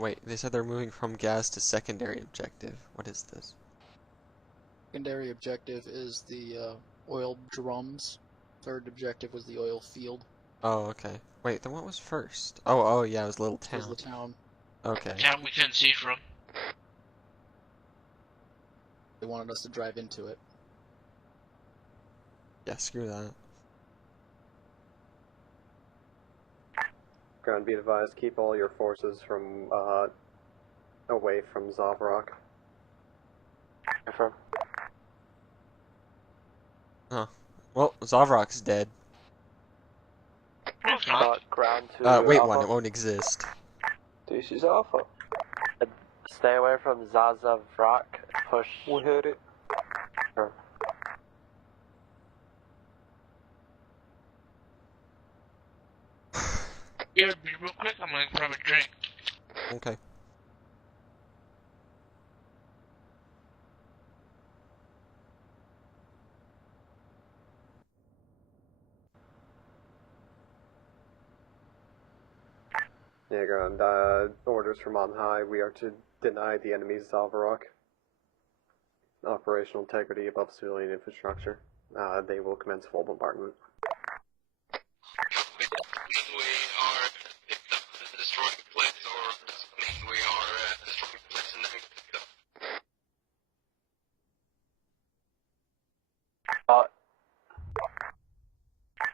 Wait, they said they're moving from gas to secondary objective. What is this? Secondary objective is the oil drums. Third objective was the oil field. Oh, okay. Wait, then what was first? Oh, yeah, it was Little Town. It was the town. Okay. Town we couldn't see from. They wanted us to drive into it. Yeah, screw that. Ground, be advised, keep all your forces from, away from Zavrok. Affirm. Huh. Well, Zavrok's dead. Ground to wait Alpha. one, it won't exist. This is Alpha. Stay away from Zazavrak. Push. We heard it. Affirm. Yeah, be real quick. I'm gonna grab a drink. Okay. Yeah, ground, orders from on high. We are to deny the enemy's Zavrok. Operational integrity above civilian infrastructure. They will commence full bombardment. We are picked up the destroying place, or does it mean we are destroying place and then picked up?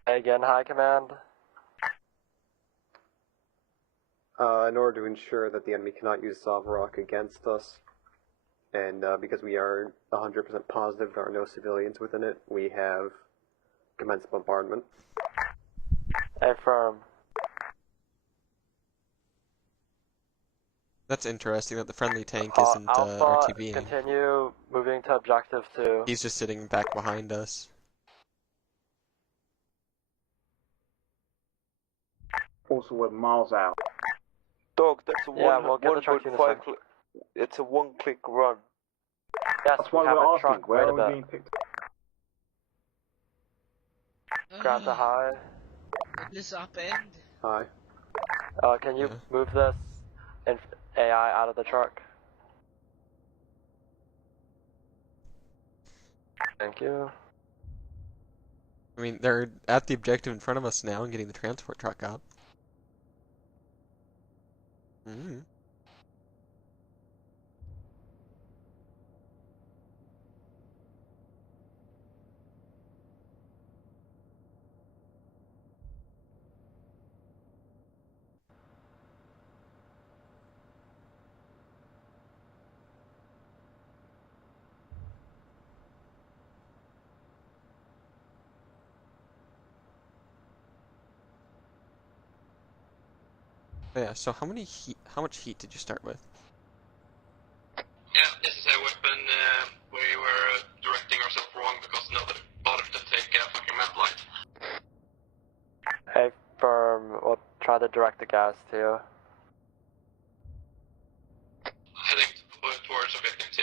Again, High Command. In order to ensure that the enemy cannot use Zavarok against us, and because we are 100% positive there are no civilians within it, we have commenced bombardment. Affirm. That's interesting that the friendly tank isn't Alpha, RTBing. continue moving to objective 2. He's just sitting back behind us. Also, we're miles out. Dog, that's a it's a one-click run. Yes, that's why we have we're a asking, truck where right are we about. being picked up? Grab the high. This up end. Hi. Can you move this AI out of the truck? Thank you. I mean, they're at the objective in front of us now and getting the transport truck up. Mm-hmm. Yeah, so how much heat did you start with? Yeah, this is a weapon. We were directing ourselves wrong because nobody bothered to take a fucking map light. Hey, firm. We'll try to direct the gas to you. Heading towards objective 2.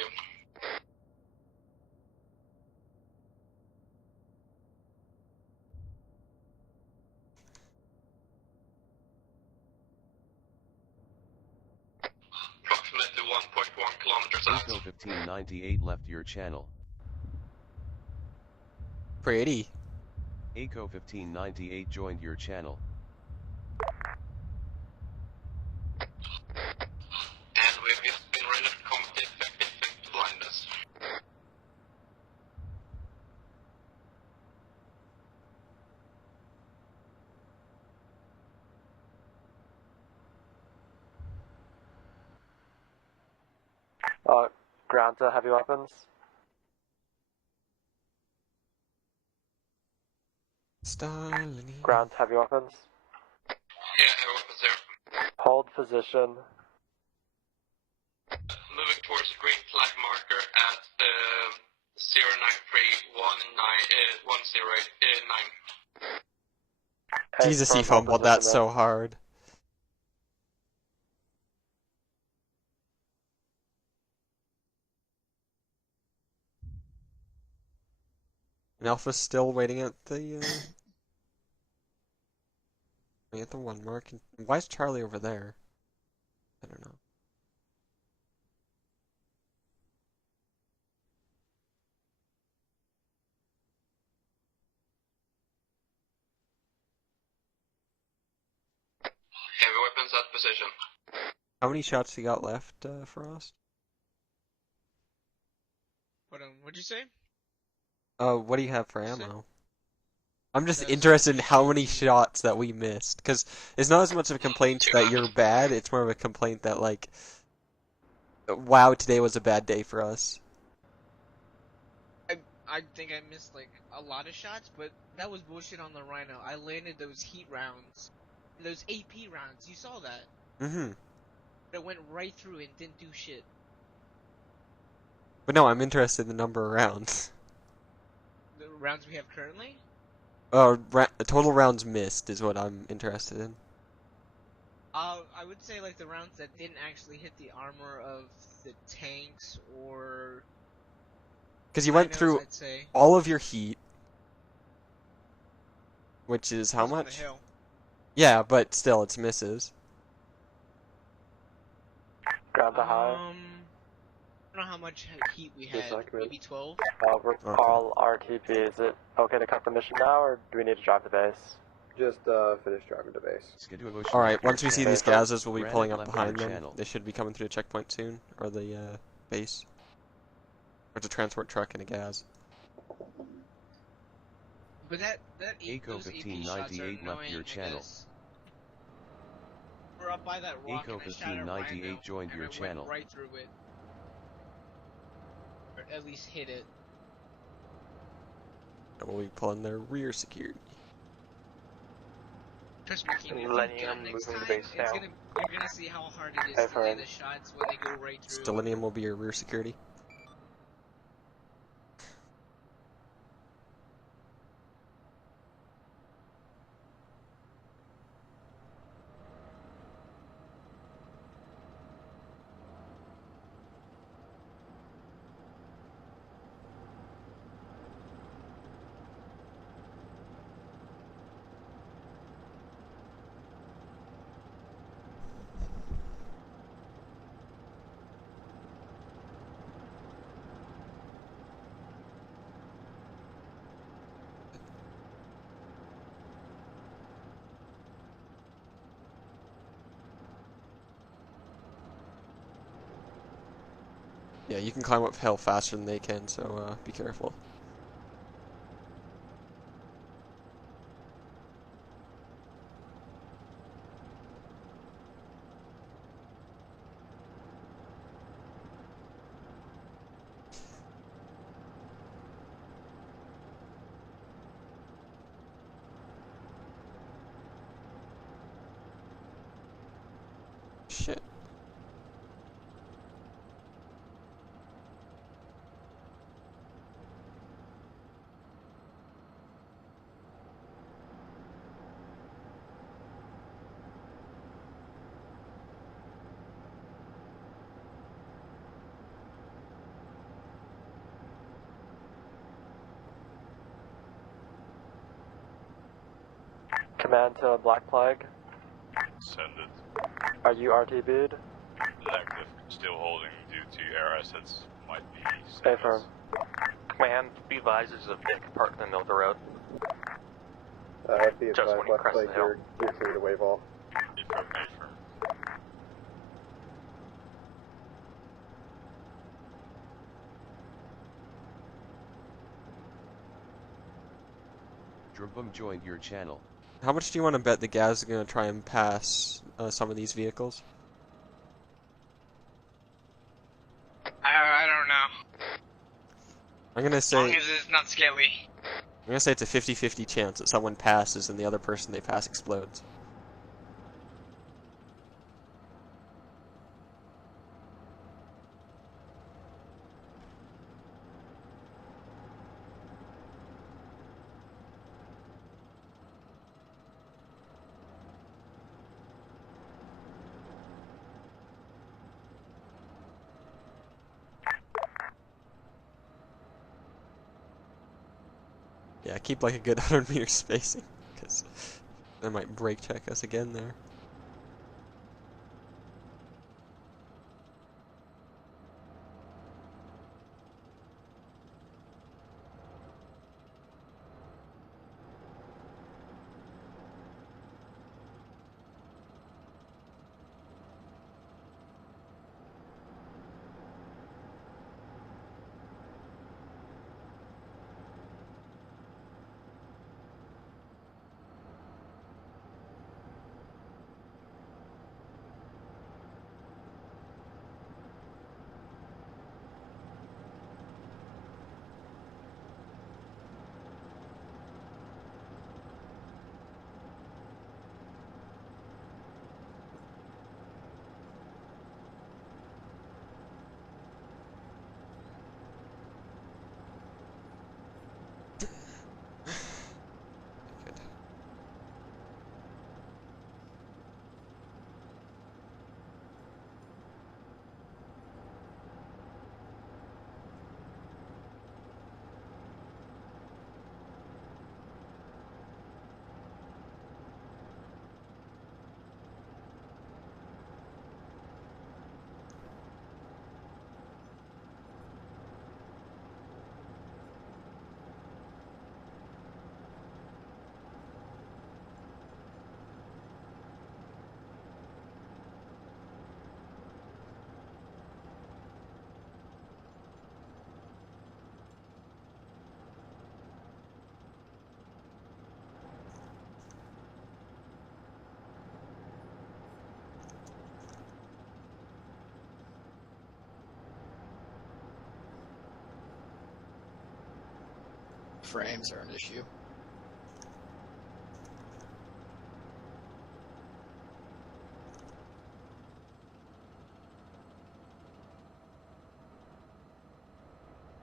Approximately 1.1 kilometers out. Eco 1598 left your channel. Pretty. Eco 1598 joined your channel. And we've just been rendered combat effective to blind us. Ground to heavy weapons. Stalin. Ground to heavy weapons. Yeah, heavy weapons there. Hold position. Moving towards the green flag marker at 0931081089. Jesus, he fumbled that so hard. And Alpha's still waiting at the one mark. Why is Charlie over there? I don't know. Heavy weapons at position. How many shots you got left, Frost? What'd you say? What do you have for ammo? I'm just interested in how many shots that we missed, because it's not as much of a complaint that you're bad, it's more of a complaint that, like, wow, today was a bad day for us. I think I missed, like, a lot of shots, but that was bullshit on the Rhino. I landed those heat rounds, those AP rounds, you saw that. Mm-hmm. It went right through and didn't do shit. But no, I'm interested in the number of rounds. The rounds we have currently? Total rounds missed is what I'm interested in. I would say like the rounds that didn't actually hit the armor of the tanks or... Because you went through all of your heat, which is how much? Yeah, but still, it's misses. Grab the high. I don't know how much heat we had, maybe 12? Recall RTP, is it okay to cut the mission now, or do we need to drive the base? Just finish driving to base. Alright, once we see these gases, we'll be pulling up behind them. They should be coming through the checkpoint soon, or the base. There's a transport truck and a gas. But that Eco 1598 left your channel. We're up by that rock and I shot at Rhino, joined your and channel. went right through it. Or at least hit it. And we'll be pulling their rear security. Trust me, King, if you Millennium gun next moving time, the base it's now. you're gonna see how hard it is to lay the shots when they go right through. Stellinium will be your rear security. Yeah, you can climb up hill faster than they can, so be careful. Shit. Command to Black Flag. Send it. Are you RTB'd? Active. Still holding due to air assets. Might be. Stay firm. Command, be advised there's a Vic parked in the middle of the road. Be Just advised, when you left crest flag, the hill. you're clear to wave off. Affirm. Drubum joined your channel. How much do you want to bet the Gaz is going to try and pass some of these vehicles? I don't know. I'm going to As long say... as it's not skelly. I'm going to say it's a 50-50 chance that someone passes and the other person they pass explodes. Yeah, keep like a good 100-meter spacing, because they might brake check us again there. frames are an issue.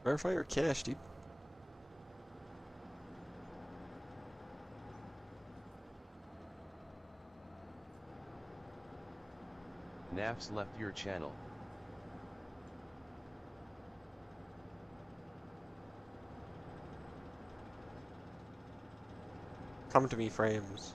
Verify your cache, dude. Nafs left your channel. Come to me, frames.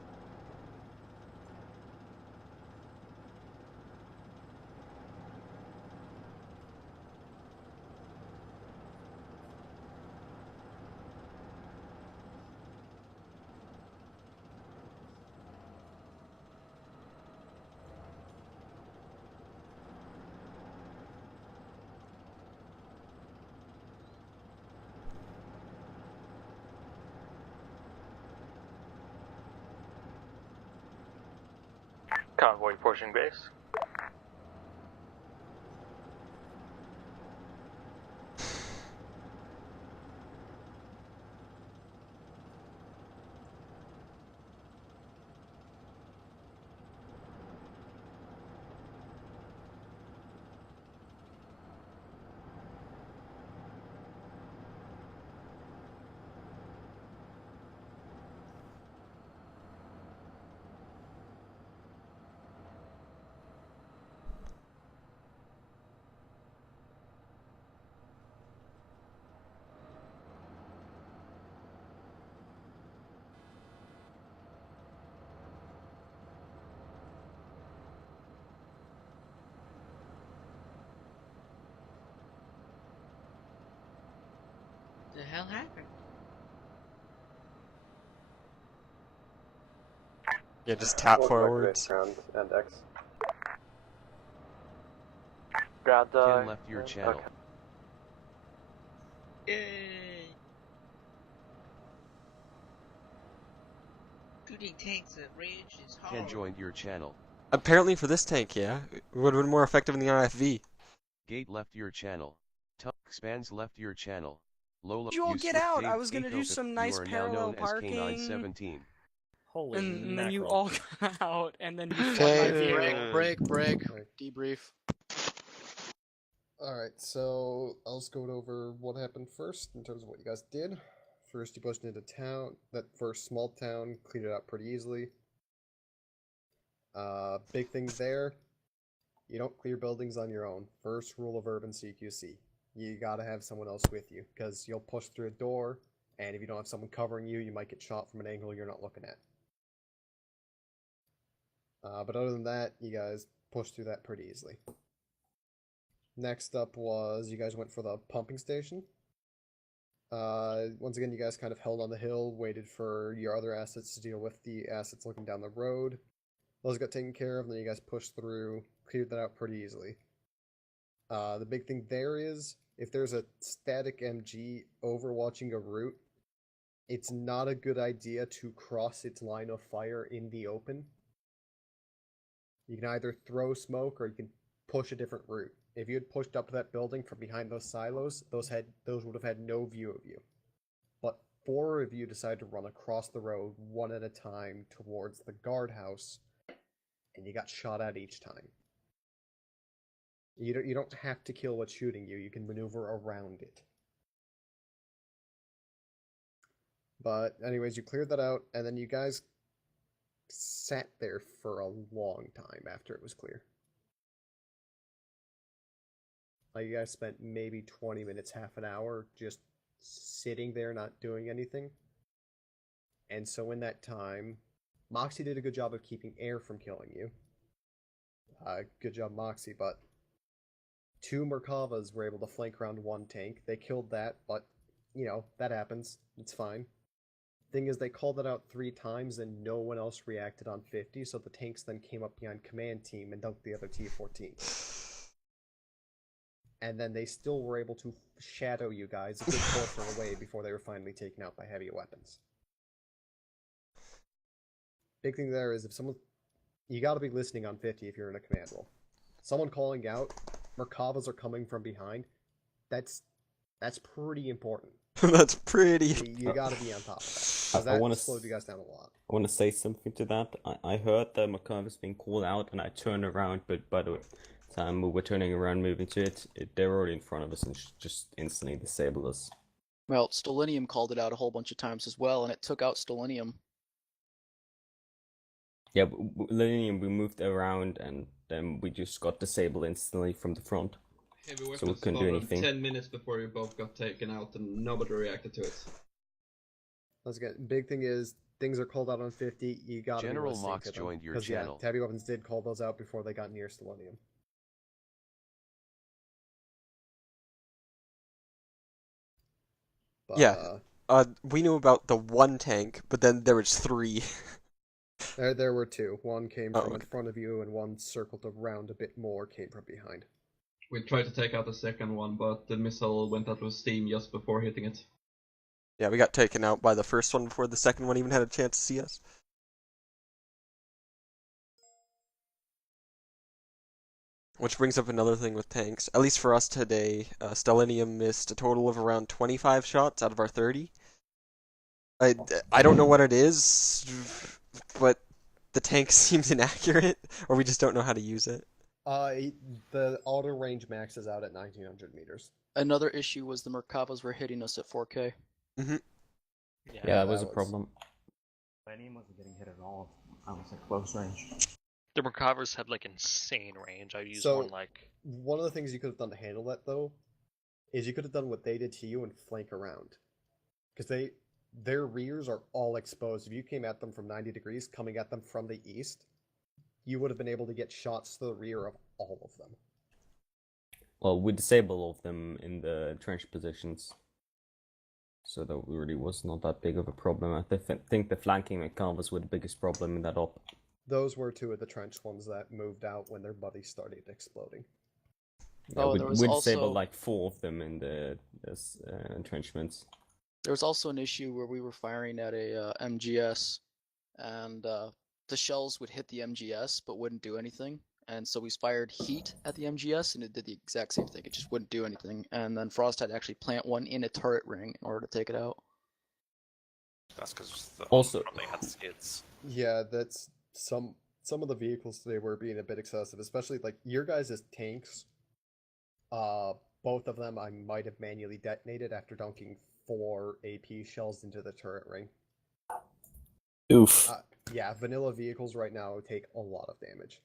Convoy pushing base. The hell happened? Yeah, just tap forwards. And X. Grab the... Ken left your channel. Yay! Shooting tanks at range is hard. Ken joined your channel. Apparently for this tank, yeah. It would have been more effective in the RFV. Gate left your channel. Tuck Spans left your channel. Lola, Did you all get out? I was gonna do some nice parallel parking. Holy and then you mackerel. all got out, and then you flooded my vehicle. Break. Debrief. Alright, so I'll just go over what happened first in terms of what you guys did. First, you pushed into town, that first small town, cleaned it out pretty easily. Big thing there, you don't clear buildings on your own. First rule of urban CQC. You gotta have someone else with you, because you'll push through a door, and if you don't have someone covering you, you might get shot from an angle you're not looking at. But other than that, you guys pushed through that pretty easily. Next up was, you guys went for the pumping station. Once again, you guys kind of held on the hill, waited for your other assets to deal with the assets looking down the road. Those got taken care of, and then you guys pushed through, cleared that out pretty easily. The big thing there is, if there's a static MG overwatching a route, it's not a good idea to cross its line of fire in the open. You can either throw smoke or you can push a different route. If you had pushed up to that building from behind those silos, those would have had no view of you. But 4 of you decided to run across the road one at a time towards the guardhouse, and you got shot at each time. You don't have to kill what's shooting you. You can maneuver around it. But anyways, you cleared that out, and then you guys sat there for a long time after it was clear. Like, you guys spent maybe 20 minutes, half an hour, just sitting there not doing anything. And so in that time, Moxie did a good job of keeping air from killing you. Good job, Moxie, but 2 Merkavas were able to flank around 1 tank. They killed that, but, you know, that happens. It's fine. Thing is, they called it out 3 times and no one else reacted on 50, so the tanks then came up behind command team and dunked the other T-14. And then they still were able to shadow you guys a good portion away before they were finally taken out by heavy weapons. Big thing there is, if someone... You gotta be listening on 50 if you're in a command role. Someone calling out, Merkavas are coming from behind, that's pretty important. That's pretty. You gotta be on top of that. Because that slowed you guys down a lot. I want to say something to that. I heard the Macabre was being called out, and I turned around, but by the time we were turning around, moving to it, they were already in front of us and just instantly disabled us. Well, Stolinium called it out a whole bunch of times as well, and it took out Stolinium. Yeah, Linium, we moved around, and then we just got disabled instantly from the front. So we couldn't do anything. 10 minutes before you both got taken out, and nobody reacted to it. Let's get. Big thing is, things are called out on 50. You got to General Mox joined your channel. Yeah, Tabby Weapons did call those out before they got near Stolinium. But, yeah, we knew about the one tank, but then there was 3. There were 2. One came from in front of you, and one circled around a bit more, came from behind. We tried to take out the second one, but the missile went out with steam just before hitting it. Yeah, we got taken out by the first one before the second one even had a chance to see us. Which brings up another thing with tanks. At least for us today, Stellinium missed a total of around 25 shots out of our 30. I don't know what it is, but the tank seems inaccurate, or we just don't know how to use it. The auto range max is out at 1900 meters. Another issue was the Merkavas were hitting us at 4K. Mm-hmm. Yeah, that was a problem. Stellinium wasn't getting hit at all. I was at close range. The Merkavas had like insane range. I used one of the things you could have done to handle that though, is you could have done what they did to you and flank around, because their rears are all exposed. If you came at them from 90 degrees, coming at them from the east, you would have been able to get shots to the rear of all of them. Well, we disabled all of them in the trench positions, so that really was not that big of a problem. I think the flanking Macavas were the biggest problem in that op. Those were 2 of the trench ones that moved out when their buddies started exploding. Yeah, we disabled like 4 of them in the entrenchments. There was also an issue where we were firing at a MGS, and the shells would hit the MGS but wouldn't do anything. And so we fired heat at the MGS, and it did the exact same thing. It just wouldn't do anything. And then Frost had to actually plant one in a turret ring in order to take it out. That's because the probably had skids. Yeah, that's some of the vehicles today were being a bit excessive, especially like your guys' tanks. Both of them I might have manually detonated after dunking 4 AP shells into the turret ring. Oof. Yeah, vanilla vehicles right now take a lot of damage.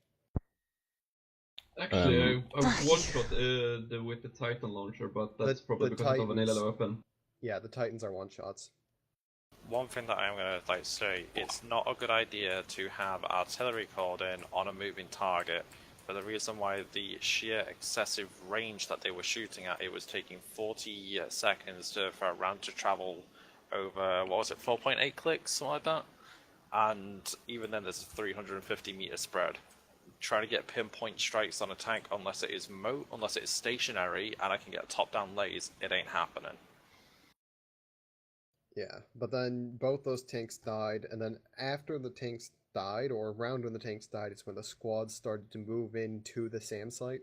Actually, I one-shot with the Titan launcher, but that's probably because it's a vanilla weapon. Yeah, the Titans are one-shots. One thing that I'm going to say, it's not a good idea to have artillery called in on a moving target, for the reason why the sheer excessive range that they were shooting at, it was taking 40 seconds for a round to travel over, what was it, 4.8 clicks, something like that? And even then there's a 350 meter spread. Trying to get pinpoint strikes on a tank unless it is unless it is stationary and I can get top-down lays, it ain't happening. Yeah, but then both those tanks died, and then after the tanks died, or around when the tanks died, is when the squads started to move into the SAM site,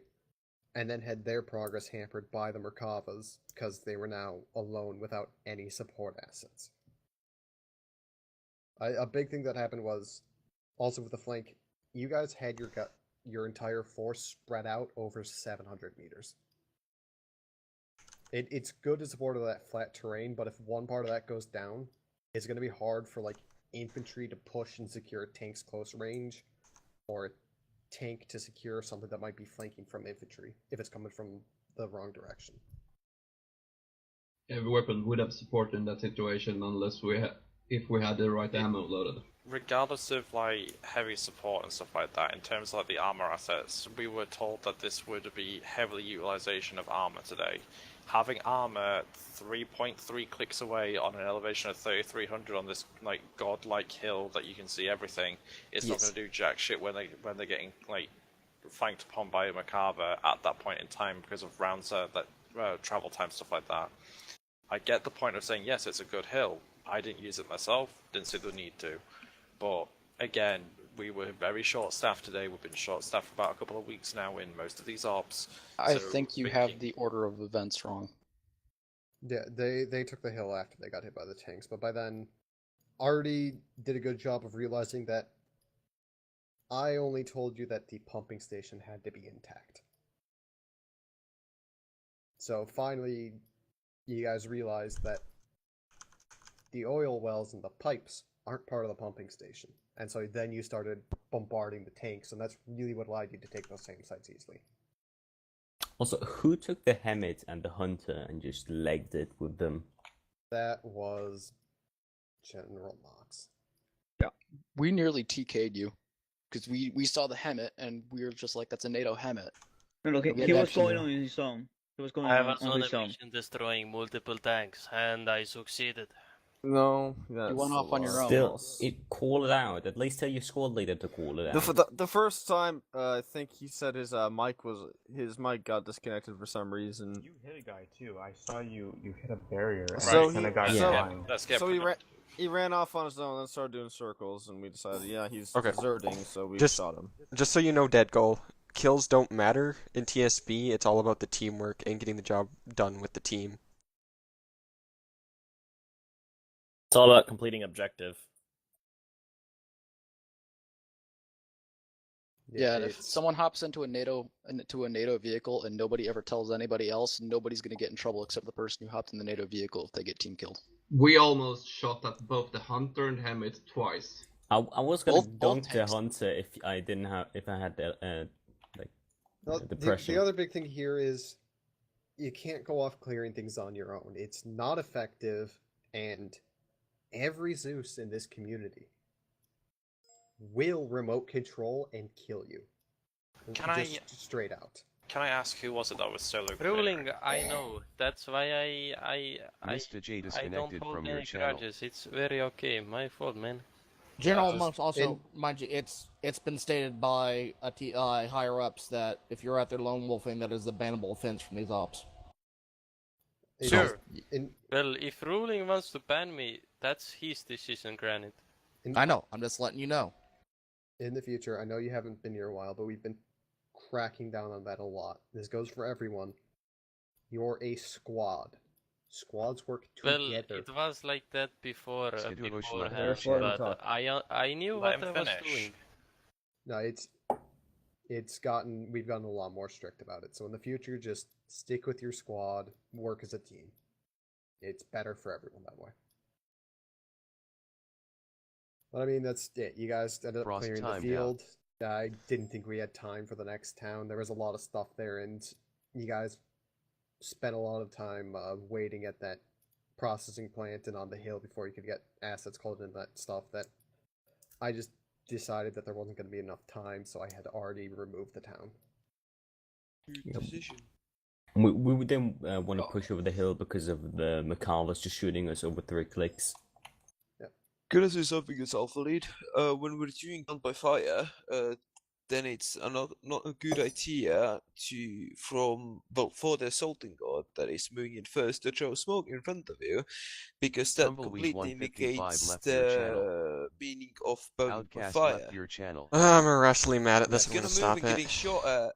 and then had their progress hampered by the Merkavas, because they were now alone without any support assets. A big thing that happened was, also with the flank, you guys had your entire force spread out over 700 meters. It's good to support that flat terrain, but if one part of that goes down, it's going to be hard for like infantry to push and secure tanks close range, or a tank to secure something that might be flanking from infantry if it's coming from the wrong direction. Every weapon would have support in that situation unless if we had the right ammo loaded. Regardless of like heavy support and stuff like that, in terms of like the armor assets, we were told that this would be heavily utilization of armor today. Having armor 3.3 clicks away on an elevation of 3300 on this like godlike hill that you can see everything, it's not going to do jack shit when they're getting like flanked upon by a Macabre at that point in time because of rounds that travel time, stuff like that. I get the point of saying yes, it's a good hill. I didn't use it myself, didn't see the need to. But again, we were very short-staffed today. We've been short-staffed for about a couple of weeks now in most of these ops. I think you have the order of events wrong. Yeah, they took the hill after they got hit by the tanks, but by then, Artie did a good job of realizing that I only told you that the pumping station had to be intact. So finally, you guys realized that the oil wells and the pipes aren't part of the pumping station. And so then you started bombarding the tanks, and that's really what allowed you to take those same sites easily. Also, who took the Hemet and the Hunter and just legged it with them? That was General Knox. Yeah, we nearly TK'd you. Because we saw the Hemet, and we were just like, that's a NATO Hemet. No, look, he was going on his own. He was going I on was on his a own. mission destroying multiple tanks, and I succeeded. No, that's you went off on your own. Still, call it out. At least tell your squad leader to call it out. The first time, I think he said his mic got disconnected for some reason. You hit a guy too. I saw you hit a barrier. And So sent a guy flying. So he ran off on his own and started doing circles, and we decided, yeah, he's deserting, so we shot him. Just so you know, Dead Goal, kills don't matter in TSB. It's all about the teamwork and getting the job done with the team. It's all about completing objective. Yeah, and if someone hops into a NATO vehicle and nobody ever tells anybody else, nobody's gonna get in trouble except the person who hopped in the NATO vehicle if they get team killed. We almost shot at both the Hunter and Hemet twice. I was gonna dunk the Hunter if I had the depression. The other big thing here is you can't go off clearing things on your own. It's not effective, and every Zeus in this community will remote control and kill you. Just straight out. Can I ask who was it that was solo clear? Rulling, I know. That's why I Mr. J don't disconnected hold from your any channel. grudges. It's very okay. My fault, man. General Monks also, mind you, it's been stated by higher ups that if you're out there lone wolfing, that is a bannable offense from these ops. Sure. Well, if Ruling wants to ban me, that's his decision, granted. I know. I'm just letting you know. In the future, I know you haven't been here a while, but we've been cracking down on that a lot. This goes for everyone. You're a squad. Squads work together. Well, it was like that before. beforehand, But I knew what I was doing. No, we've gotten a lot more strict about it. So in the future, just stick with your squad, work as a team. It's better for everyone that way. But I mean, that's it. You guys ended up clearing the field. I didn't think we had time for the next town. There was a lot of stuff there, and you guys spent a lot of time waiting at that processing plant and on the hill before you could get assets called in that stuff. That I just decided that there wasn't going to be enough time, so I had already removed the town. Good decision. We didn't want to push over the hill because of the McCarvers just shooting us over 3 clicks. Can I say something as Alpha Lead? When we're doing gun by fire, then it's not a good idea for the assaulting guard that is moving in first to throw smoke in front of you, because that Tumbleweed completely 155 negates left your channel. the meaning of burning by Outcast fire. left your channel. I'm irrationally mad at this. I'm Gonna gonna stop move and it. getting shot at